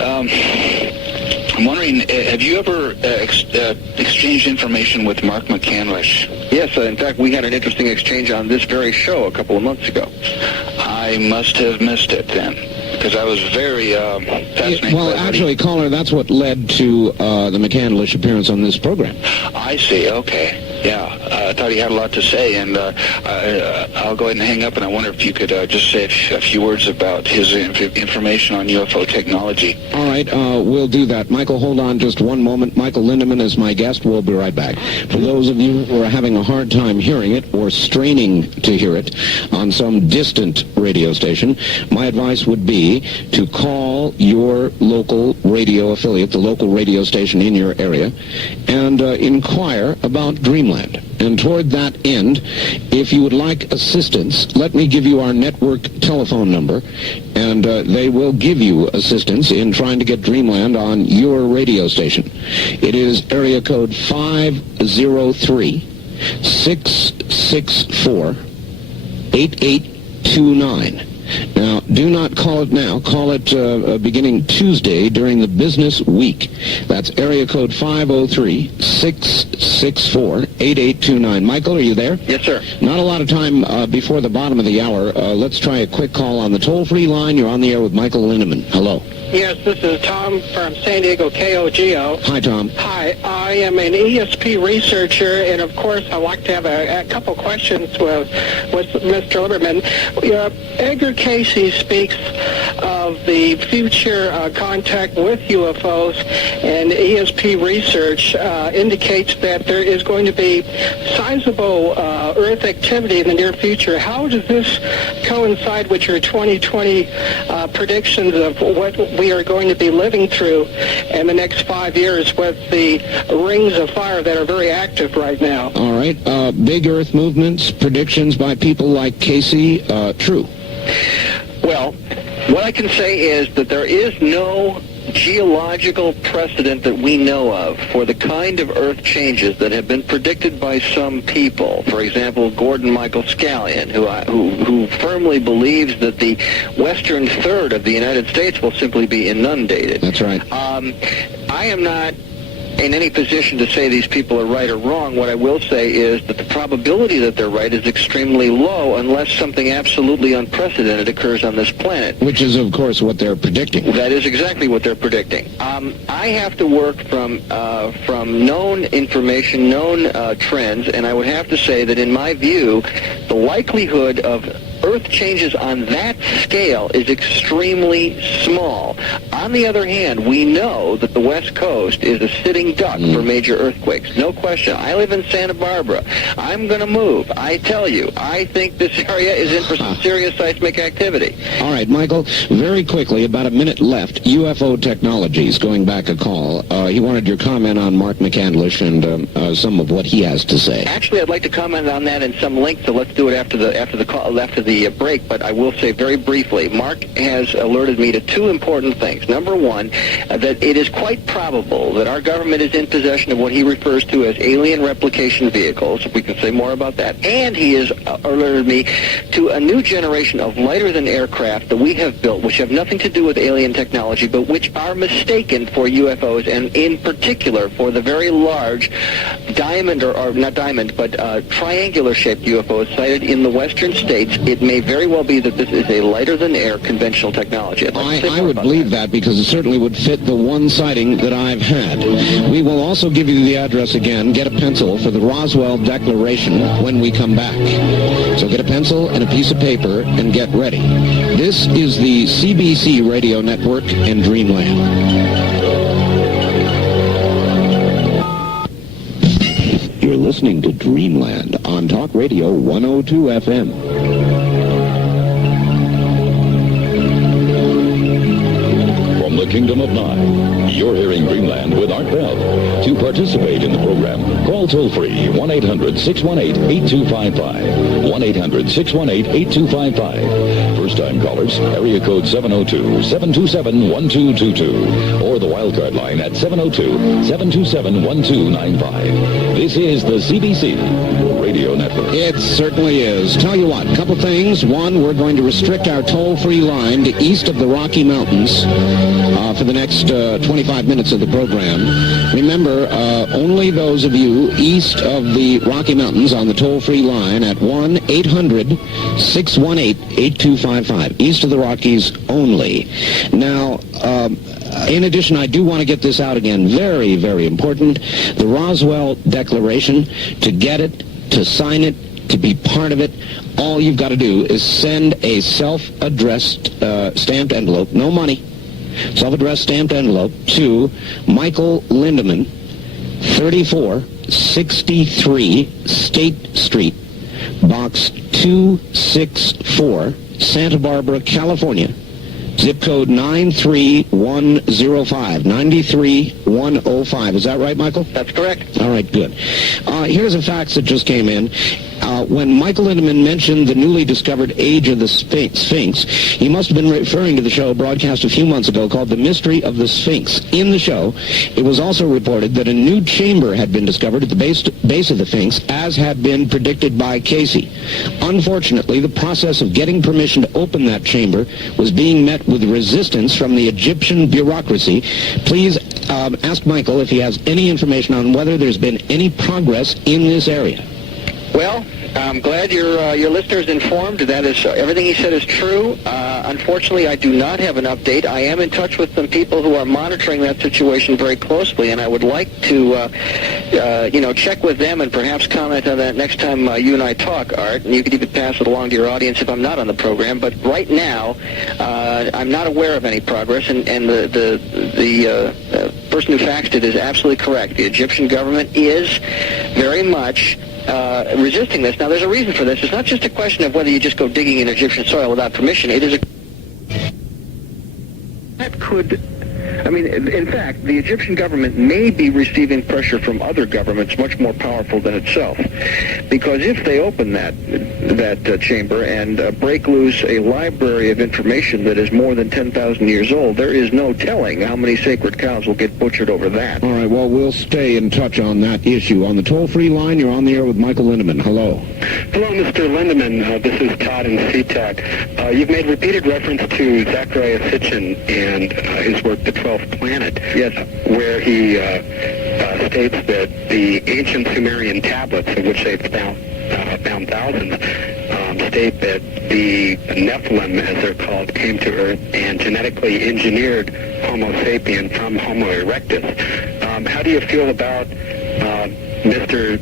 I'm wondering, have you ever exchanged information with Mark McCandlish? Yes, in fact, we had an interesting exchange on this very show a couple of months ago. I must have missed it then, because I was very fascinated. Well, actually, caller, that's what led to the McCandlish appearance on this program. I see. Okay. Yeah. I thought he had a lot to say, and I'll go ahead and hang up, and I wonder if you could just say a few words about his information on UFO technology. All right, we'll do that. Michael, hold on just one moment. Michael Lindeman is my guest. We'll be right back. For those of you who are having a hard time hearing it or straining to hear it on some distant radio station, my advice would be to call your local radio affiliate, the local radio station in your area, and inquire about Dreamland. And toward that end, if you would like assistance, let me give you our network telephone number, and they will give you assistance in trying to get Dreamland on your radio station. It is area code 503-664-8829. Now, do not call it now. Call it beginning Tuesday during the business week. That's area code 503-664-8829. Michael, are you there? Yes, sir. Not a lot of time before the bottom of the hour. Let's try a quick call on the toll-free line. You're on the air with Michael Lindeman. Hello. Yes, this is Tom from San Diego KOGO. Hi, Tom. Hi, I am an ESP researcher, and of course I like to have a couple questions with Mr. Lindeman. Edgar Casey speaks of the future contact with UFOs, and ESP research indicates that there is going to be sizable Earth activity in the near future. How does this coincide with your 2020 predictions of what we are going to be living through in the next 5 years with the rings of fire that are very active right now? All right. Big Earth movements, predictions by people like Casey, true. Well, what I can say is that there is no geological precedent that we know of for the kind of Earth changes that have been predicted by some people. For example, Gordon Michael Scallion, who firmly believes that the western third of the United States will simply be inundated. That's right. I am not in any position to say these people are right or wrong. What I will say is that the probability that they're right is extremely low unless something absolutely unprecedented occurs on this planet. Which is, of course, what they're predicting. That is exactly what they're predicting. I have to work from known information, known trends, and I would have to say that in my view, the likelihood of Earth changes on that scale is extremely small. On the other hand, we know that the West Coast is a sitting duck for major earthquakes. No question. I live in Santa Barbara. I'm going to move. I tell you, I think this area is in for some serious seismic activity. All right, Michael, very quickly, about a minute left. UFO Technologies, going back a call. He wanted your comment on Mark McCandlish and some of what he has to say. Actually, I'd like to comment on that in some length, so let's do it after the break, but I will say very briefly, Mark has alerted me to two important things. Number one, that it is quite probable that our government is in possession of what he refers to as alien replication vehicles, if we can say more about that, and he has alerted me to a new generation of lighter-than-air craft that we have built, which have nothing to do with alien technology, but which are mistaken for UFOs, and in particular for the very large diamond, or not diamond, but triangular-shaped UFOs sighted in the western states. It may very well be that this is a lighter-than-air conventional technology. I would believe that because it certainly would fit the one sighting that I've had. We will also give you the address again. Get a pencil for the Roswell Declaration when we come back. So get a pencil and a piece of paper and get ready. This is the CBC Radio Network and Dreamland. You're listening to Dreamland on Talk Radio 102 FM. From the Kingdom of Nye, you're hearing Dreamland with Art Bell. To participate in the program, call toll-free 1-800-618-8255. 1-800-618-8255. First-time callers, area code 702-727-1222. Or the wildcard line at 702-727-1295. This is the CBC Radio Network. It certainly is. Tell you what, a couple things. One, we're going to restrict our toll-free line to east of the Rocky Mountains for the next 25 minutes of the program. Remember, only those of you east of the Rocky Mountains on the toll-free line at 1-800-618-8255. East of the Rockies only. Now, in addition, I do want to get this out again. Very, very important. The Roswell Declaration. To get it, to sign it, to be part of it. All you've got to do is send a self-addressed stamped envelope, no money, self-addressed stamped envelope to Michael Lindeman, 3463 State Street, Box 264, Santa Barbara, California. Zip code 93105. 93105. Is that right, Michael? That's correct. All right, good. Here's a fax that just came in. When Michael Lindeman mentioned the newly discovered age of the Sphinx, he must have been referring to the show broadcast a few months ago called The Mystery of the Sphinx. In the show, it was also reported that a new chamber had been discovered at the base of the Sphinx, as had been predicted by Casey. Unfortunately, the process of getting permission to open that chamber was being met with resistance from the Egyptian bureaucracy. Please ask Michael if he has any information on whether there's been any progress in this area. Well, I'm glad your listeners informed. That is, everything he said is true. Unfortunately, I do not have an update. I am in touch with some people who are monitoring that situation very closely, and I would like to, check with them and perhaps comment on that next time you and I talk, Art. And you could even pass it along to your audience if I'm not on the program. But right now, I'm not aware of any progress, and the person who faxed it is absolutely correct. The Egyptian government is very much resisting this. Now, there's a reason for this. It's not just a question of whether you just go digging in Egyptian soil without permission. It is in fact, the Egyptian government may be receiving pressure from other governments much more powerful than itself. Because if they open that chamber and break loose a library of information that is more than 10,000 years old, there is no telling how many sacred cows will get butchered over that. All right, well, we'll stay in touch on that issue. On the toll-free line, you're on the air with Michael Lindeman. Hello. Hello, Mr. Lindeman. This is Todd in SeaTac. You've made repeated reference to Zecharia Sitchin and his work, The 12th Planet, yes, where he states that the ancient Sumerian tablets, of which they've found thousands, state that the Nephilim, as they're called, came to Earth and genetically engineered Homo sapien from Homo erectus. How do you feel about Mr.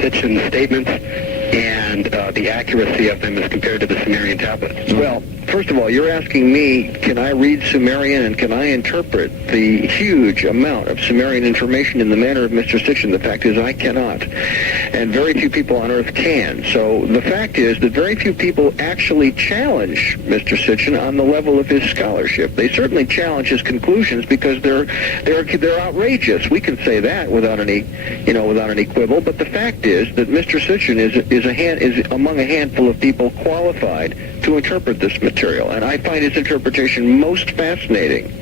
Sitchin's statements and the accuracy of them as compared to the Sumerian tablets? Well, first of all, you're asking me, can I read Sumerian and can I interpret the huge amount of Sumerian information in the manner of Mr. Sitchin? The fact is I cannot. And very few people on Earth can. So the fact is that very few people actually challenge Mr. Sitchin on the level of his scholarship. They certainly challenge his conclusions because they're outrageous. We can say that without any quibble. But the fact is that Mr. Sitchin is among a handful of people qualified to interpret this material, and I find his interpretation most fascinating.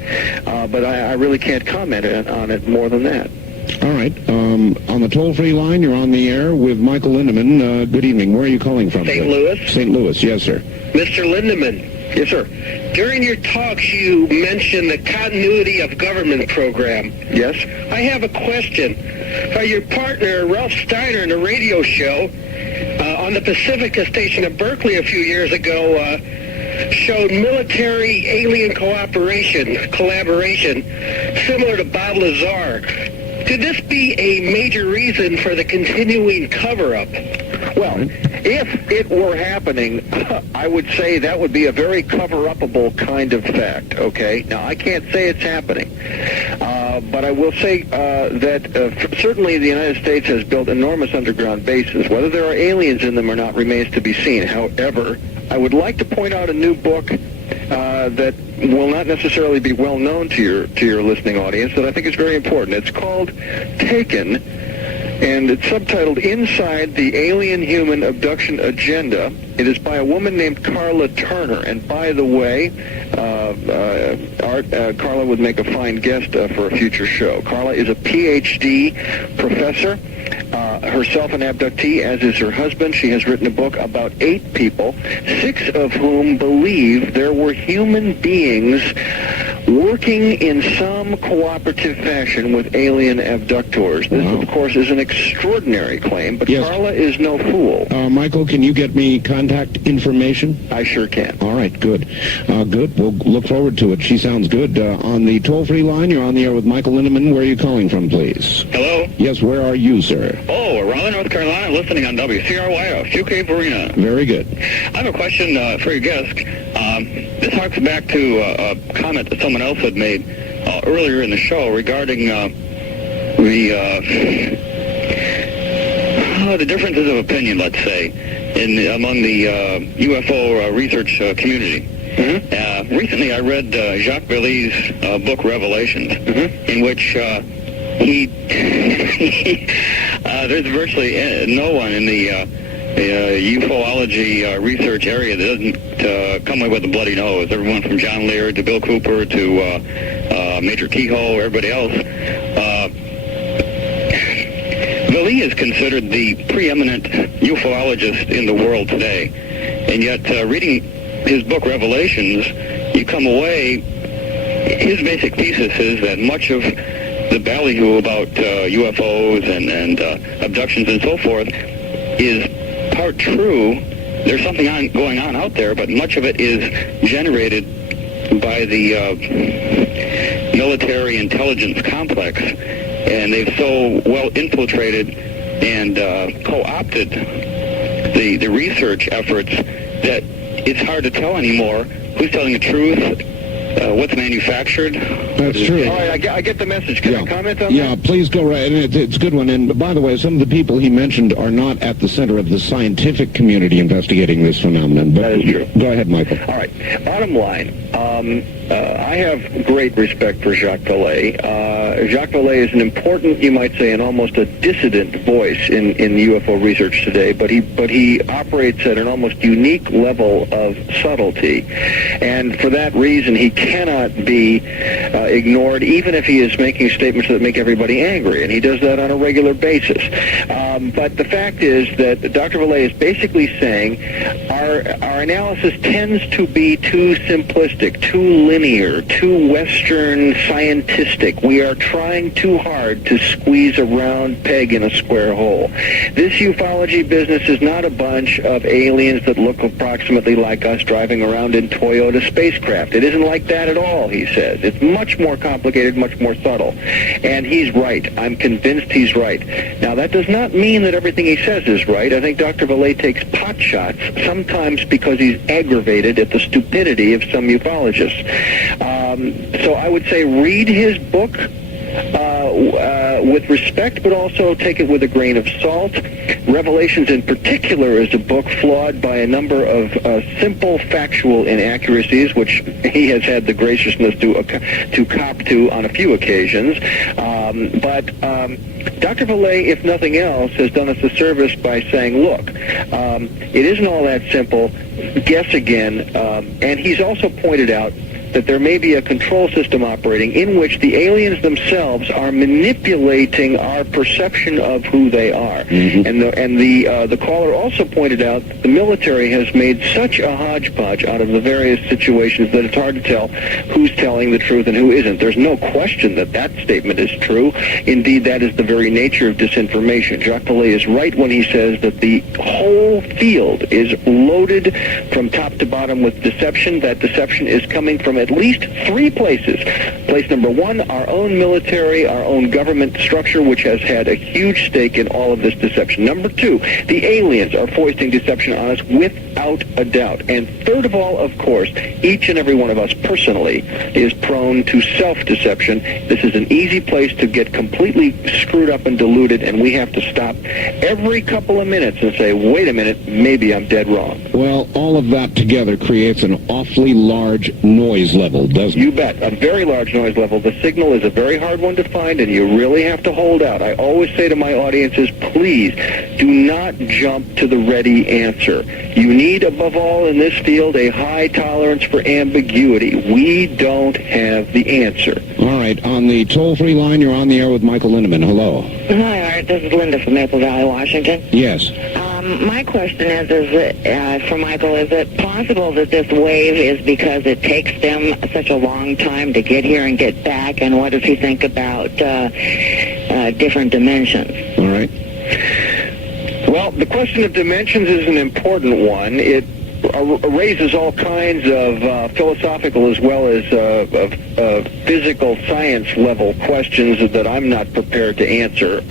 But I really can't comment on it more than that. All right. On the toll-free line, you're on the air with Michael Lindeman. Good evening. Where are you calling from? St. Louis. St. Louis, yes, sir. Mr. Lindeman. Yes, sir. During your talks, you mentioned the continuity of government program. Yes. I have a question. Your partner, Ralph Steiner, in a radio show on the Pacifica station of Berkeley a few years ago, showed military alien collaboration similar to Bob Lazar. Could this be a major reason for the continuing cover-up? Well, if it were happening, I would say that would be a very cover-upable kind of fact, okay? Now, I can't say it's happening, but I will say that certainly the United States has built enormous underground bases. Whether there are aliens in them or not remains to be seen. However, I would like to point out a new book that will not necessarily be well known to your listening audience that I think is very important. It's called Taken, and it's subtitled Inside the Alien Human Abduction Agenda. It is by a woman named Carla Turner, and by the way, Carla would make a fine guest for a future show. Carla is a PhD professor, herself an abductee, as is her husband. She has written a book about 8 people, 6 of whom believe there were human beings working in some cooperative fashion with alien abductors. This, of course, is an extraordinary claim, but Carla is no fool. Michael, can you get me contact information? I sure can. All right, good. Good. We'll look forward to it. She sounds good. On the toll-free line, you're on the air with Michael Lindeman. Where are you calling from, please? Hello? Yes, where are you, sir? Oh, Raleigh, North Carolina, listening on WCRY, QK Arena. Very good. I have a question for your guest. This harks back to a comment that someone else had made earlier in the show regarding the differences of opinion, let's say, among the UFO research community. Recently, I read Jacques Vallée's book Revelations, in which there's virtually no one in the ufology research area that doesn't come away with a bloody nose. Everyone from John Lear to Bill Cooper to Major Keyhole, everybody else. Vallee is considered the preeminent ufologist in the world today, and yet reading his book Revelations, you come away, his basic thesis is that much of the ballyhoo about UFOs and abductions and so forth is part true. There's something going on out there, but much of it is generated by the military intelligence complex, and they've so well infiltrated and co-opted the research efforts that it's hard to tell anymore who's telling the truth, what's manufactured. That's true. All right, I get the message. Can I comment on that? Yeah, please go right. It's a good one. And by the way, some of the people he mentioned are not at the center of the scientific community investigating this phenomenon. But that is true. Go ahead, Michael. All right. Bottom line, I have great respect for Jacques Vallée. Jacques Vallée is an important, you might say, and almost a dissident voice in UFO research today, but he operates at an almost unique level of subtlety. And for that reason, he cannot be ignored, even if he is making statements that make everybody angry, and he does that on a regular basis. But the fact is that Dr. Vallée is basically saying our analysis tends to be too simplistic, too linear, too Western scientistic. We are trying too hard to squeeze a round peg in a square hole. This ufology business is not a bunch of aliens that look approximately like us driving around in Toyota spacecraft. It isn't like that at all, he says. It's much more complicated, much more subtle. And he's right. I'm convinced he's right. Now, that does not mean that everything he says is right. I think Dr. Vallée takes pot shots, sometimes because he's aggravated at the stupidity of some ufologists. So I would say read his book with respect, but also take it with a grain of salt. Revelations in particular is a book flawed by a number of simple factual inaccuracies, which he has had the graciousness to cop to on a few occasions. But Dr. Vallée, if nothing else, has done us a service by saying, look, it isn't all that simple. Guess again. And he's also pointed out that there may be a control system operating in which the aliens themselves are manipulating our perception of who they are. And the caller also pointed out that the military has made such a hodgepodge out of the various situations that it's hard to tell who's telling the truth and who isn't. There's no question that that statement is true. Indeed, that is the very nature of disinformation. Jacques Vallée is right when he says that the whole field is loaded from top to bottom with deception. That deception is coming from at least three places. Place number one, our own military, our own government structure, which has had a huge stake in all of this deception. Number two, the aliens are foisting deception on us without a doubt. And third of all, of course, each and every one of us personally is prone to self-deception. This is an easy place to get completely screwed up and deluded, and we have to stop every couple of minutes and say, wait a minute, maybe I'm dead wrong. Well, all of that together creates an awfully large noise level, doesn't it? You bet. A very large noise level. The signal is a very hard one to find, and you really have to hold out. I always say to my audiences, please do not jump to the ready answer. You need, above all in this field, a high tolerance for ambiguity. We don't have the answer. All right. On the toll-free line, you're on the air with Michael Lindeman. Hello. Hi, Art. This is Linda from Maple Valley, Washington. Yes. My question is for Michael, is it possible that this wave is because it takes them such a long time to get here and get back? And what does he think about different dimensions? All right. Well, the question of dimensions is an important one. It raises all kinds of philosophical as well as physical science level questions that I'm not prepared to answer.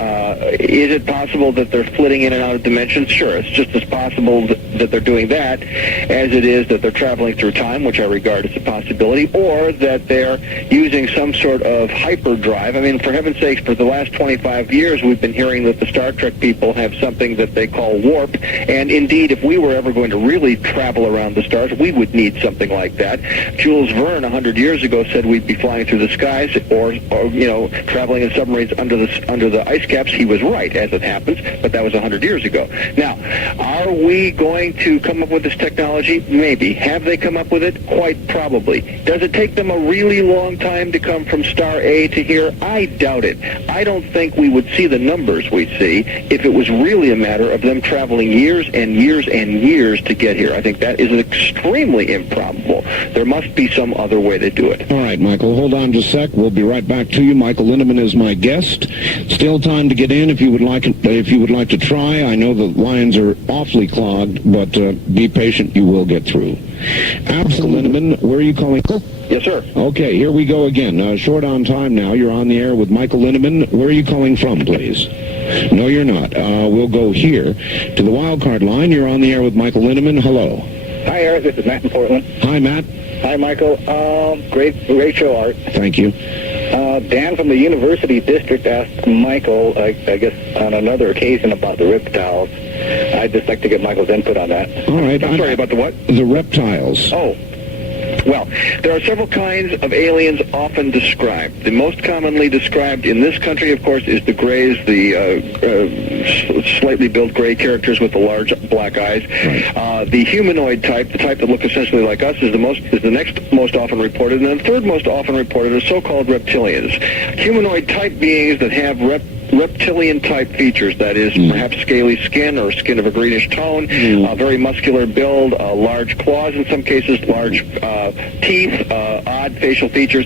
Is it possible that they're flitting in and out of dimensions? Sure, it's just as possible that they're doing that as it is that they're traveling through time, which I regard as a possibility, or that they're using some sort of hyperdrive. I mean, for heaven's sakes, for the last 25 years, we've been hearing that the Star Trek people have something that they call warp, and indeed, if we were ever going to really travel around the stars, we would need something like that. Jules Verne 100 years ago said we'd be flying through the skies or traveling in submarines under the ice caps. He was right, as it happens, but that was 100 years ago. Now, are we going to come up with this technology? Maybe. Have they come up with it? Quite probably. Does it take them a really long time to come from star A to here? I doubt it. I don't think we would see the numbers we see if it was really a matter of them traveling years and years and years to get here. I think that is extremely improbable. There must be some other way to do it. All right, Michael, hold on just a sec. We'll be right back to you. Michael Lindeman is my guest. Still time to get in if you would like to try. I know the lines are awfully clogged, but be patient. You will get through. Absolutely. Lindeman, where are you calling? Yes, sir. Okay, here we go again. Short on time now. You're on the air with Michael Lindeman. Where are you calling from, please? No, you're not. We'll go here to the wild card line. You're on the air with Michael Lindeman. Hello. Hi, Eric. This is Matt in Portland. Hi, Matt. Hi, Michael. Great show, Art. Thank you. Dan from the University District asked Michael, I guess on another occasion, about the reptiles. I'd just like to get Michael's input on that. All right. I'm sorry, about the what? The reptiles. Oh. Well, there are several kinds of aliens often described. The most commonly described in this country, of course, is the grays, the slightly built gray characters with the large black eyes. Right. The humanoid type, the type that look essentially like us, is the next most often reported, and the third most often reported are so-called reptilians. Humanoid type beings that have reptilian-type features, that is, perhaps scaly skin or skin of a greenish tone, very muscular build, large claws in some cases, large teeth, odd facial features.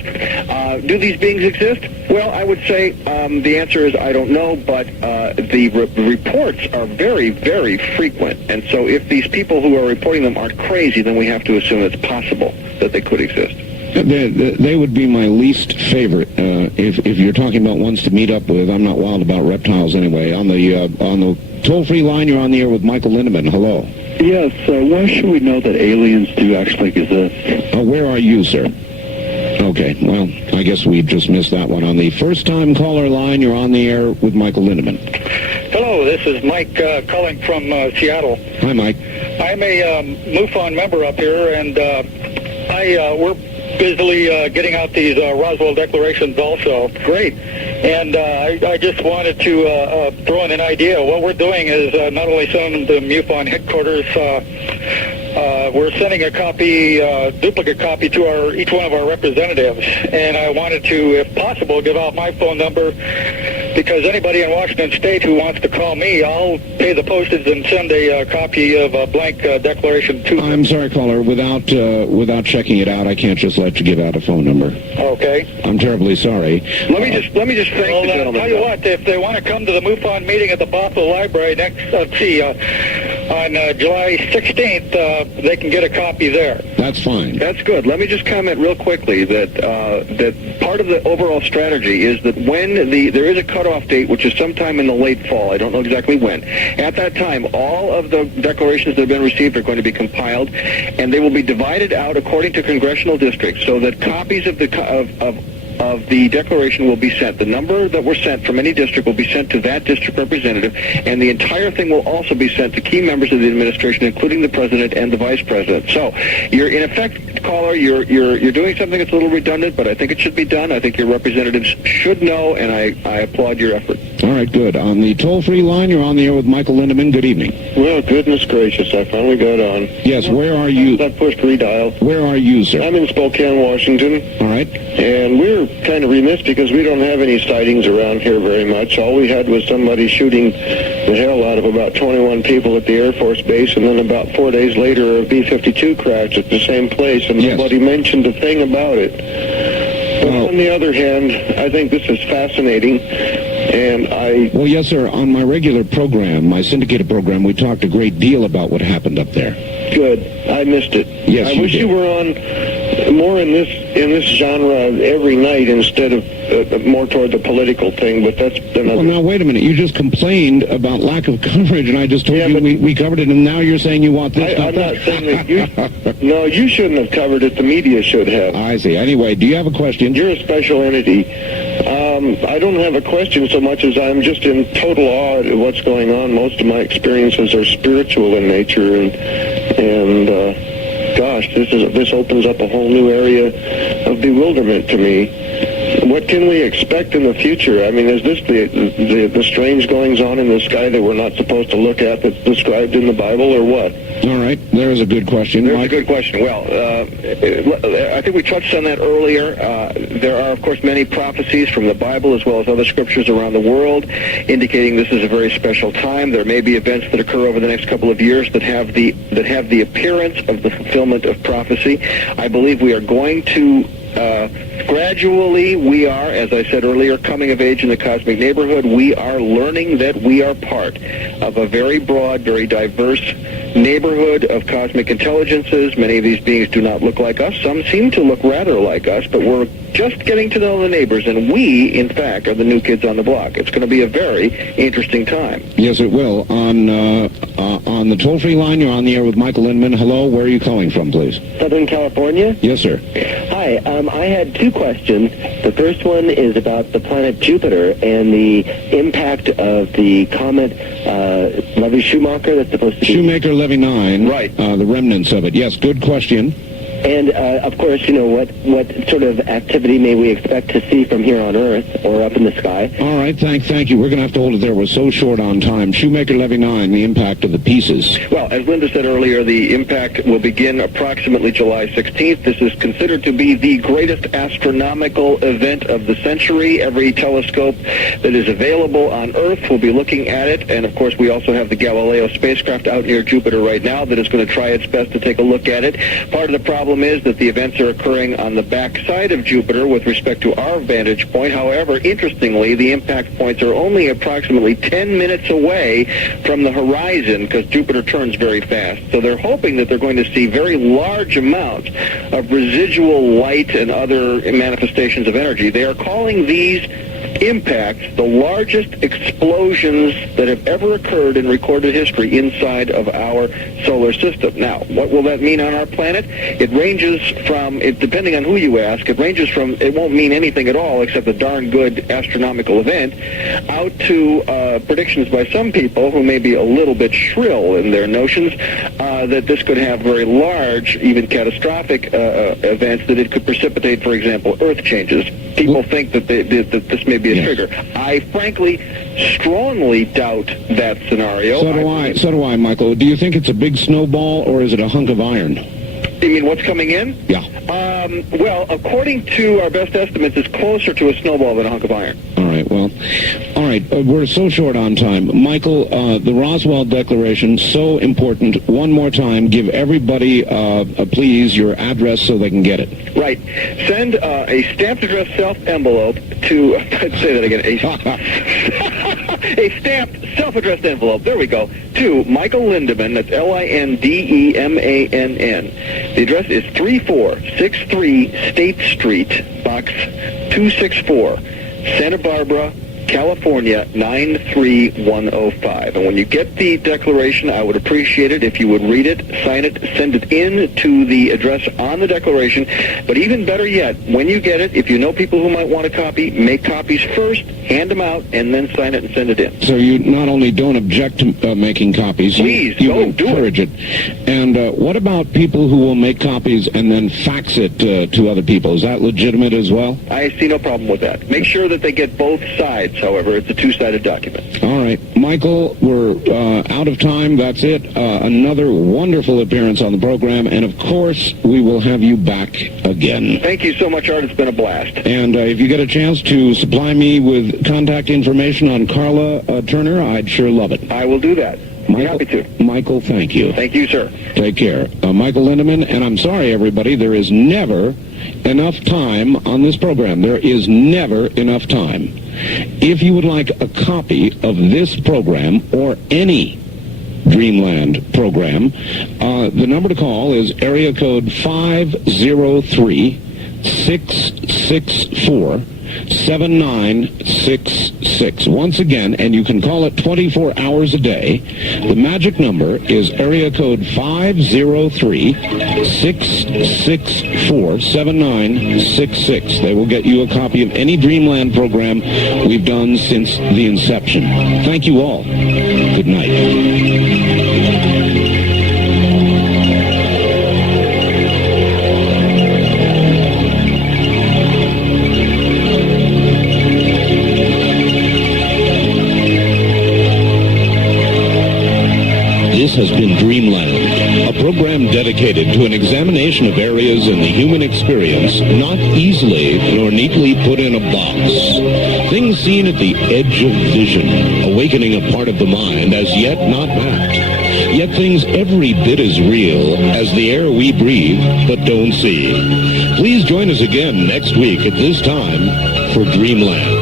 Do these beings exist? Well, I would say the answer is I don't know, but the reports are very, very frequent. And so if these people who are reporting them aren't crazy, then we have to assume it's possible that they could exist. They would be my least favorite. If you're talking about ones to meet up with, I'm not wild about reptiles anyway. On the toll-free line, you're on the air with Michael Lindeman. Hello. Yes. Why should we know that aliens do actually exist? Where are you, sir? Okay. Well, I guess we just missed that one. On the first-time caller line, you're on the air with Michael Lindeman. Hello. This is Mike calling from Seattle. Hi, Mike. I'm a MUFON member up here, and we're busily getting out these Roswell Declarations also. Great. And I just wanted to throw in an idea. What we're doing is not only sending the MUFON headquarters, we're sending a copy, duplicate copy to each one of our representatives. And I wanted to, if possible, give out my phone number, because anybody in Washington State who wants to call me, I'll pay the postage and send a copy of a blank declaration to them. I'm sorry, caller. Without checking it out, I can't just let you give out a phone number. Okay. I'm terribly sorry. Let me just thank the gentleman. Tell you what, if they want to come to the MUFON meeting at the Bothell Library next, on July 16th, they can get a copy there. That's fine. That's good. Let me just comment real quickly that part of the overall strategy is that when there is a cutoff date, which is sometime in the late fall, I don't know exactly when. At that time, all of the declarations that have been received are going to be compiled, and they will be divided out according to congressional districts, so that copies of the declaration will be sent. The number that were sent from any district will be sent to that district representative, and the entire thing will also be sent to key members of the administration, including the president and the vice president. So, you're in effect, caller, you're doing something that's a little redundant, but I think it should be done. I think your representatives should know, and I applaud your effort. All right, good. On the toll-free line, you're on the air with Michael Lindeman. Good evening. Well, goodness gracious, I finally got on. Yes, where are you? I pushed redial. Where are you, sir? I'm in Spokane, Washington. All right. And we're we're kind of remiss because we don't have any sightings around here very much. All we had was somebody shooting the hell out of about 21 people at the Air Force Base, and then about 4 days later, a B-52 crashed at the same place, and nobody mentioned a thing about it. But on the other hand, I think this is fascinating, and Well, yes, sir. On my regular program, my syndicated program, we talked a great deal about what happened up there. Good. I missed it. Yes, I wish you were on more in this genre every night instead of more toward the political thing, but that's another... Well, now, wait a minute. You just complained about lack of coverage, and I just told you we covered it, and now you're saying you want this stuff. I'm not saying that you... No, you shouldn't have covered it. The media should have. I see. Anyway, do you have a question? You're a special entity. I don't have a question so much as I'm just in total awe at what's going on. Most of my experiences are spiritual in nature, and gosh, this opens up a whole new area of bewilderment to me. What can we expect in the future? I mean, is this the strange goings-on in the sky that we're not supposed to look at that's described in the Bible, or what? All right, there's a good question. There's a good question. Well, I think we touched on that earlier. There are, of course, many prophecies from the Bible as well as other scriptures around the world indicating this is a very special time. There may be events that occur over the next couple of years that have the appearance of the fulfillment of prophecy. I believe we are going to gradually, we are, as I said earlier, coming of age in the cosmic neighborhood. We are learning that we are part of a very broad, very diverse neighborhood of cosmic intelligences. Many of these beings do not look like us. Some seem to look rather like us, but we're just getting to know the neighbors, and we, in fact, are the new kids on the block. It's going to be a very interesting time. Yes, it will. On the toll-free line, you're on the air with Michael Lindeman. Hello, where are you calling from, please? Southern California? Yes, sir. Hi, I had two questions. The first one is about the planet Jupiter and the impact of the comet Levy-Schumacher that's supposed to be... Shoemaker-Levy 9. Right. The remnants of it. Yes, good question. And, of course, you know, what sort of activity may we expect to see from here on Earth or up in the sky? All right, thank you. We're going to have to hold it there. We're so short on time. Shoemaker-Levy 9, the impact of the pieces. Well, as Linda said earlier, the impact will begin approximately July 16th. This is considered to be the greatest astronomical event of the century. Every telescope that is available on Earth will be looking at it. And, of course, we also have the Galileo spacecraft out near Jupiter right now that is going to try its best to take a look at it. Part of the problem is that the events are occurring on the back side of Jupiter with respect to our vantage point. However, interestingly, the impact points are only approximately 10 minutes away from the horizon because Jupiter turns very fast. So they're hoping that they're going to see very large amounts of residual light and other manifestations of energy. They are calling these impacts the largest explosions that have ever occurred in recorded history inside of our solar system. Now, what will that mean on our planet? It ranges from, depending on who you ask, it ranges from, it won't mean anything at all except a darn good astronomical event, out to predictions by some people who may be a little bit shrill in their notions that this could have very large, even catastrophic events, that it could precipitate, for example, Earth changes. People think that this may be a trigger. I frankly strongly doubt that scenario. So do I, Michael. Do you think it's a big snowball or is it a hunk of iron? You mean what's coming in? Yeah. Well, according to our best estimates, it's closer to a snowball than a hunk of iron. All right, well, all right, we're so short on time. Michael, the Roswell Declaration, so important. One more time, give everybody, please, your address so they can get it. Right. Send a stamped address self-envelope to, let's say that again, a stamped self-addressed envelope, there we go, to Michael Lindeman, that's Lindemann. The address is 3463 State Street, Box 264, Santa Barbara, California, 93105. And when you get the declaration, I would appreciate it if you would read it, sign it, send it in to the address on the declaration. But even better yet, when you get it, if you know people who might want a copy, make copies first, hand them out, and then sign it and send it in. So you not only don't object to making copies, please, you encourage it. And what about people who will make copies and then fax it to other people? Is that legitimate as well? I see no problem with that. Make sure that they get both sides. sides, however. It's a two-sided document. All right. Michael, we're out of time. That's it. Another wonderful appearance on the program, and of course, we will have you back again. Thank you so much, Art. It's been a blast. And if you get a chance to supply me with contact information on Carla Turner, I'd sure love it. I will do that. Happy to. Michael, thank you. Thank you, sir. Take care. Michael Lindeman, and I'm sorry, everybody, there is never enough time on this program. There is never enough time. If you would like a copy of this program or any Dreamland program, the number to call is area code 503-664-7966. Once again, and you can call it 24 hours a day. The magic number is area code 503-664-7966. They will get you a copy of any Dreamland program we've done since the inception. Thank you all. Good night. This has been Dreamland, a program dedicated to an examination of areas in the human experience not easily nor neatly put in a box. Things seen at the edge of vision, awakening a part of the mind as yet not mapped. Yet things every bit as real as the air we breathe but don't see. Please join us again next week at this time for Dreamland.